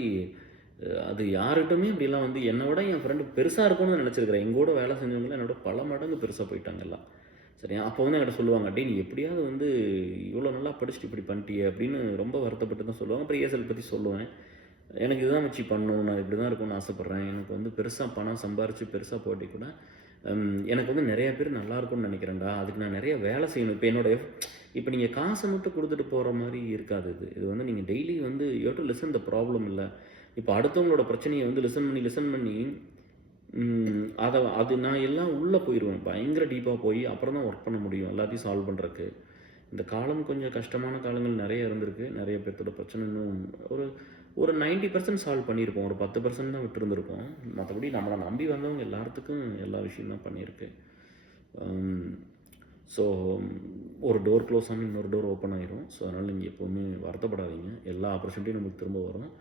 அது யார்கிட்டமே அப்படிலாம் வந்து என்னை விட என் ஃப்ரெண்டு பெருசாக இருக்கும்னு நினச்சிருக்கிறேன். எங்கூட வேலை செஞ்சவங்களாம் என்னோட பல மடங்கு பெருசாக போயிட்டாங்க எல்லாம். சரியா, அப்போ வந்து என்கிட்ட சொல்லுவாங்க, டே நீ எப்படியாவது வந்து இவ்வளோ நல்லா படிச்சுட்டு இப்படி பண்ணிட்டியே அப்படின்னு ரொம்ப வருத்தப்பட்டு தான் சொல்லுவாங்க. அப்புறம் ஏஎஸ்எல் பற்றி சொல்லுவேன். எனக்கு இதுதான் வச்சு பண்ணணும், நான் இப்படி தான் இருக்கும்னு ஆசைப்பட்றேன். எனக்கு வந்து பெருசாக பணம் சம்பாரித்து பெருசாக போட்டி கூட எனக்கு வந்து நிறைய பேர் நல்லா இருக்கும்னு நினைக்கிறேன்டா. அதுக்கு நான் நிறைய வேலை செய்யணும். இப்போ நீங்கள் காசை மட்டும் கொடுத்துட்டு போகிற மாதிரி இருக்காது. இது வந்து நீங்கள் டெய்லி வந்து you have to listen the problem. இல்லை இப்போ அடுத்தவங்களோட பிரச்சனையை வந்து லிசன் பண்ணி அது நான் எல்லாம் உள்ளே போயிடுவேன். பயங்கர டீப்பாக போய் அப்புறம் தான் ஒர்க் பண்ண முடியும் எல்லாத்தையும் சால்வ் பண்ணுறதுக்கு. இந்த காலம் கொஞ்சம் கஷ்டமான காலங்கள் நிறைய இருந்திருக்கு. நிறைய பேர்த்தோட பிரச்சனை இன்னும் ஒரு 90% சால்வ் பண்ணியிருப்போம். ஒரு 10% தான் விட்டுருந்துருப்போம். மற்றபடி நம்மளை நம்பி வந்தவங்க எல்லாத்துக்கும் எல்லா விஷயம் தான் பண்ணியிருக்கு. ஸோ ஒரு டோர் க்ளோஸ் ஆனால் இன்னொரு டோர் ஓப்பன் ஆகிரும். ஸோ அதனால் நீங்கள் எப்போவுமே வருத்தப்படாதீங்க. எல்லா ஆப்பர்ச்சுனிட்டியும் நமக்கு திரும்ப வரும்.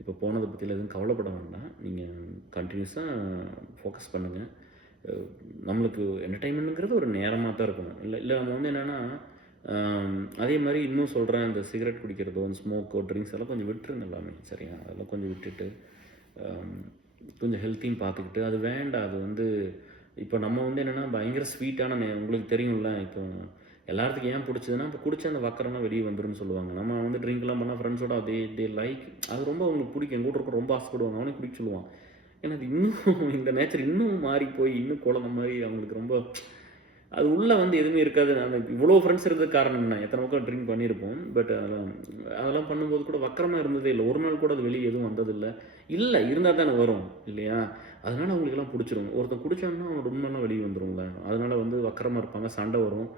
இப்போ போனதை பற்றியில் எதுவும் கவலைப்பட வேண்டாம். நீங்கள் கண்டினியூஸாக ஃபோக்கஸ் பண்ணுங்கள். நம்மளுக்கு என்டர்டைன்மெண்ட்டுங்கிறது ஒரு நேரமாக தான் இருக்கணும். இல்லை நம்ம வந்து என்னென்னா அதே மாதிரி இன்னும் சொல்கிறேன், இந்த சிகரெட் குடிக்கிறதோ அந்த ஸ்மோக்கோ ட்ரிங்க்ஸ் எல்லாம் கொஞ்சம் விட்டுருங்க எல்லாமே. சரியா, அதெல்லாம் கொஞ்சம் விட்டுட்டு கொஞ்சம் ஹெல்த்தையும் பார்த்துக்கிட்டு அது வேண்டாம். அது வந்து இப்போ நம்ம வந்து என்னென்னா பயங்கர ஸ்வீட்டான உங்களுக்கு தெரியும்ல. இப்போ எல்லாத்துக்கும் ஏன் பிடிச்சதுன்னா, இப்போ குடிச்ச அந்த வக்கரெல்லாம் வெளியே வந்துடும் சொல்லுவாங்க. நம்ம வந்து ட்ரிங்க்லாம் பண்ணால் ஃப்ரெண்ட்ஸோட தே லைக் அது ரொம்ப அவங்களுக்கு பிடிக்கும். எங்கள் கூட இருக்க ரொம்ப ஆசைப்படுவாங்க, அவனே குடிக்க சொல்லுவான். ஏன்னா அது இன்னும் இந்த நேச்சர் இன்னும் மாறி போய் இன்னும் குழந்த மாதிரி அவங்களுக்கு ரொம்ப அது உள்ளே வந்து எதுவுமே இருக்காது. நான் இவ்வளோ ஃப்ரெண்ட்ஸ் இருந்தது காரணம் என்ன, எத்தனை பக்கம் ட்ரிங்க் பண்ணியிருப்போம். பட் அதெல்லாம் பண்ணும்போது கூட வக்கரமாக இருந்ததே இல்லை. ஒரு நாள் கூட அது வெளியே எதுவும் வந்ததில்லை. இருந்தால் தானே வரும் இல்லையா? அதனால் அவங்களுக்கெல்லாம் பிடிச்சிரும். ஒருத்தன் குடித்தான்னா அவனோட உண்மைலாம் வெளியே வந்துடும்ல. அதனால் வந்து வக்கரமாக இருப்பாங்க, சண்டை வரும்,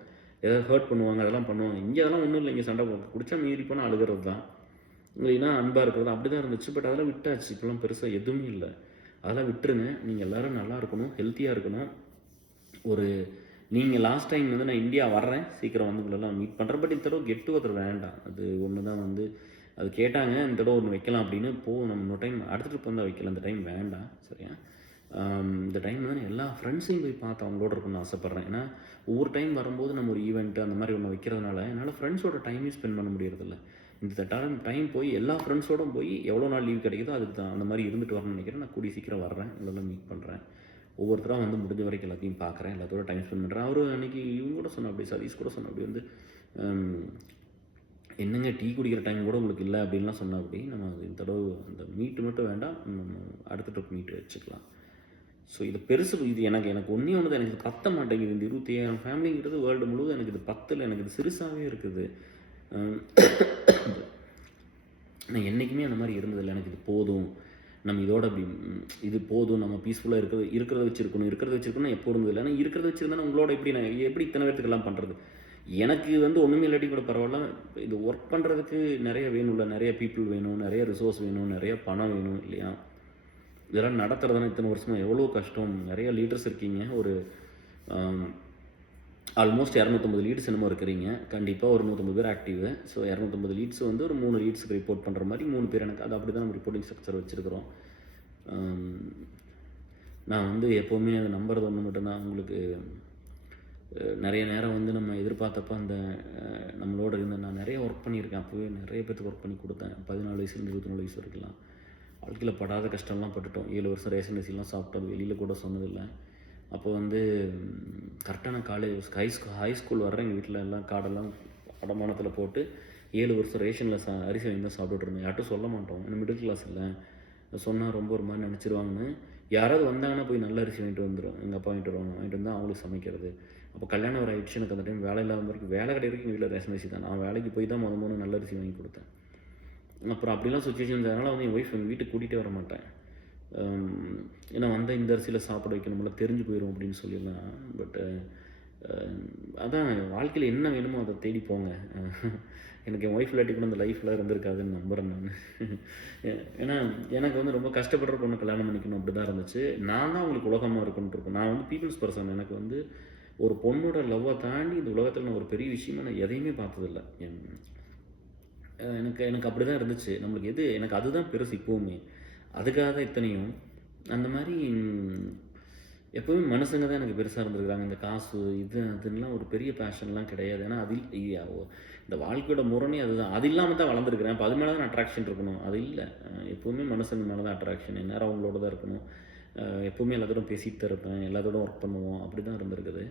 ஏதாவது ஹர்ட் பண்ணுவாங்க, அதெல்லாம் பண்ணுவாங்க. இங்கே அதெல்லாம் ஒன்றும் இல்லை. இங்கே சண்டை குடித்தா மீறி போனால் அழுகிறது தான், இல்லைன்னா அன்பாக இருக்கிறது, அப்படி தான் இருந்துச்சு. பட் அதெல்லாம் விட்டாச்சு. இப்போலாம் பெருசாக எதுவுமே இல்லை. அதெல்லாம் விட்டுருங்க. நீங்கள் எல்லோரும் நல்லா இருக்கணும், ஹெல்த்தியாக இருக்கணும். நீங்கள் லாஸ்ட் டைம் வந்து நான் இந்தியா வர்றேன், சீக்கிரம் வந்து உங்களெல்லாம் மீட் பண்ணுறேன். பட் இந்த தடவை கெட் டுகெதர் வேண்டாம். அது ஒன்று தான் வந்து அது கேட்டாங்க, இந்த தடவை ஒன்று வைக்கலாம் அப்படின்னு. நம்ம இன்னொரு டைம் அடுத்த ட்ரிப் வந்தால் வைக்கலாம், இந்த டைம் வேண்டாம். சரியா, இந்த டைம் வந்து நான் எல்லா ஃப்ரெண்ட்ஸையும் போய் பார்த்து அவங்களோட இருக்கணும்னு ஆசைப்பட்றேன். ஏன்னா ஒவ்வொரு டைம் வரும்போது நம்ம ஒரு ஈவெண்ட்டு அந்த மாதிரி ஒன்று வைக்கிறதுனால என்னால் ஃப்ரெண்ட்ஸோட டைமையும் ஸ்பெண்ட் பண்ண முடியறதில்ல. இந்த டைம் போய் எல்லா ஃப்ரெண்ட்ஸோடும் போய் எவ்வளோ நாள் லீவ் கிடைக்குதோ அதுக்கு தான் அந்த மாதிரி இருந்துட்டு வரணும்னு நினைக்கிறேன். நான் கூடிய சீக்கிரம் வர்றேன், இதெல்லாம் மீட் பண்ணுறேன். ஒவ்வொருத்தராக வந்து முடிஞ்ச வரைக்கும் எல்லாத்தையும் பார்க்குறேன், எல்லாத்தோட டைம் ஸ்பெண்ட் பண்ணுறேன். அவர் அன்றைக்கி இவங்க கூட சொன்ன அப்படி, சதீஷ் கூட சொன்ன அப்படி வந்து என்னங்க டீ குடிக்கிற டைம் கூட உங்களுக்கு இல்லை அப்படின்லாம் சொன்னா அப்படி நம்ம இந்த தடவை அந்த மீட்டு மட்டும் வேண்டாம், நம்ம அடுத்த ட்ரிப் மீட்டு வச்சுக்கலாம். ஸோ இது பெருசு. இது எனக்கு எனக்கு ஒன்றே ஒன்று தான், எனக்கு இது பத்த மாட்டேங்குது. இந்த 25,000 ஃபேமிலிங்கிறது வேர்ல்டு முழுவதும் எனக்கு இது பத்தல. எனக்கு இது சிறுசாகவே இருக்குது. அஹ் நான் என்றைக்குமே அந்த மாதிரி இருந்ததில்லை. எனக்கு இது போதும், நம்ம இதோட அப்படி இது போதும், நம்ம பீஸ்ஃபுல்லாக இருக்கிறத வச்சுருக்கணும் எப்போ இருந்ததில்லை. ஆனால் இருக்கிறத வச்சுருந்தா உங்களோட நான் எப்படி இத்தனை பேர்த்துக்கெல்லாம் பண்ணுறது? எனக்கு ஒன்றுமே இல்லாட்டி கூட பரவாயில்ல. இது ஒர்க் பண்ணுறதுக்கு நிறைய வேணும்ல, நிறைய பீப்புள் வேணும், நிறைய ரிசோர்ஸ் வேணும், நிறைய பணம் வேணும் இல்லையா? இதெல்லாம் நடத்துறதுனா இத்தனை வருஷமாக எவ்வளோ கஷ்டம். நிறைய லீடர்ஸ் இருக்கீங்க. ஒரு ஆல்மோஸ்ட் 250 லீட்ஸ் என்னமோ இருக்கிறீங்க. கண்டிப்பாக ஒரு 150 பேர் ஆக்டிவ். ஸோ 250 லீட்ஸ் வந்து ஒரு 3 லீட்ஸுக்கு ரிப்போர்ட் பண்ணுற மாதிரி 3 பேர் எனக்கு. அது அப்படி தான் நம்ம ரிப்போர்ட்டிங் ஸ்ட்ரக்சர் வச்சுருக்கிறோம். நான் வந்து எப்போவுமே அதை நம்புறது ஒன்று மட்டும்தான். உங்களுக்கு நிறைய நேரம் வந்து நம்ம எதிர்பார்த்தப்ப அந்த நம்மளோட இருந்த நான் நிறைய ஒர்க் பண்ணியிருக்கேன். அப்போவே நிறைய பேருக்கு ஒர்க் பண்ணி கொடுத்தேன். 14 வயசுலேருந்து 24 வயசு வரைக்கும்லாம் வாழ்க்கையில் படாத கஷ்டம்லாம் பட்டுட்டோம். 7 வருஷம் ரேஷன் அரிசிலாம் சாப்பிட்டோம். வெளியில் கூட சொன்னதில்லை. அப்போ வந்து கரெக்டாக நான் காலேஜ் ஹை ஸ்கூல் வர்றேன். எங்கள் வீட்டில் எல்லாம் கார்டெல்லாம் அடமானத்தில் போட்டு 7 வருஷம் ரேஷனில் அரிசி வாங்கி தான் சாப்பிட்டுட்டு இருந்தேன். யார்ட்டும் சொல்ல மாட்டோம், ஏன்னா மிடில் கிளாஸ் இல்லை. சொன்னால் ரொம்ப ஒரு மாதிரி நினச்சிருவாங்கன்னு. யாராவது வந்தாங்கன்னா போய் நல்ல அரிசி வாங்கிட்டு வந்துடும். எங்கள் அப்பா வாங்கிட்டு வந்தால் அவங்களுக்கு சமைக்கிறது. அப்போ கல்யாணம் ஒரு ஆயிடுச்சு. எனக்கு அந்த டைம் வேலை இல்லாத வரைக்கும், வேலை கிடையாது. எங்கள் வீட்டில் ரேஷன் அரிசி தான். நான் வேலைக்கு போய் தான் முதல்ல நல்ல அரிசி வாங்கி கொடுத்தேன். அப்புறம் அப்படிலாம் சுச்சுவேஷன் இருந்ததுனால வந்து என் ஒய்ஃப் எங்கள் வீட்டுக்கு கூட்டிகிட்டே வர மாட்டேன். ஏன்னா வந்தால் இந்த அரிசியில் சாப்பிட வைக்கணும்ல, தெரிஞ்சு போயிடும் அப்படின்னு சொல்லிடலாம். பட் அதான் வாழ்க்கையில் என்ன வேணுமோ அதை தேடி போங்க. எனக்கு என் ஒய்ஃப் இல்லாட்டி கூட அந்த லைஃப்பில் இருந்திருக்காதுன்னு நம்புகிறேன் நான். ஏன்னா எனக்கு வந்து ரொம்ப கஷ்டப்படுற பொண்ணு கல்யாணம் பண்ணிக்கணும் அப்படி தான் இருந்துச்சு. நான் தான் அவங்களுக்கு உலகமாக இருக்குன்ட்டு இருக்கேன். நான் வந்து பீப்புள்ஸ் பர்சன். எனக்கு வந்து ஒரு பொண்ணோட லவ்வை தாண்டி இந்த உலகத்தில் நான் ஒரு பெரிய விஷயமா நான் எதையுமே பார்த்ததில்லை. எனக்கு அப்படி தான் இருந்துச்சு. நம்மளுக்கு எனக்கு அதுதான் பெருசு இப்போவுமே. அதுக்காக தான் இத்தனையும். அந்த மாதிரி எப்போவுமே மனுஷங்க தான் எனக்கு பெருசாக இருந்திருக்காங்க. இந்த காசு அதுலாம் ஒரு பெரிய பேஷன்லாம் கிடையாது. ஏன்னா இந்த வாழ்க்கையோட முரணே அதுதான். அது இல்லாமல் தான் வளர்ந்துருக்கிறேன். அப்போ அது மேலே தான் அட்ராக்ஷன் இருக்கணும். அது இல்லை. எப்போவுமே மனுஷங்க மேலே தான் அட்ராக்ஷன். எந்நேரம் அவங்களோட தான் இருக்கணும். எப்போவுமே எல்லாத்தோடும் பேசிட்டு தான் இருப்பேன். எல்லாத்தோடும் ஒர்க் பண்ணுவோம். அப்படி தான் இருந்திருக்குது.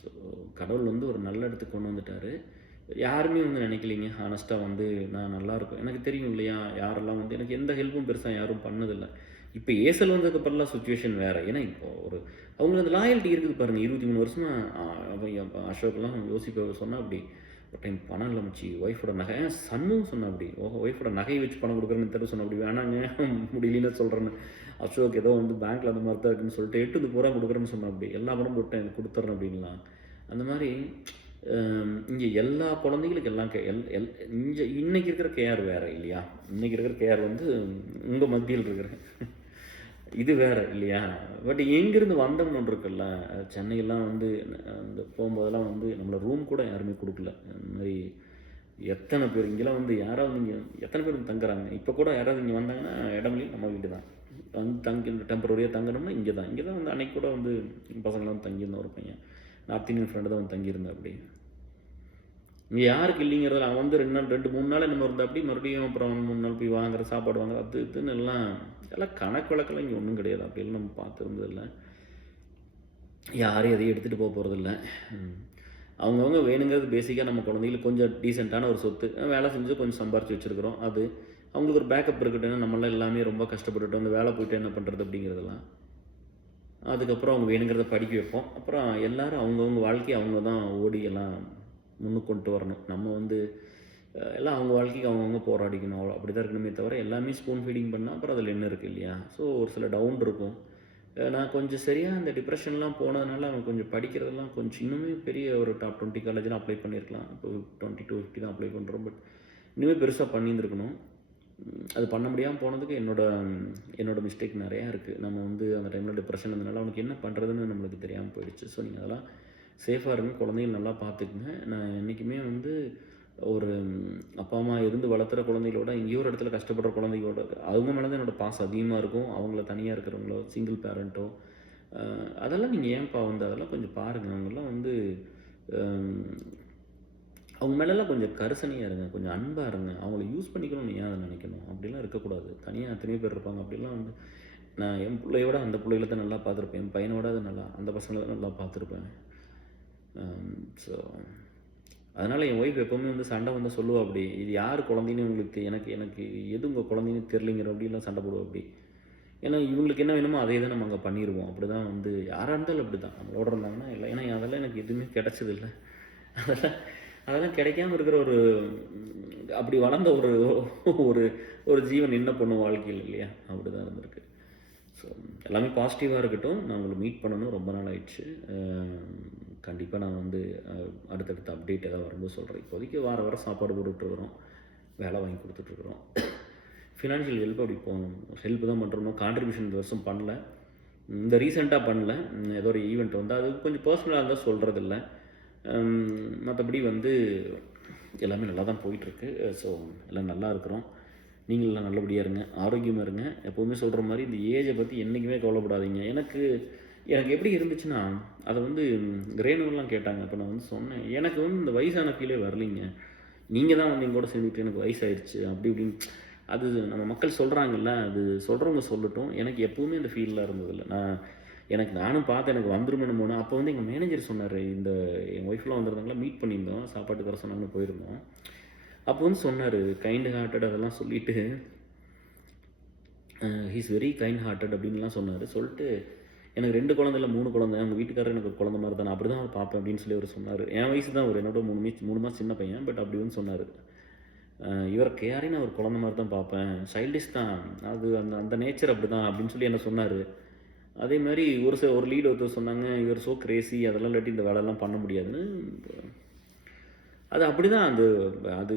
ஸோ கடவுள் வந்து ஒரு நல்ல இடத்துக்கு கொண்டு வந்துட்டார். யாருமே வந்து நினைக்கலிங்க ஹானஸ்ட்டாக வந்து நான் நல்லாயிருக்கும். எனக்கு தெரியும் இல்லையா, யாரெல்லாம் வந்து எனக்கு எந்த ஹெல்ப்பும் பெருசாக யாரும் பண்ணதில்லை. இப்போ ஏசல் வந்ததுக்கப்புறம்லாம் சுச்சுவேஷன் வேறு. ஏன்னா இப்போ அவங்களுக்கு அந்த லாயல்ட்டி இருக்குது பாருங்கள். 23 வருஷமாக அசோக்கெல்லாம் சொன்னால் அப்படி ஒரு டைம் பணம் இல்லை மச்சி, ஒய்ஃபோட நகை சன்னும் சொன்ன அப்படி ஒய்ஃபோட நகையை வச்சு பணம் கொடுக்குறேன்னு தர சொன்ன அப்படி வேணாங்க முடியலன்னு சொல்கிறேன்னு. அசோக் ஏதோ வந்து பேங்க்கில் அந்த மாதிரி தான் இருக்குன்னு சொல்லிட்டு 8 பூரா கொடுக்குறேன்னு சொன்ன அப்படி எல்லா பணம் போட்டேன் எனக்கு கொடுத்துட்றேன் அப்படின்லாம். அந்த மாதிரி இங்கே எல்லா குழந்தைகளுக்கு எல்லாம் இங்கே இன்றைக்கி இருக்கிற கேஆர் வேறு இல்லையா? இன்றைக்கி இருக்கிற கேஆர் வந்து உங்கள் மத்தியில் இருக்கிற இது வேறு இல்லையா? பட் எங்கேருந்து வந்தோம்னு ஒன்று இருக்குல்ல, சென்னையெல்லாம் வந்து அந்த போகும்போதெல்லாம் வந்து நம்மளை ரூம் கூட யாருமே கொடுக்கல. அந்த மாதிரி எத்தனை பேர் இங்கெல்லாம் வந்து யாராவது இங்கே எத்தனை பேர் தங்குறாங்க. இப்போ கூட யாராவது இங்கே வந்தாங்கன்னா இடமொழியும் நம்ம வீடு தான் வந்து டெம்பரரியாக தங்கணும்னா இங்கே தான் வந்து அன்றைக்கி கூட வந்து பசங்களாம் வந்து தங்கியிருந்தேன். ஒரு பையன் நார்த் இந்தியன் ஃப்ரெண்டு தான் வந்து தங்கியிருந்தேன். அப்படி இங்கே யாருக்கு இல்லைங்கிறதுல அவன் வந்து 2-3 நாள் என்னமோ இருந்தால் அப்படி மறுபடியும் அப்புறம் 3 நாள் போய் வாங்குற சாப்பாடு வாங்குற இதுன்னு எல்லாம் கணக்கு வழக்கெல்லாம் இங்கே ஒன்றும் கிடையாது. அப்படிலாம் நம்ம பார்த்துருந்ததில்லை. யாரையும் எதையும் எடுத்துகிட்டு போகிறதில்ல. அவங்கவுங்க வேணுங்கிறது பேசிக்காக நம்ம குழந்தைகளுக்கு கொஞ்சம் டீசெண்டான ஒரு சொத்து வேலை செஞ்சு கொஞ்சம் சம்பாரித்து வச்சுருக்கிறோம். அது அவங்களுக்கு ஒரு பேக்கப் இருக்கட்டும். நம்மளாம் எல்லாமே ரொம்ப கஷ்டப்பட்டுட்டோம். அந்த வேலை போய்ட்டு என்ன பண்ணுறது அப்படிங்கிறதெல்லாம். அதுக்கப்புறம் அவங்க வேணுங்கிறத படிக்க வைப்போம். அப்புறம் எல்லோரும் அவங்கவுங்க வாழ்க்கையை அவங்க தான் ஓடி எல்லாம் முன்னுக்கு கொண்டு வரணும். நம்ம வந்து எல்லாம் அவங்க வாழ்க்கைக்கு அவங்கவுங்க போராடிக்கணும். அப்படி தான் இருக்கணுமே தவிர எல்லாமே ஸ்பூன் ஃபீடிங் பண்ணால் அப்புறம் அதில் என்ன இருக்குது இல்லையா? ஸோ ஒரு சில டவுன் இருக்கும். நான் கொஞ்சம் சரியாக இந்த டிப்ரெஷன்லாம் போனதுனால அவங்க கொஞ்சம் படிக்கிறதெல்லாம் கொஞ்சம் இன்னுமே பெரிய ஒரு டாப் 20 காலேஜெலாம் அப்ளை பண்ணியிருக்கலாம். இப்போ 20 to 50 தான் அப்ளை பண்ணுறோம். பட் இனிமே பெருசாக பண்ணியிருந்துருக்கணும். அது பண்ண முடியாமல் போனதுக்கு என்னோட மிஸ்டேக் நிறையா இருக்குது. நம்ம வந்து அந்த டைமில் டிப்ரெஷன் இருந்ததுனால அவனுக்கு என்ன பண்ணுறதுன்னு நம்மளுக்கு தெரியாமல் போயிடுச்சு. ஸோ நீங்கள் அதெல்லாம் சேஃபாக இருங்க. குழந்தைகள் நல்லா பார்த்துக்குங்க. நான் என்றைக்குமே வந்து ஒரு அப்பா அம்மா இருந்து வளர்த்துற குழந்தைகளோட எங்கேயோ ஒரு இடத்துல கஷ்டப்படுற குழந்தைகளோட அவங்க மேலே தான் என்னோடய பாசம் அதிகமாக இருக்கும். அவங்கள தனியாக இருக்கிறவங்களோ சிங்கிள் பேரண்ட்டோ அதெல்லாம் நீங்கள் ஏன்ப்பா வந்து அதெல்லாம் கொஞ்சம் பாருங்கள். அவங்கெல்லாம் வந்து அவங்க மேலெல்லாம் கொஞ்சம் கரிசனையாக இருங்க, கொஞ்சம் அன்பாக இருங்க. அவங்கள யூஸ் பண்ணிக்கணும்னு ஏன் அதை நினைக்கணும்? அப்படிலாம் இருக்கக்கூடாது. தனியாக எத்தனையோ பேர் இருப்பாங்க. அப்படிலாம் வந்து நான் என் பிள்ளையோட அந்த பிள்ளைகளை தான் நல்லா பார்த்துருப்பேன். என் பையனோட அதை நல்லா அந்த பசங்களை தான் நல்லா பார்த்துருப்பேன். ஸோ அதனால் என் ஒய்ஃப் எப்போவுமே வந்து சண்டை வந்து சொல்லுவா அப்படி, இது யார் குழந்தைன்னு உங்களுக்கு எனக்கு எனக்கு எது உங்கள் குழந்தைன்னு தெரிலிங்கிற அப்படிலாம் சண்டை போடுவா அப்படி. ஏன்னா இவங்களுக்கு என்ன வேணுமோ அதே தான் நம்ம அங்கே பண்ணிடுவோம். அப்படி தான் வந்து யாராக இருந்தாலும் அப்படி தான் நம்மளோட இருந்தாங்கன்னா இல்லை. ஏன்னா அதெல்லாம் எனக்கு எதுவுமே கிடச்சதில்ல. அதெல்லாம் அதெல்லாம் கிடைக்காம இருக்கிற ஒரு அப்படி வளர்ந்த ஒரு ஒரு ஒரு ஜீவன் என்ன பண்ணும் வாழ்க்கையில் இல்லையா? அப்படி தான் இருந்திருக்கு. ஸோ எல்லாமே பாசிட்டிவாக இருக்கட்டும். நான் உங்களை மீட் பண்ணணும் ரொம்ப நாள் ஆயிடுச்சு. கண்டிப்பாக நான் வந்து அடுத்தடுத்த அப்டேட் ஏதாவது வரும்போது சொல்கிறேன். இப்போதைக்கு வார வாரம் சாப்பாடு போட்டுட்ருக்குறோம், வேலை வாங்கி கொடுத்துட்ருக்குறோம். ஃபினான்ஷியல் ஹெல்ப் அப்படி ஹெல்ப் தான் பண்ணுறோம். கான்ட்ரிபியூஷன் இந்த வருஷம் பண்ணல. இந்த ரீசெண்டாக பண்ணல. ஏதோ ஒரு ஈவெண்ட் வந்து அது கொஞ்சம் பர்சனலாக இருந்தால் சொல்கிறதில்ல. மற்றபடி வந்து எல்லாமே நல்லா தான் போயிட்டுருக்கு. ஸோ எல்லாம் நல்லா இருக்கிறோம். நீங்களும் எல்லாம் நல்லபடியாக இருங்க, ஆரோக்கியமாக இருங்க. எப்போவுமே சொல்கிற மாதிரி இந்த ஏஜை பற்றி என்றைக்குமே கவலைப்படாதீங்க. எனக்கு எப்படி இருந்துச்சுன்னா, அதை வந்து ரேணுவெல்லாம் கேட்டாங்க. அப்போ நான் வந்து சொன்னேன், எனக்கு வந்து இந்த வயசான ஃபீலே வரலிங்க. நீங்கள் தான் வந்து எங்கூட சேர்ந்துட்டு எனக்கு வயசாயிடுச்சு அப்படி இப்படின்னு. அது நம்ம மக்கள் சொல்கிறாங்கல்ல, அது சொல்கிறவங்க சொல்லட்டும். எனக்கு எப்போவுமே அந்த ஃபீல்லாம் இருந்ததில்லை. நானும் பார்த்தேன் எனக்கு வந்துருமேனு போனேன். அப்போ வந்து எங்கள் மேனேஜர் சொன்னார், என் ஒய்ஃப்லாம் வந்துருந்தாங்களா, மீட் பண்ணியிருந்தோம், சாப்பாட்டுக்கு வர சொன்னாங்கன்னு போயிருந்தோம். அப்போ வந்து சொன்னார், கைண்ட் ஹார்ட்டட் அதெல்லாம் சொல்லிவிட்டு, ஹீஸ் வெரி கைண்ட் ஹார்ட்டட் அப்படின்லாம் சொன்னார். சொல்லிட்டு எனக்கு 2 குழந்தை இல்லை 3 குழந்தை, அவங்க வீட்டுக்காரர் எனக்கு ஒரு குழந்தை மாதிரி தான், அப்படி தான் அவர் பார்ப்பேன் அப்படின்னு சொல்லி அவர் சொன்னார். என் வயசு தான், அவர் என்னோட 3 மாதம் சின்ன பையன். பட் அப்படி வந்து சொன்னார், இவரை கேரின்னு நான் ஒரு குழந்தை மாதிரி தான் பார்ப்பேன், சைல்டிஷ் தான், அது அந்த நேச்சர் அப்படி தான் அப்படின்னு சொல்லி என்ன சொன்னார். அதே மாதிரி ஒரு லீடு ஒருத்தர் சொன்னாங்க, இவர் ஸோ கிரேசி, அதெல்லாம் இல்லாட்டி இந்த வேலையெல்லாம் பண்ண முடியாதுன்னு. அது அப்படி தான். அது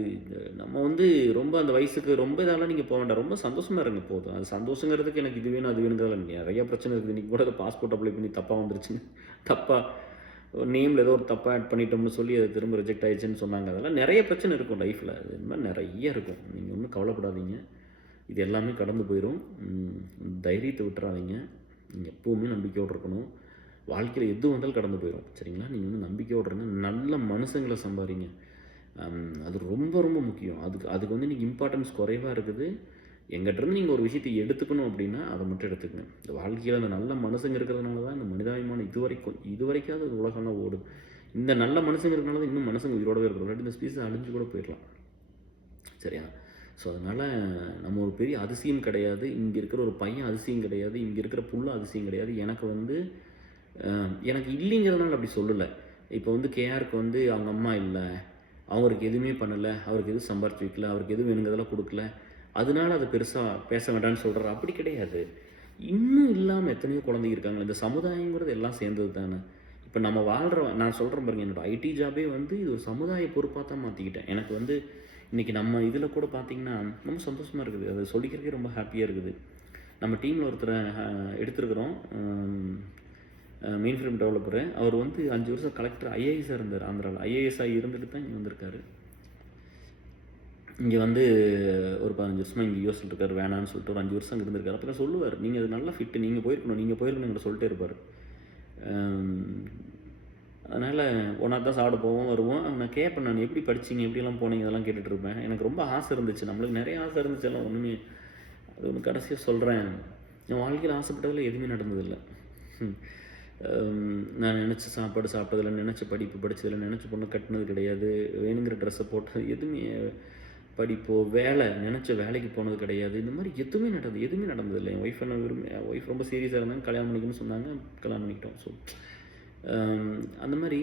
நம்ம வந்து ரொம்ப அந்த வயசுக்கு ரொம்ப இதெல்லாம் நீங்கள் போக வேண்டாம். ரொம்ப சந்தோஷமாக இருங்க போதும். அது சந்தோஷங்கிறதுக்கு எனக்கு இது வேணும் அது வேணுங்கிறதுல நிறையா பிரச்சனை இருக்குது. இன்றைக்கி கூட பாஸ்போர்ட் அப்ளை பண்ணி தப்பாக வந்துருச்சுன்னு, தப்பாக நேமில் ஏதோ ஒரு தப்பாக ஆட் பண்ணிட்டோம்னு சொல்லி அது திரும்ப ரிஜெக்ட் ஆகிடுச்சுன்னு சொன்னாங்க. அதெல்லாம் நிறைய பிரச்சனை இருக்கும் லைஃப்பில். அது இந்த மாதிரி நிறைய இருக்கும். நீங்கள் ஒன்றும் கவலைப்படாதீங்க, இது எல்லாமே கடந்து போயிடும். தைரியத்தை விட்டுறாதீங்க. நீங்கள் எப்போவுமே நம்பிக்கையோடு இருக்கணும். வாழ்க்கையில் எது வந்தாலும் கடந்து போயிடும். சரிங்களா? நீங்கள் வந்து நம்பிக்கையோடு இருங்க. நல்ல மனுஷங்களை சம்பாதிங்க. அது ரொம்ப ரொம்ப முக்கியம். அதுக்கு வந்து இன்றைக்கி இம்பார்ட்டன்ஸ் குறைவாக இருக்குது. எங்கிட்டேருந்து நீங்கள் ஒரு விஷயத்தை எடுத்துக்கணும் அப்படின்னா அதை மட்டும் எடுத்துக்கங்க. இந்த வாழ்க்கையில் அந்த நல்ல மனுஷங்க இருக்கிறதுனால தான் இந்த மனிதாபிமானம் இது வரைக்காவது அது உலகம்லாம் ஓடுது. இந்த நல்ல மனுஷங்க இருக்கிறனால தான் இன்னும் மனுஷங்க உயிரோடவே இருக்கிறோம். இந்த ஸ்பீஸை அழிஞ்சு கூட போயிடலாம். சரியா? ஸோ அதனால் நம்ம ஒரு பெரிய அதிசயம் கிடையாது. இங்கே இருக்கிற ஒரு பையன் அதிசயம் கிடையாது. இங்கே இருக்கிற புள்ள அதிசயம் கிடையாது. எனக்கு இல்லைங்கிறதுனால அப்படி சொல்லலை. இப்போ வந்து கேஆருக்கு வந்து அவங்க அம்மா இல்லை, அவருக்கு எதுவுமே பண்ணலை, அவருக்கு எதுவும் சம்பாரிச்சு வைக்கல, அவருக்கு எதுவும் வேணுங்கிறதெல்லாம் கொடுக்கல, அதனால அதை பெருசாக பேச வேண்டாம்னு சொல்கிறார். அப்படி கிடையாது. இன்னும் இல்லாமல் எத்தனையோ குழந்தைங்க இருக்காங்க. இந்த சமுதாயங்கிறது எல்லாம் சேர்ந்தது தானே. இப்போ நான் சொல்கிறேன் பாருங்கள், என்னோடய ஐடி ஜாபே வந்து இது ஒரு சமுதாய பொறுப்பாக தான் மாற்றிக்கிட்டேன். எனக்கு வந்து இன்றைக்கி நம்ம இதில் கூட பார்த்திங்கன்னா ரொம்ப சந்தோஷமாக இருக்குது. அதை சொல்லிக்கிறதுக்கே ரொம்ப ஹாப்பியாக இருக்குது. நம்ம டீமில் ஒருத்தரை எடுத்துருக்குறோம், மெயின் ஃப்ரேம் டெவலப்பரு. அவர் வந்து 5 வருஷம் கலெக்டர் ஐஏஎஸ்ஸாக இருந்தார் ஆந்திராவில். ஐஏஎஸ்ஸாக இருந்துட்டு தான் இங்கே வந்திருக்காரு. இங்கே வந்து ஒரு 15 வருஷமாக இங்கே யூஎஸில் இருக்கார். வேணான்னு சொல்லிட்டு ஒரு 5 வருஷம் அங்கே இருந்திருக்காரு. அப்போ தான் சொல்லுவார், நீங்கள் அது நல்லா ஃபிட்டு, நீங்கள் போயிருக்கணும் சொல்லிட்டே இருப்பார். அதனால் ஒன்றா தான் சாப்பிட போவோம் வருவோம். நான் கேட்பேன், நான் எப்படி படிச்சிங்க, எப்படிலாம் போனீங்க, இதெல்லாம் கேட்டுட்டு இருப்பேன். எனக்கு ரொம்ப ஆசை இருந்துச்சு. நம்மளுக்கு நிறைய ஆசை இருந்துச்சு. எல்லாம் ஒன்றுமே அது ஒன்று கடைசியாக சொல்கிறேன், என் வாழ்க்கையில் ஆசைப்பட்டதில் எதுவுமே நடந்ததில்லை. நான் நினச்ச சாப்பாடு சாப்பிட்டதில்லை, நினச்ச படிப்பு படித்ததில்லை, நினச்ச பொண்ணு கட்டினது கிடையாது, வேணுங்கிற ட்ரெஸ்ஸை போட்டது எதுவுமே, படிப்போ நினச்ச வேலைக்கு போனது கிடையாது. இந்த மாதிரி எதுவுமே நடந்ததில்லை. என் ஒய்ஃப் ரொம்ப சீரியஸாக இருந்தாங்க, கல்யாணம் பண்ணிக்கணும்னு சொன்னாங்க, கல்யாணம் பண்ணிக்கிட்டோம். ஸோ அந்த மாதிரி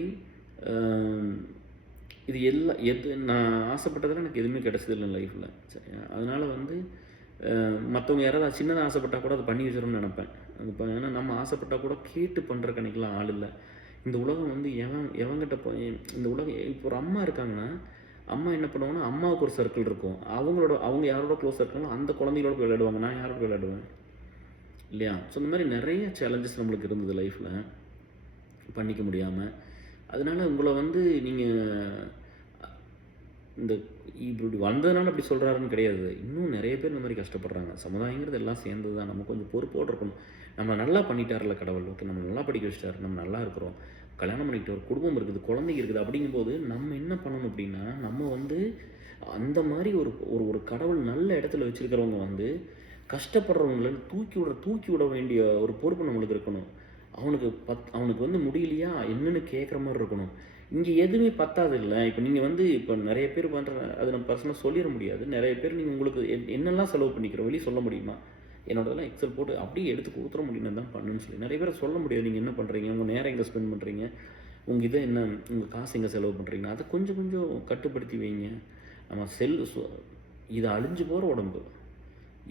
இது நான் ஆசைப்பட்டதெல்லாம் எனக்கு எதுவுமே கிடச்சதில்லை லைஃப்பில். சரியா? அதனால் வந்து மற்றவங்க யாராவது சின்னதாக ஆசைப்பட்டால் கூட அதை பண்ணி வச்சிடணும்னு நினப்பேன். இப்போ ஏன்னா நம்ம ஆசைப்பட்டால் கூட கேட்டு பண்ணுற கணக்கெலாம் ஆள் இல்லை. இந்த உலகம் வந்து எவங்கிட்ட இந்த உலகம் இப்போ ஒரு அம்மா இருக்காங்கன்னா, அம்மா என்ன பண்ணுவாங்கன்னா, அம்மாவுக்கு ஒரு சர்க்கிள் இருக்கும். அவங்க யாரோட க்ளோஸ் இருக்காங்களோ அந்த குழந்தைகளோட போய் விளையாடுவாங்க. நான் யாரோட விளையாடுவேன் இல்லையா? ஸோ இந்த மாதிரி நிறைய சேலஞ்சஸ் நம்மளுக்கு இருந்தது லைஃப்பில், பண்ணிக்க முடியாமல். அதனால் உங்களை வந்து நீங்கள் இந்த இப்படி வந்ததுனால அப்படி சொல்கிறாருன்னு கிடையாது. இன்னும் நிறைய பேர் இந்த மாதிரி கஷ்டப்படுறாங்க. சமுதாயங்கிறது எல்லாம் சேர்ந்தது தான். நம்ம கொஞ்சம் பொறுப்போடு இருக்கணும். நம்ம நல்லா பண்ணிட்டார்ல கடவுள், ஓகே நம்ம நல்லா படிக்க வச்சிட்டார், நம்ம நல்லா இருக்கிறோம், கல்யாணம் பண்ணிக்கிட்டு ஒரு குடும்பம் இருக்குது, குழந்தைங்க இருக்குது. அப்படிங்கும்போது நம்ம என்ன பண்ணணும் அப்படின்னா, நம்ம வந்து அந்த மாதிரி ஒரு கடவுள் நல்ல இடத்துல வச்சுருக்கிறவங்க வந்து கஷ்டப்படுறவங்களை தூக்கி விட வேண்டிய ஒரு பொறுப்பு நம்மளுக்கு இருக்கணும். அவனுக்கு வந்து முடியலையா என்னன்னு கேட்குற மாதிரி இருக்கணும். இங்கே எதுவுமே பத்தாது இல்லை. இப்போ நீங்கள் வந்து இப்போ நிறைய பேர் பண்ணுற அது நம்ம பர்சனலாக சொல்லிட முடியாது. நிறைய பேர் நீங்கள் உங்களுக்கு என்னெல்லாம் செலவு பண்ணிக்கிறோம் வெளியே சொல்ல முடியுமா? என்னோடதெல்லாம் எக்ஸல் போட்டு அப்படியே எடுத்து கொடுத்துட முடியும் தான் பண்ணுன்னு சொல்லி நிறைய பேர் சொல்ல முடியாது. நீங்கள் என்ன பண்ணுறீங்க, உங்கள் நேரம் எங்கே ஸ்பெண்ட் பண்ணுறீங்க, உங்கள் இதை என்ன, உங்கள் காசு எங்கே செலவு பண்ணுறீங்க, அதை கொஞ்சம் கொஞ்சம் கட்டுப்படுத்தி வைங்க. நம்ம இது அழிஞ்சு போகிற உடம்பு,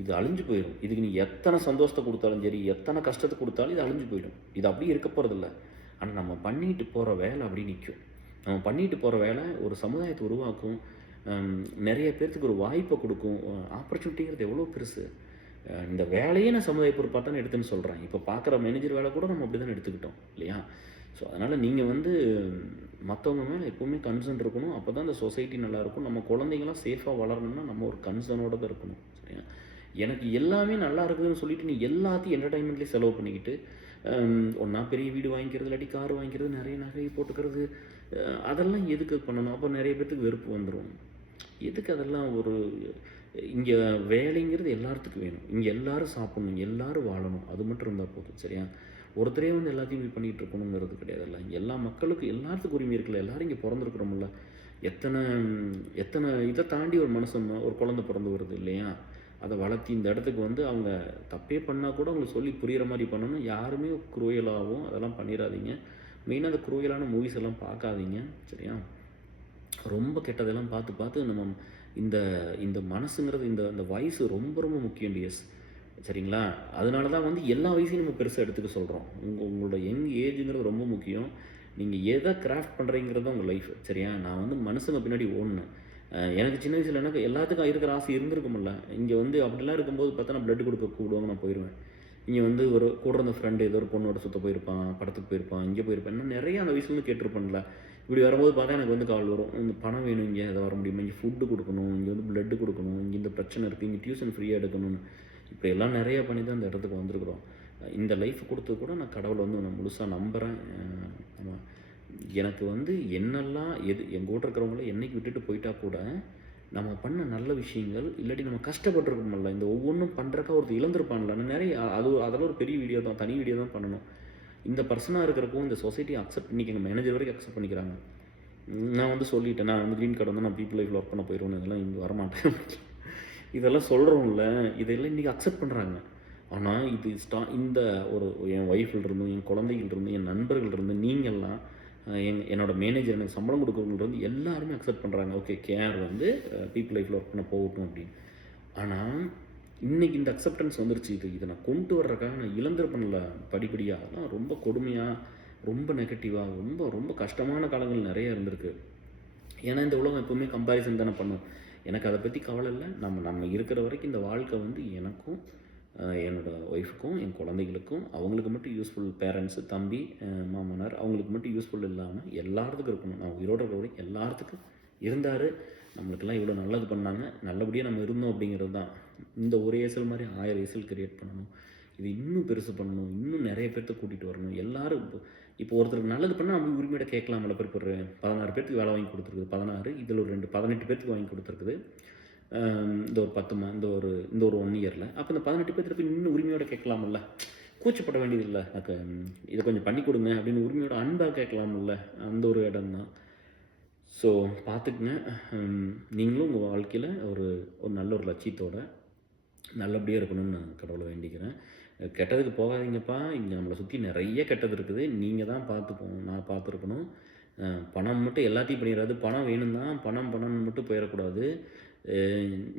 இது அழிஞ்சு போயிடும். இதுக்கு நீ எத்தனை சந்தோஷத்தை கொடுத்தாலும் சரி, எத்தனை கஷ்டத்தை கொடுத்தாலும் இது அழிஞ்சு போயிடும். இது அப்படியே இருக்க போகிறதில்ல. ஆனால் நம்ம பண்ணிட்டு போகிற வேலை அப்படி நிற்கும். நம்ம பண்ணிட்டு போகிற வேலை ஒரு சமுதாயத்தை உருவாக்கும், நிறைய பேர்த்துக்கு ஒரு வாய்ப்பை கொடுக்கும். ஆப்பர்ச்சுனிட்டிங்கிறது எவ்வளோ பெருசு. இந்த வேலையே நான் சமுதாய பொறுப்பாக தானே எடுத்துன்னு சொல்கிறேன். இப்போ பார்க்குற மேனேஜர் வேலை கூட நம்ம அப்படி தானே எடுத்துக்கிட்டோம் இல்லையா? ஸோ அதனால் நீங்கள் வந்து மற்றவங்க மேலே எப்போவுமே கன்சர்ன் இருக்கணும். அப்போ தான் இந்த சொசைட்டி நல்லாயிருக்கும். நம்ம குழந்தைங்களாம் சேஃபாக வளரணும்னா நம்ம ஒரு கன்சர்னோடு தான் இருக்கணும். சரியா? எனக்கு எல்லாமே நல்லா இருக்குதுன்னு சொல்லிட்டு நீ எல்லாத்தையும் என்டர்டைன்மெண்ட்லேயே செலவு பண்ணிக்கிட்டு ஒன்றா பெரிய வீடு வாங்கிக்கிறது, இல்லாட்டி கார் வாங்கிக்கிறது, நிறைய நகையை போட்டுக்கிறது, அதெல்லாம் எதுக்கு பண்ணணும்? அப்போ நிறைய பேர்த்துக்கு வெறுப்பு வந்துடும். எதுக்கு அதெல்லாம்? இங்கே வேலைங்கிறது எல்லாத்துக்கும் வேணும். இங்கே எல்லோரும் சாப்பிட்ணும், எல்லோரும் வாழணும், அது மட்டும் இருந்தால் போதும். சரியா? ஒருத்தரே வந்து எல்லாத்தையும் இது பண்ணிகிட்டு இருக்கணுங்கிறது கிடையாதுல்ல. எல்லா மக்களுக்கும் எல்லாத்துக்கும் உரிமை இருக்குல்ல. எல்லோரும் இங்கே பிறந்திருக்கிறோம்ல. எத்தனை எத்தனை இதை தாண்டி ஒரு மனுஷன் ஒரு குழந்தை பிறந்து வருது இல்லையா? அதை வளர்த்தி இந்த இடத்துக்கு வந்து அவங்க தப்பே பண்ணால் கூட அவங்களுக்கு சொல்லி புரிகிற மாதிரி பண்ணணும். யாருமே குரூயலாகவும் அதெல்லாம் பண்ணிடாதீங்க. மெயினாக அந்த குரூயலான மூவிஸ் எல்லாம் பார்க்காதீங்க. சரியா? ரொம்ப கெட்டதெல்லாம் பார்த்து பார்த்து நம்ம இந்த இந்த மனசுங்கிறது இந்த வயசு ரொம்ப ரொம்ப முக்கியம் டிஎஸ். சரிங்களா? அதனால தான் வந்து எல்லா வயசையும் நம்ம பெருசாக எடுத்துக்க சொல்கிறோம். உங்களோட யங் ஏஜுங்கிறது ரொம்ப முக்கியம். நீங்கள் எதை கிராஃப்ட் பண்ணுறீங்கிறது உங்கள் லைஃப். சரியா? நான் வந்து மனுஷங்க பின்னாடி ஓடணும். எனக்கு சின்ன வயசில் எனக்கு எல்லாத்துக்கும் இருக்கிற ஆசை இருந்திருக்குமில்ல. இங்கே வந்து அப்படிலாம் இருக்கும்போது பார்த்தா நான் ப்ளட் கொடுக்க கூப்பிடுவாங்க, நான் போயிடுவேன். இங்கே வந்து ஒரு கூட இருந்த ஃப்ரெண்டு ஏதோ ஒரு பொண்ணோட சுற்ற போயிருப்பான், படத்துக்கு போயிருப்பான், இங்கே போயிருப்பேன். இன்னும் நிறைய அந்த வயசுலேருந்து கேட்டிருப்பேன்ல. இப்படி வரும்போது பார்த்தா எனக்கு வந்து கால் வரும், இந்த பணம் வேணும், இங்கே அதை வர முடியுமா, இங்கே ஃபுட்டு கொடுக்கணும், இங்கே வந்து ப்ளட்டு கொடுக்கணும், இங்கே இந்த பிரச்சனை இருக்குது, இங்கே டியூஷன் ஃப்ரீயாக எடுக்கணும்னு. இப்போ எல்லாம் நிறையா பண்ணி தான் இந்த இடத்துக்கு வந்திருக்கிறோம். இந்த லைஃப் கொடுத்து கூட நான் கடவுளை வந்து நான் முழுசாக நம்புகிறேன். எனக்கு வந்து என்னெல்லாம் எங்கள் கூட இருக்கிறவங்கள என்றைக்கு விட்டுட்டு போயிட்டா கூட நம்ம பண்ண நல்ல விஷயங்கள் இல்லாட்டி நம்ம கஷ்டப்பட்டுருக்கோம்ல, இந்த ஒவ்வொன்றும் பண்ணுறக்கா ஒருத்தர் இழந்திருப்பான்ல. நிறைய அதெல்லாம் ஒரு பெரிய வீடியோ தான், தனி வீடியோ தான் பண்ணணும். இந்த பர்சனாக இருக்கிறக்கும் இந்த சொசைட்டியை அக்செப்ட் பண்ணிக்கங்க. மேனேஜர் வரைக்கும் அக்செப்ட் பண்ணிக்கிறாங்க. நான் வந்து சொல்லிட்டேன், நான் வந்து க்ரீன் கார்டு வந்து நான் பீப்புள் லைஃப்பில் ஒர்க் பண்ண போயிடுவேன், இதெல்லாம் இங்கே வரமாட்டேன். இதெல்லாம் சொல்கிறோம்ல, இதெல்லாம் இன்றைக்கி அக்செப்ட் பண்ணுறாங்க. ஆனால் இது இந்த என் ஒய்ஃபில்ருந்து, என் குழந்தைகள்ருந்து, என் நண்பர்கள்ருந்து, நீங்கள்லாம் என்னோடய மேனேஜர் எனக்கு சம்பளம் கொடுக்குறவங்க வந்து எல்லாருமே அக்செப்ட் பண்ணுறாங்க. ஓகே, கேஆர் வந்து பீப்புள் லைஃப்பில் ஒர்க் பண்ண போகட்டும் அப்படின்னு. ஆனால் இன்றைக்கி இந்த அக்செப்டன்ஸ் வந்துருச்சு. இதை நான் கொண்டு வர்றதுக்காக நான் இழந்திருப்பேன்ல படிப்படியாக. அதெல்லாம் ரொம்ப கொடுமையாக, ரொம்ப நெகட்டிவாக, ரொம்ப ரொம்ப கஷ்டமான காலங்கள் நிறையா இருந்திருக்கு. ஏன்னா இந்த உலகம் எப்போவுமே கம்பேரிசன் தானே பண்ணும். எனக்கு அதை பற்றி கவலை இல்லை. நம்ம இருக்கிற வரைக்கும் இந்த வாழ்க்கை வந்து எனக்கும் என்னோடய ஒய்ஃபுக்கும் என் குழந்தைகளுக்கும் அவங்களுக்கு மட்டும் யூஸ்ஃபுல். பேரண்ட்ஸு, தம்பி, மாமனார் அவங்களுக்கு மட்டும் யூஸ்ஃபுல் இல்லாமல் எல்லாத்துக்கும் இருக்கணும். நான் உயிரோடு இருக்கிற வரைக்கும் எல்லாத்துக்கும் இருந்தார். நம்மளுக்கெல்லாம் இவ்வளோ நல்லது பண்ணாங்க, நல்லபடியாக நம்ம இருந்தோம் அப்படிங்கிறது தான். இந்த ஒரு ஏசல் மாதிரி 1000 ஏசல் கிரியேட் பண்ணணும். இது இன்னும் பெருசு பண்ணணும், இன்னும் நிறைய பேர்த்த கூட்டிகிட்டு வரணும். எல்லோரும் இப்போ ஒருத்தருக்கு நல்லது பண்ணால் நம்ம உரிமையோட கேட்கலாம். நல்ல பேர் ஒரு 16 பேர்த்துக்கு வேலை வாங்கி கொடுத்துருக்குது. 16 இதில் ஒரு 18 பேர்த்துக்கு வாங்கி கொடுத்துருக்குது. இந்த ஒரு 10 இந்த ஒரு 1 இயரில். அப்போ இந்த 18 பேர்த்துல போய் இன்னும் உரிமையோடு கேட்கலாமில்ல. கூச்சப்பட வேண்டியதில்லை. எனக்கு இதை கொஞ்சம் பண்ணி கொடுங்க அப்படின்னு உரிமையோட அன்பாக கேட்கலாமில்ல. அந்த ஒரு இடம் தான். ஸோ பார்த்துக்குங்க. நீங்களும் உங்கள் வாழ்க்கையில் ஒரு நல்ல ஒரு லட்சியத்தோடு நல்லபடியாக இருக்கணும்னு நான் கடவுளை வேண்டிக்கிறேன். கெட்டதுக்கு போகாதீங்கப்பா. இங்கே நம்மளை சுற்றி நிறைய கெட்டது இருக்குது. நீங்கள் தான் பார்த்துக்கணும், நான் பார்த்துருக்கணும். பணம் மட்டும் எல்லாத்தையும் பண்ணிடாது. பணம் வேணும் தான், பணம்னு மட்டும் போயிடக்கூடாது.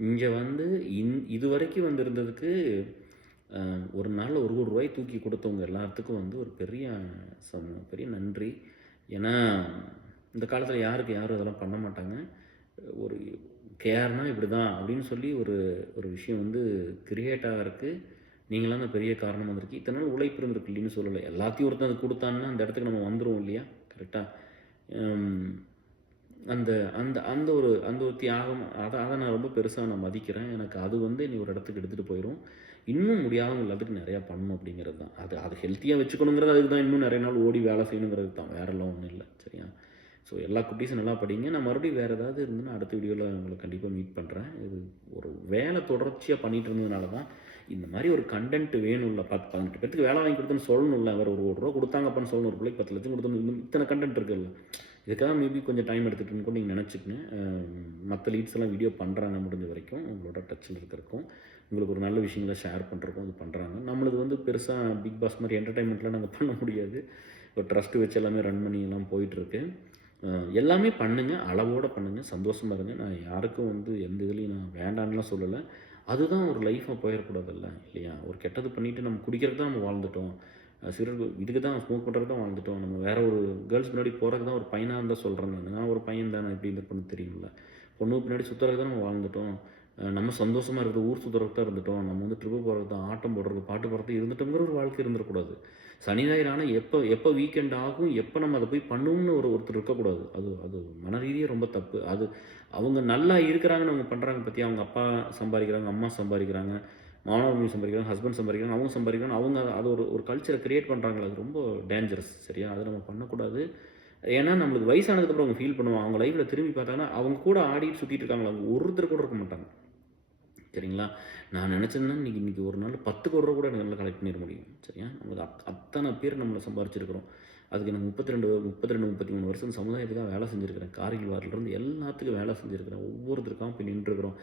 இங்கே வந்து இது வரைக்கும் வந்திருந்ததுக்கு ஒரு நாளில் ஒரு ரூபாய் தூக்கி கொடுத்தவங்க எல்லாத்துக்கும் வந்து ஒரு பெரிய நன்றி. ஏன்னா இந்த காலத்தில் யாரும் அதெல்லாம் பண்ண மாட்டாங்க. ஒரு கேர்னால் இப்படி தான் அப்படின்னு சொல்லி ஒரு விஷயம் வந்து கிரியேட் ஆகிறதுக்கு நீங்களாம் தான் பெரிய காரணம் வந்திருக்கு. இத்தனை நாள் உழைப்பு இருந்திருக்கு இல்லைன்னு சொல்லலை. எல்லாத்தையும் ஒருத்தன் அது கொடுத்தான்னா அந்த இடத்துக்கு நம்ம வந்துடுவோம் இல்லையா? கரெக்டாக. அந்த அந்த அந்த ஒரு அந்த ஒரு தியாகம் அதை நான் ரொம்ப பெருசாக நான் மதிக்கிறேன். எனக்கு அது வந்து நீ ஒரு இடத்துக்கு எடுத்துகிட்டு போயிடும். இன்னும் முடியாதவங்க எல்லாத்துக்கும் நிறையா பண்ணணும் அப்படிங்கிறது தான். அது ஹெல்த்தியாக வச்சுக்கணுங்கிறது அதுக்கு தான். இன்னும் நிறைய நாள் ஓடி வேலை செய்யணுங்கிறது தான், வேறெல்லாம் ஒன்றும் இல்லை. சரியா? ஸோ எல்லா குட்டீஸும் நல்லா படிங்க. நான் மறுபடியும் வேறு ஏதாவது இருந்துன்னா அடுத்த வீடியோவில் உங்களை கண்டிப்பாக மீட் பண்ணுறேன். இது ஒரு வேலை தொடர்ச்சியாக பண்ணிகிட்டு இருந்ததுனால தான் இந்த மாதிரி ஒரு கண்டென்ட் வேணும்ல. 18 பேருக்கு வேலை வாங்கி கொடுத்தோன்னு சொல்லணும்ல. வேறு ஒரு ரூபா கொடுத்தாங்கப்பான்னு சொல்லணும். ஒரு பிள்ளைக்கு 10 லட்சம் கொடுத்தோன்னு இத்தனை கண்டென்ட் இருக்குல்ல. இதுக்காக மேபி கொஞ்சம் டைம் எடுத்துகிட்டுன்னு கூட நீங்கள் நினச்சிக்கங்க. மற்ற லீட்ஸ் எல்லாம் வீடியோ பண்ணுறாங்க முடிஞ்ச வரைக்கும் உங்களோட டச்சில் இருக்கிறக்கும், உங்களுக்கு ஒரு நல்ல விஷயங்களை ஷேர் பண்ணுறக்கும் இது பண்ணுறாங்க. நம்மளது வந்து பெருசாக பிக் பாஸ் மாதிரி என்டர்டைன்மெண்ட்லாம் நாங்கள் பண்ண முடியாது. ஒரு ட்ரஸ்ட்டு வச்சு எல்லாமே ரன் பண்ணி எல்லாம் போயிட்டுருக்கு. எல்லாமே பண்ணுங்கள், அளவோடு பண்ணுங்கள், சந்தோஷமாக இருங்க. நான் யாருக்கும் வந்து எந்த இதுலேயும் நான் வேண்டான்னுலாம் சொல்லலை. அதுதான் ஒரு லைஃபாக போயிடக்கூடாதுல்ல இல்லையா? ஒரு கெட்டது பண்ணிவிட்டு நம்ம குடிக்கிறதுக்கு தான் நம்ம வாழ்ந்துட்டோம், சிகரெட் இதுக்கு தான் ஸ்மோக் பண்ணுறதுக்கு தான் வாழ்ந்துட்டோம், நம்ம வேறு ஒரு கேர்ள்ஸ் முன்னாடி போகிறதுக்கு தான் ஒரு பையனாக இருந்தால் சொல்கிறேன். நான் ஒரு பையன் தானே எப்படி இந்த பொண்ணு தெரியும்ல, பொண்ணு பின்னாடி சுற்றுறதுக்கு தான் நம்ம வாழ்ந்துட்டோம், நம்ம சந்தோஷமாக இருக்குது ஊர் சுற்றுறதுக்கு தான் இருந்துட்டோம், நம்ம வந்து ட்ரிப்பு போகிறது தான் ஆட்டம் போடுறது பாட்டு போடுறது இருந்துட்டோங்கிற ஒரு வாழ்க்கை இருந்துடக்கூடாது. சனி ஞாயிறு ஆனால் எப்போ வீக்கெண்ட் ஆகும், எப்போ நம்ம அதை போய் பண்ணணும்னு ஒருத்தர் இருக்கக்கூடாது. அது மன ரீதியாக ரொம்ப தப்பு. அது அவங்க நல்லா இருக்கிறாங்கன்னு அவங்க பண்ணுறாங்க பற்றி, அவங்க அப்பா சம்பாதிக்கிறாங்க, அம்மா சம்பாதிக்கிறாங்க, மாணவர்கள் சம்பாதிக்கிறாங்க, ஹஸ்பண்ட் சம்பாதிக்கிறாங்க, அவங்க சம்பாதிக்கிறாங்க, அவங்க அது ஒரு கல்ச்சரை க்ரியேட் பண்ணுறாங்களே, அது ரொம்ப டேஞ்சரஸ். சரியா? அதை நம்ம பண்ணக்கூடாது. ஏன்னா நம்மளுக்கு வயசானதுக்கப்புறம் அவங்க ஃபீல் பண்ணுவாங்க. அவங்க லைஃப்பில் திரும்பி பார்த்தாங்கன்னா அவங்க கூட ஆடிட்டு சுற்றிட்டு இருக்காங்களா, அவங்க ஒருத்தர் கூட இருக்க மாட்டாங்க. சரிங்களா? நான் நினச்சேன்னா இன்றைக்கி ஒரு நாள் 10 கோடி ரூபா கூட எனக்கு நல்லா கலெக்ட் பண்ணிட முடியும். சரியா? நமக்கு அத்தனை பேர் நம்மளை சம்பாரிச்சிருக்கிறோம். அதுக்கு எனக்கு 33 வருஷம் சமுதாயத்துக்காக வேலை செஞ்சுருக்கிறேன். காரில் வாரிலிருந்து எல்லாத்துக்கும் வேலை செஞ்சுருக்கிறேன். ஒவ்வொருத்தருக்காகவும் போய் நின்றுருக்கிறோம்.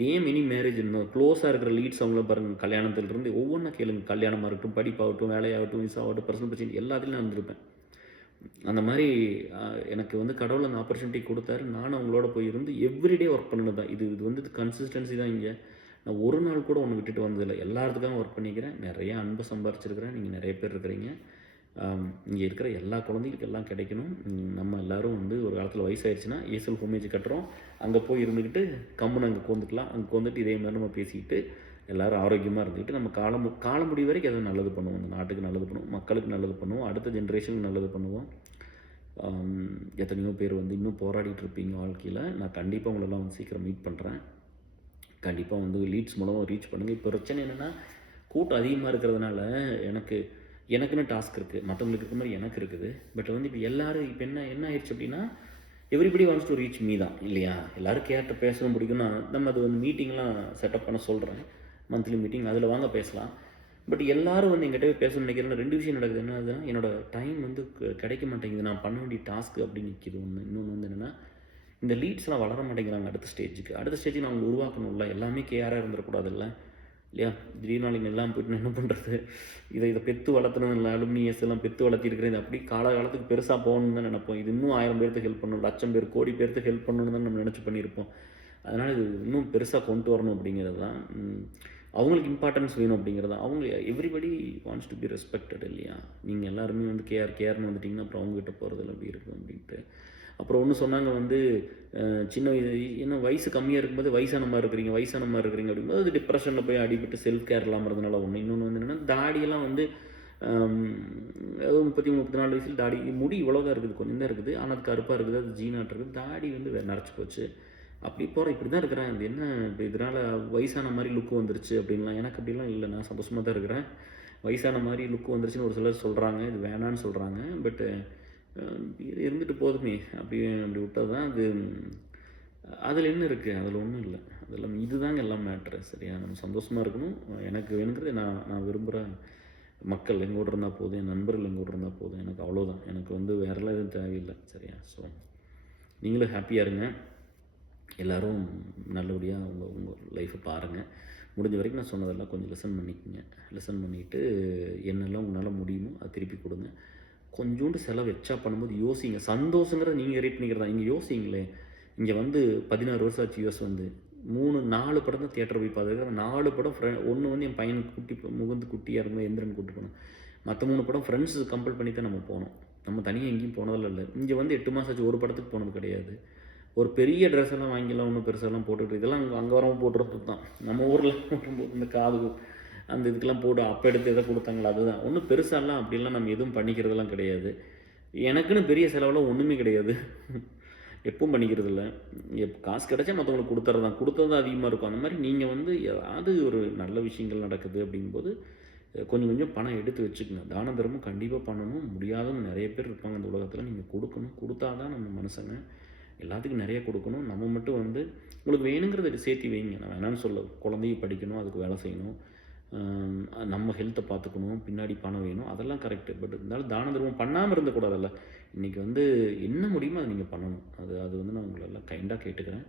நேம் எனி மேரேஜ் இன்னும் க்ளோஸாக இருக்கிற லீட்ஸ் அவங்கள பாருங்கள், கல்யாணத்துலேருந்து ஒவ்வொன்றா கேளுங்க. கல்யாணமாக இருக்கட்டும், படிப்பாகட்டும், வேலையாகட்டும், விசாவாகட்டும், பர்சனல் பிரச்சனை எல்லாத்துலையும் நான் இருந்திருப்பேன். அந்த மாதிரி எனக்கு வந்து கடவுள் அந்த ஆப்பர்ச்சுனிட்டி கொடுத்தாரு. நானும் அவங்களோட போய் இருந்து எவ்ரிடே ஒர்க் பண்ணது தான். இது வந்து கன்சிஸ்டன்சி தான். இங்கே நான் ஒரு நாள் கூட ஒன்று விட்டுட்டு வந்ததில்லை. எல்லாத்துக்காகவும் ஒர்க் பண்ணிக்கிறேன். நிறையா அன்பை சம்பாரிச்சிருக்கிறேன். நீங்கள் நிறைய பேர் இருக்கிறீங்க. இங்கே இருக்கிற எல்லா குழந்தைகளுக்கு எல்லாம் கிடைக்கணும். நம்ம எல்லோரும் வந்து ஒரு காலத்தில் வயசாகிடுச்சுன்னா ஏசல் ஹோமேஜ் கட்டுறோம், அங்கே போய் இருந்துக்கிட்டு கம்முன்னு அங்கே உட்காந்துக்கலாம். அங்கே உட்காந்துட்டு இதே மாதிரி நம்ம பேசிக்கிட்டு எல்லோரும் ஆரோக்கியமாக இருந்துக்கிட்டு நம்ம காலம் முடிவு வரைக்கும் எதாவது நல்லது பண்ணுவோம். இந்த நாட்டுக்கு நல்லது பண்ணுவோம், மக்களுக்கு நல்லது பண்ணுவோம், அடுத்த ஜென்ரேஷனுக்கு நல்லது பண்ணுவோம். எத்தனையோ பேர் வந்து இன்னும் போராடிட்டு இருப்பீங்க வாழ்க்கையில். நான் கண்டிப்பாக உங்களெல்லாம் வந்து சீக்கிரம் மீட் பண்ணுறேன். கண்டிப்பாக வந்து லீட்ஸ் மூலமாக ரீச் பண்ணுங்கள். இப்போ பிரச்சனை என்னென்னா, கூட்டம் அதிகமாக இருக்கிறதுனால எனக்குன்னு டாஸ்க் இருக்குது, மற்றவங்களுக்கு இருக்கிற மாதிரி எனக்கு இருக்குது. பட் வந்து இப்போ எல்லோரும் இப்போ என்ன ஆயிடுச்சு அப்படின்னா, everybody wants to reach me தான் இல்லையா? எல்லோரும் கேட்ட பேசணும் பிடிக்கும்னா நம்ம அது வந்து மீட்டிங்லாம் செட்டப் பண்ண சொல்கிறேன், மந்த்லி மீட்டிங், அதில் வாங்க பேசலாம். பட் எல்லோரும் வந்து எங்கிட்ட பேசணும்னு நினைக்கிறேன். 2 விஷயம் நடக்குது. என்னதுன்னா, என்னோடய டைம் வந்து கிடைக்க மாட்டேங்குது, நான் பண்ண வேண்டிய டாஸ்க்கு அப்படின்னு நிற்கிது ஒன்று. இன்னொன்று வந்து என்னென்னா, இந்த லீட்ஸ்லாம் வளர மாட்டேங்கிறாங்க. அடுத்த ஸ்டேஜுக்கு நான் அவங்க உருவாக்கணும்ல. எல்லாமே கேராக இருந்துடக்கூடாதுல்ல இல்லையா? திடீர்னு எல்லாம் போய்ட்டு என்ன பண்ணுறது, இதை பெற்று வளர்த்தணும் இல்லை, அலுமினியஸ் எல்லாம் பெற்று வளர்த்திருக்கிறேன். இது அப்படி காலகாலத்துக்கு பெருசாக போகணுன்னு தான் நினைப்போம். இது இன்னும் 1000 பேருக்கு ஹெல்ப் பண்ணணும், 1,00,000 பேர், கோடி பேருக்கு ஹெல்ப் பண்ணணுன்னு தான் நம்ம நினச்சி பண்ணியிருப்போம். அதனால் இது இன்னும் பெருசாக கொண்டு வரணும் அப்படிங்கிறது தான். அவங்களுக்கு இம்பார்ட்டன்ஸ் வேணும் அப்படிங்கிறது தான். அவங்க everybody wants to be respected இல்லையா? நீங்கள் எல்லாருமே வந்து கேர்னு வந்துட்டிங்கன்னா அப்புறம் அவங்ககிட்ட போகிறதில்ல அப்படி இருக்கும் அப்படின்ட்டு. அப்புறம் ஒன்று சொன்னாங்க வந்து, சின்ன இன்னும் வயசு கம்மியாக இருக்கும்போது வயசான மாதிரி இருக்கிறீங்க அப்படிங்கும்போது அது டிப்ரெஷனில் போய் அடிபட்டு செல்ஃப் கேர் இல்லாமல் இருந்தனால ஒன்று. இன்னொன்று வந்து என்னென்னா, தாடியெல்லாம் வந்து 34 வயசில் தாடி, முடி இவ்வளோதான் இருக்குது, கொஞ்சம் தான் இருக்குது, ஆனால் அது கருப்பாக இருக்குது, அது ஜீனாட்டு இருக்குது, தாடி வந்து நரைச்சி போச்சு. அப்படி போகிறேன், இப்படி தான் இருக்கிறேன், அது என்ன இப்போ இதனால் வயசான மாதிரி லுக்கு வந்துருச்சு அப்படின்லாம். எனக்கு அப்படிலாம் இல்லை, நான் சந்தோஷமாக தான் இருக்கிறேன். வயசான மாதிரி லுக்கு வந்துருச்சுன்னு ஒரு சிலர் சொல்கிறாங்க, இது வேணான்னு சொல்கிறாங்க. பட்டு இருந்துட்டு போதுமே அப்படி விட்டது தான் அது. அதில் என்ன இருக்குது, அதில் ஒன்றும் இல்லை. அதெல்லாம் இதுதாங்க எல்லாம் மேட்ரு. சரியா? நம்ம சந்தோஷமாக இருக்கணும். எனக்கு வேணுங்கிறது நான் விரும்புகிற மக்கள் எங்கள் கூட இருந்தால் போதும், என் நண்பர்கள் எங்கள் கூட இருந்தால் போதும், எனக்கு அவ்வளோதான். எனக்கு வந்து வேறெல்லாம் எதுவும் தேவையில்லை. சரியா? ஸோ நீங்களும் ஹாப்பியாக இருங்க. எல்லோரும் நல்லபடியாக உங்கள் லைஃப்பை பாருங்கள். முடிஞ்ச வரைக்கும் நான் சொன்னதெல்லாம் கொஞ்சம் லிசன் பண்ணிவிட்டு என்னெல்லாம் உங்களால் முடியுமோ அதை திருப்பி கொடுங்க. கொஞ்சோண்டு செலவு எச்சா பண்ணும்போது யோசிங்க. சந்தோஷங்கிறத நீங்கள் ரேட் பண்ணிக்கிறதா. இங்கே யோசிங்களே, இங்கே வந்து 16 வருஷம் ஆச்சு யூஎஸ் வந்து. 4 படம் தான் தியேட்டர் போய் பார்த்துருக்கேன். 4 படம் ஒன்று வந்து என் பையனுக்கு முகுந்து குட்டியாக இருக்கும்போது எந்திரன் கூப்பிட்டு போனோம். மற்ற 3 படம் ஃப்ரெண்ட்ஸ் கம்பல் பண்ணி தான் நம்ம போனோம். நம்ம தனியாக எங்கேயும் போனதில்ல. இல்லை, இங்கே வந்து 8 மாதம் ஆச்சு, ஒரு படத்துக்கு போனது கிடையாது. ஒரு பெரிய ட்ரெஸ் எல்லாம் வாங்கிக்கலாம், ஒன்றும் பெருசெல்லாம் போட்டுக்கிட்டு இதெல்லாம் அங்கே வரவும் போட்டுறது தான். நம்ம ஊரில் இந்த காது அந்த இதுக்கெல்லாம் போட்டு அப்போ எடுத்து எதை கொடுத்தாங்களோ அதுதான். ஒன்றும் பெருசாலாம் அப்படிலாம் நம்ம எதுவும் பண்ணிக்கிறதெல்லாம் கிடையாது. எனக்குன்னு பெரிய செலவெல்லாம் ஒன்றுமே கிடையாது, எப்பவும் பண்ணிக்கிறது இல்லை. காசு கிடச்சா மற்றவங்களுக்கு கொடுத்துறது தான், கொடுத்தது தான் அதிகமாக இருக்கும். அந்த மாதிரி நீங்கள் வந்து ஏதாவது ஒரு நல்ல விஷயங்கள் நடக்குது அப்படிங்கும்போது கொஞ்சம் கொஞ்சம் பணம் எடுத்து வச்சுக்கோங்க. தான தர்மம் கண்டிப்பாக பண்ணணும். முடியாதவங்க நிறைய பேர் இருப்பாங்க இந்த உலகத்தில். நீங்கள் கொடுக்கணும். கொடுத்தா தான் நம்ம மனுஷங்க. எல்லாத்துக்கும் நிறைய கொடுக்கணும். நம்ம மட்டும் வந்து உங்களுக்கு வேணுங்கிறத சேர்த்து வைங்க. நான் வேணான்னு சொல்ல, குழந்தைய படிக்கணும், அதுக்கு வேலை செய்யணும், நம்ம ஹெல்த்தை பார்த்துக்கணும், பின்னாடி பணம் வேணும், அதெல்லாம் கரெக்டு. பட் இருந்தாலும் தான தர்மம் பண்ணாமல் இருந்தக்கூடாதுல்ல. இன்றைக்கி வந்து என்ன முடியுமோ அதை நீங்கள் பண்ணணும். அது வந்து நான் உங்களை எல்லாம் கைண்டாக கேட்டுக்கிறேன்.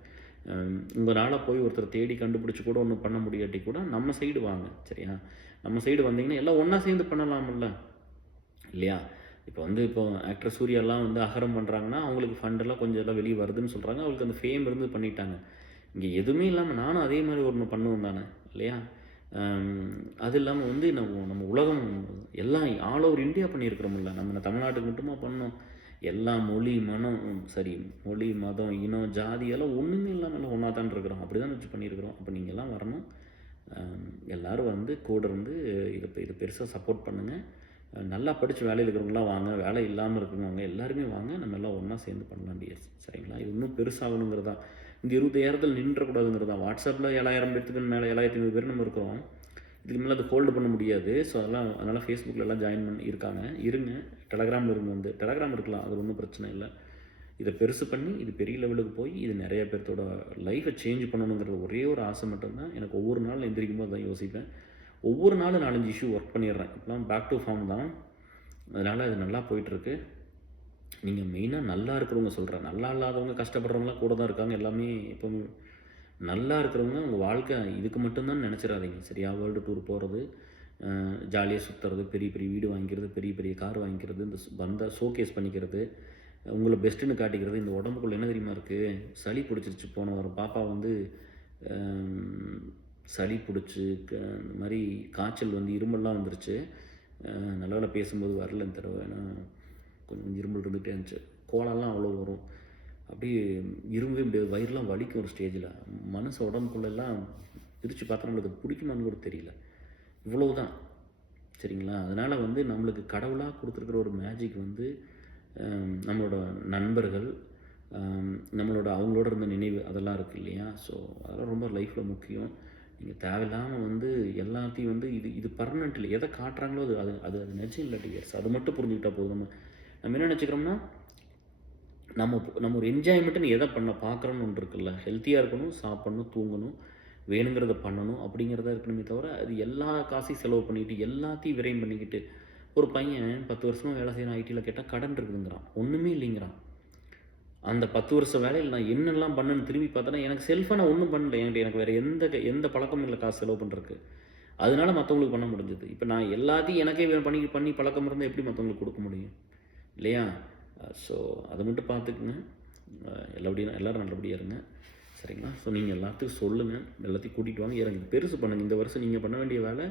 உங்களால் போய் ஒருத்தர் தேடி கண்டுபிடிச்சி கூட ஒன்றும் பண்ண முடியாட்டி கூட நம்ம சைடு வாங்க, சரியா? நம்ம சைடு வந்தீங்கன்னா எல்லாம் ஒன்றா சேர்ந்து பண்ணலாம்ல, இல்லையா? இப்போ ஆக்டர் சூர்யாலாம் வந்து அகரம் பண்ணுறாங்கன்னா அவங்களுக்கு ஃபண்டெல்லாம் கொஞ்சம் எல்லாம் வெளியே வருதுன்னு சொல்கிறாங்க. அவங்களுக்கு அந்த ஃபேம் இருந்து பண்ணிட்டாங்க. இங்கே எதுவுமே இல்லாமல் நானும் அதே மாதிரி ஒன்று பண்ணுவேன் தானே, இல்லையா? அது இல்லாமல் வந்து நம்ம உலகம் எல்லாம் ஆல் ஓவர் இந்தியா பண்ணியிருக்கிறோம்ல. நம்ம தமிழ்நாட்டுக்கு மட்டுமா பண்ணோம்? எல்லா மொழி மொழி, மதம், இனம், ஜாதி எல்லாம் ஒன்றுமே இல்லாமல் எல்லாம் ஒன்றா தான் இருக்கிறோம். அப்படி தான் வச்சு பண்ணியிருக்கிறோம். அப்போ நீங்கள் எல்லாம் வரணும். எல்லோரும் வந்து கூட இருந்து இது பெருசாக சப்போர்ட் பண்ணுங்கள். நல்லா படித்து வேலையில் இருக்கிறவங்களாம் வாங்க, வேலை இல்லாமல் இருக்கிறவங்க எல்லாருமே வாங்க, நம்ம எல்லாம் ஒன்றா சேர்ந்து பண்ணலாம் டியர்ஸ், சரிங்களா? இது இன்னும் பெருசாகணுங்கிறதா. இந்த 20,000 நின்றக்கூடாதுங்கிறதா. வாட்ஸ்அப்பில் 7,000 பேர்த்துக்கு மேலே 7,500 பேர் நம்ம இருக்கிறோம். இதுக்கு மேலே அதை ஹோல்டு பண்ண முடியாது. ஸோ அதனால் ஃபேஸ்புக்கில் எல்லாம் ஜாயின் பண்ணி இருங்க. டெலகிராமில் இருங்க, டெலகிராம் இருக்கலாம், அது ஒன்றும் பிரச்சனை இல்லை. இதை பெருசு பண்ணி இது பெரிய லெவலுக்கு போய் இது நிறைய பேர்த்தோட லைஃப்பை சேஞ்ச் பண்ணணுங்கிற ஒரே ஒரு ஆசை மட்டும்தான் எனக்கு. ஒவ்வொரு நாள் எந்திரிக்கும் போது தான் யோசிப்பேன். ஒவ்வொரு நாளும் 4-5 இஷ்யூ ஒர்க் பண்ணிடுறேன். இப்போலாம் பேக் டு ஃபார்ம் தான். அதனால் அது நல்லா போயிட்டுருக்கு. நீங்கள் மெயினாக நல்லா இருக்கிறவங்க சொல்கிறேன். நல்லா இல்லாதவங்க கஷ்டப்படுறவங்களாம் கூட தான் இருக்காங்க. எல்லாமே இப்போ நல்லா இருக்கிறவங்க உங்கள் வாழ்க்கை இதுக்கு மட்டும்தான் நினச்சிடாதீங்க, சரியா? வேர்ல்டு டூர் போகிறது, ஜாலியாக சுற்றுறது, பெரிய பெரிய வீடு வாங்கிக்கிறது, பெரிய பெரிய கார் வாங்கிக்கிறது, இந்த வந்தால் ஷோகேஸ் பண்ணிக்கிறது, உங்களை பெஸ்ட்டுன்னு காட்டிக்கிறது. இந்த உடம்புக்குள்ளே என்ன தெரியுமா இருக்குது? சளி பிடிச்சிருச்சு. போன வாரம் பாப்பா வந்து சளி பிடிச்சி இந்த மாதிரி காய்ச்சல் வந்து இருமல்லாம் வந்துருச்சு. நல்ல வேலை பேசும்போது வரல இந்த தடவை. ஏன்னா கொஞ்சம் இருமல் இருந்துகிட்டே இருந்துச்சு. கோலம்லாம் அவ்வளோ வரும். அப்படியே இரும்பவே முடியாது. வயிறுலாம் வலிக்கும் ஒரு ஸ்டேஜில். மனசு உடம்புக்குள்ளெல்லாம் பிரித்து பார்த்தா நம்மளுக்கு அது பிடிக்குமான்னு கூட தெரியல. இவ்வளவு தான், சரிங்களா? அதனால் வந்து நம்மளுக்கு கடவுளாக கொடுத்துருக்குற ஒரு மேஜிக் வந்து நம்மளோட நண்பர்கள், அவங்களோட இருந்த நினைவு அதெல்லாம் இருக்குது, இல்லையா? ஸோ அதெல்லாம் ரொம்ப லைஃப்பில் முக்கியம். நீங்கள் தேவையில்லாமல் வந்து எல்லாத்தையும் வந்து இது பர்மனெண்ட் இல்லை. எதை காட்டுறாங்களோ அது நிஜம் இல்லை டியர்ஸ். அது மட்டும் புரிஞ்சுக்கிட்டா போதும். நம்ம என்ன நினச்சிக்கிறோம்னா, நம்ம ஒரு என்ஜாய்மெண்ட்டுன்னு எதை பார்க்குறோன்னு ஒன்று இருக்குல்ல. ஹெல்த்தியாக இருக்கணும், சாப்பிட்ணும், தூங்கணும், வேணுங்கிறத பண்ணணும் அப்படிங்கிறத இருக்கணுமே தவிர அது எல்லா காசையும் செலவு பண்ணிக்கிட்டு எல்லாத்தையும் விரயம் பண்ணிக்கிட்டு. ஒரு பையன் 10 வருஷமாக வேலை செய்யணும் ஐடியில், கேட்டால் கடன் இருக்குதுங்கிறான், ஒன்றுமே இல்லைங்கிறான். அந்த 10 வருஷம் வேலையில் நான் என்னெல்லாம் பண்ணேன்னு திரும்பி பார்த்தேன்னா எனக்கு செல்ஃபாக நான் ஒன்றும் பண்ணல. எனக்கு வேறு எந்த பழக்கமும் இல்லை காசு செலவு பண்ணுறதுக்கு. அதனால மற்றவங்களுக்கு பண்ண முடிஞ்சது. இப்போ நான் எல்லாத்தையும் எனக்கே பண்ணி பழக்கம் இருந்தால் எப்படி மற்றவங்களுக்கு கொடுக்க முடியும், இல்லையா? ஸோ அதை மட்டும் பார்த்துக்குங்க. எல்லோரும் நல்லபடியாக இருங்க, சரிங்களா? ஸோ நீங்கள் எல்லாத்துக்கும் சொல்லுங்கள், எல்லாத்தையும் கூட்டிகிட்டு வாங்க. எனக்கு பெருசு பண்ணுங்கள். இந்த வருஷம் நீங்கள் பண்ண வேண்டிய வேலை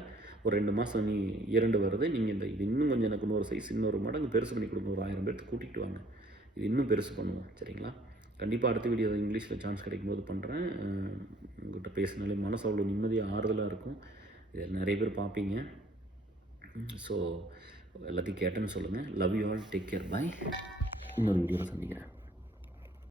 ஒரு 2 மாதம் 2 வருது. நீங்கள் இது இன்னும் கொஞ்சம் எனக்கு இன்னொரு சைஸ் இன்னொரு மடங்கு பெருசு பண்ணி கொடுங்க. ஒரு 1000 பேர்த்து கூட்டிகிட்டு வாங்க. இது இன்னும் பெருசு பண்ணுவோம், சரிங்களா? கண்டிப்பாக அடுத்த வீடியோ இங்கிலீஷில் சான்ஸ் கிடைக்கும்போது பண்ணுறேன். உங்கள்கிட்ட பேசினாலே மனசு அவ்வளோ நிம்மதியாக ஆறுதலாக இருக்கும். இதில் நிறைய பேர் பார்ப்பீங்க. ஸோ எல்லாத்தையும் கேட்டேன்னு சொல்லுங்கள். Love you all, take care, bye. இன்னொரு வீடியோவில் சந்திக்கிறேன்.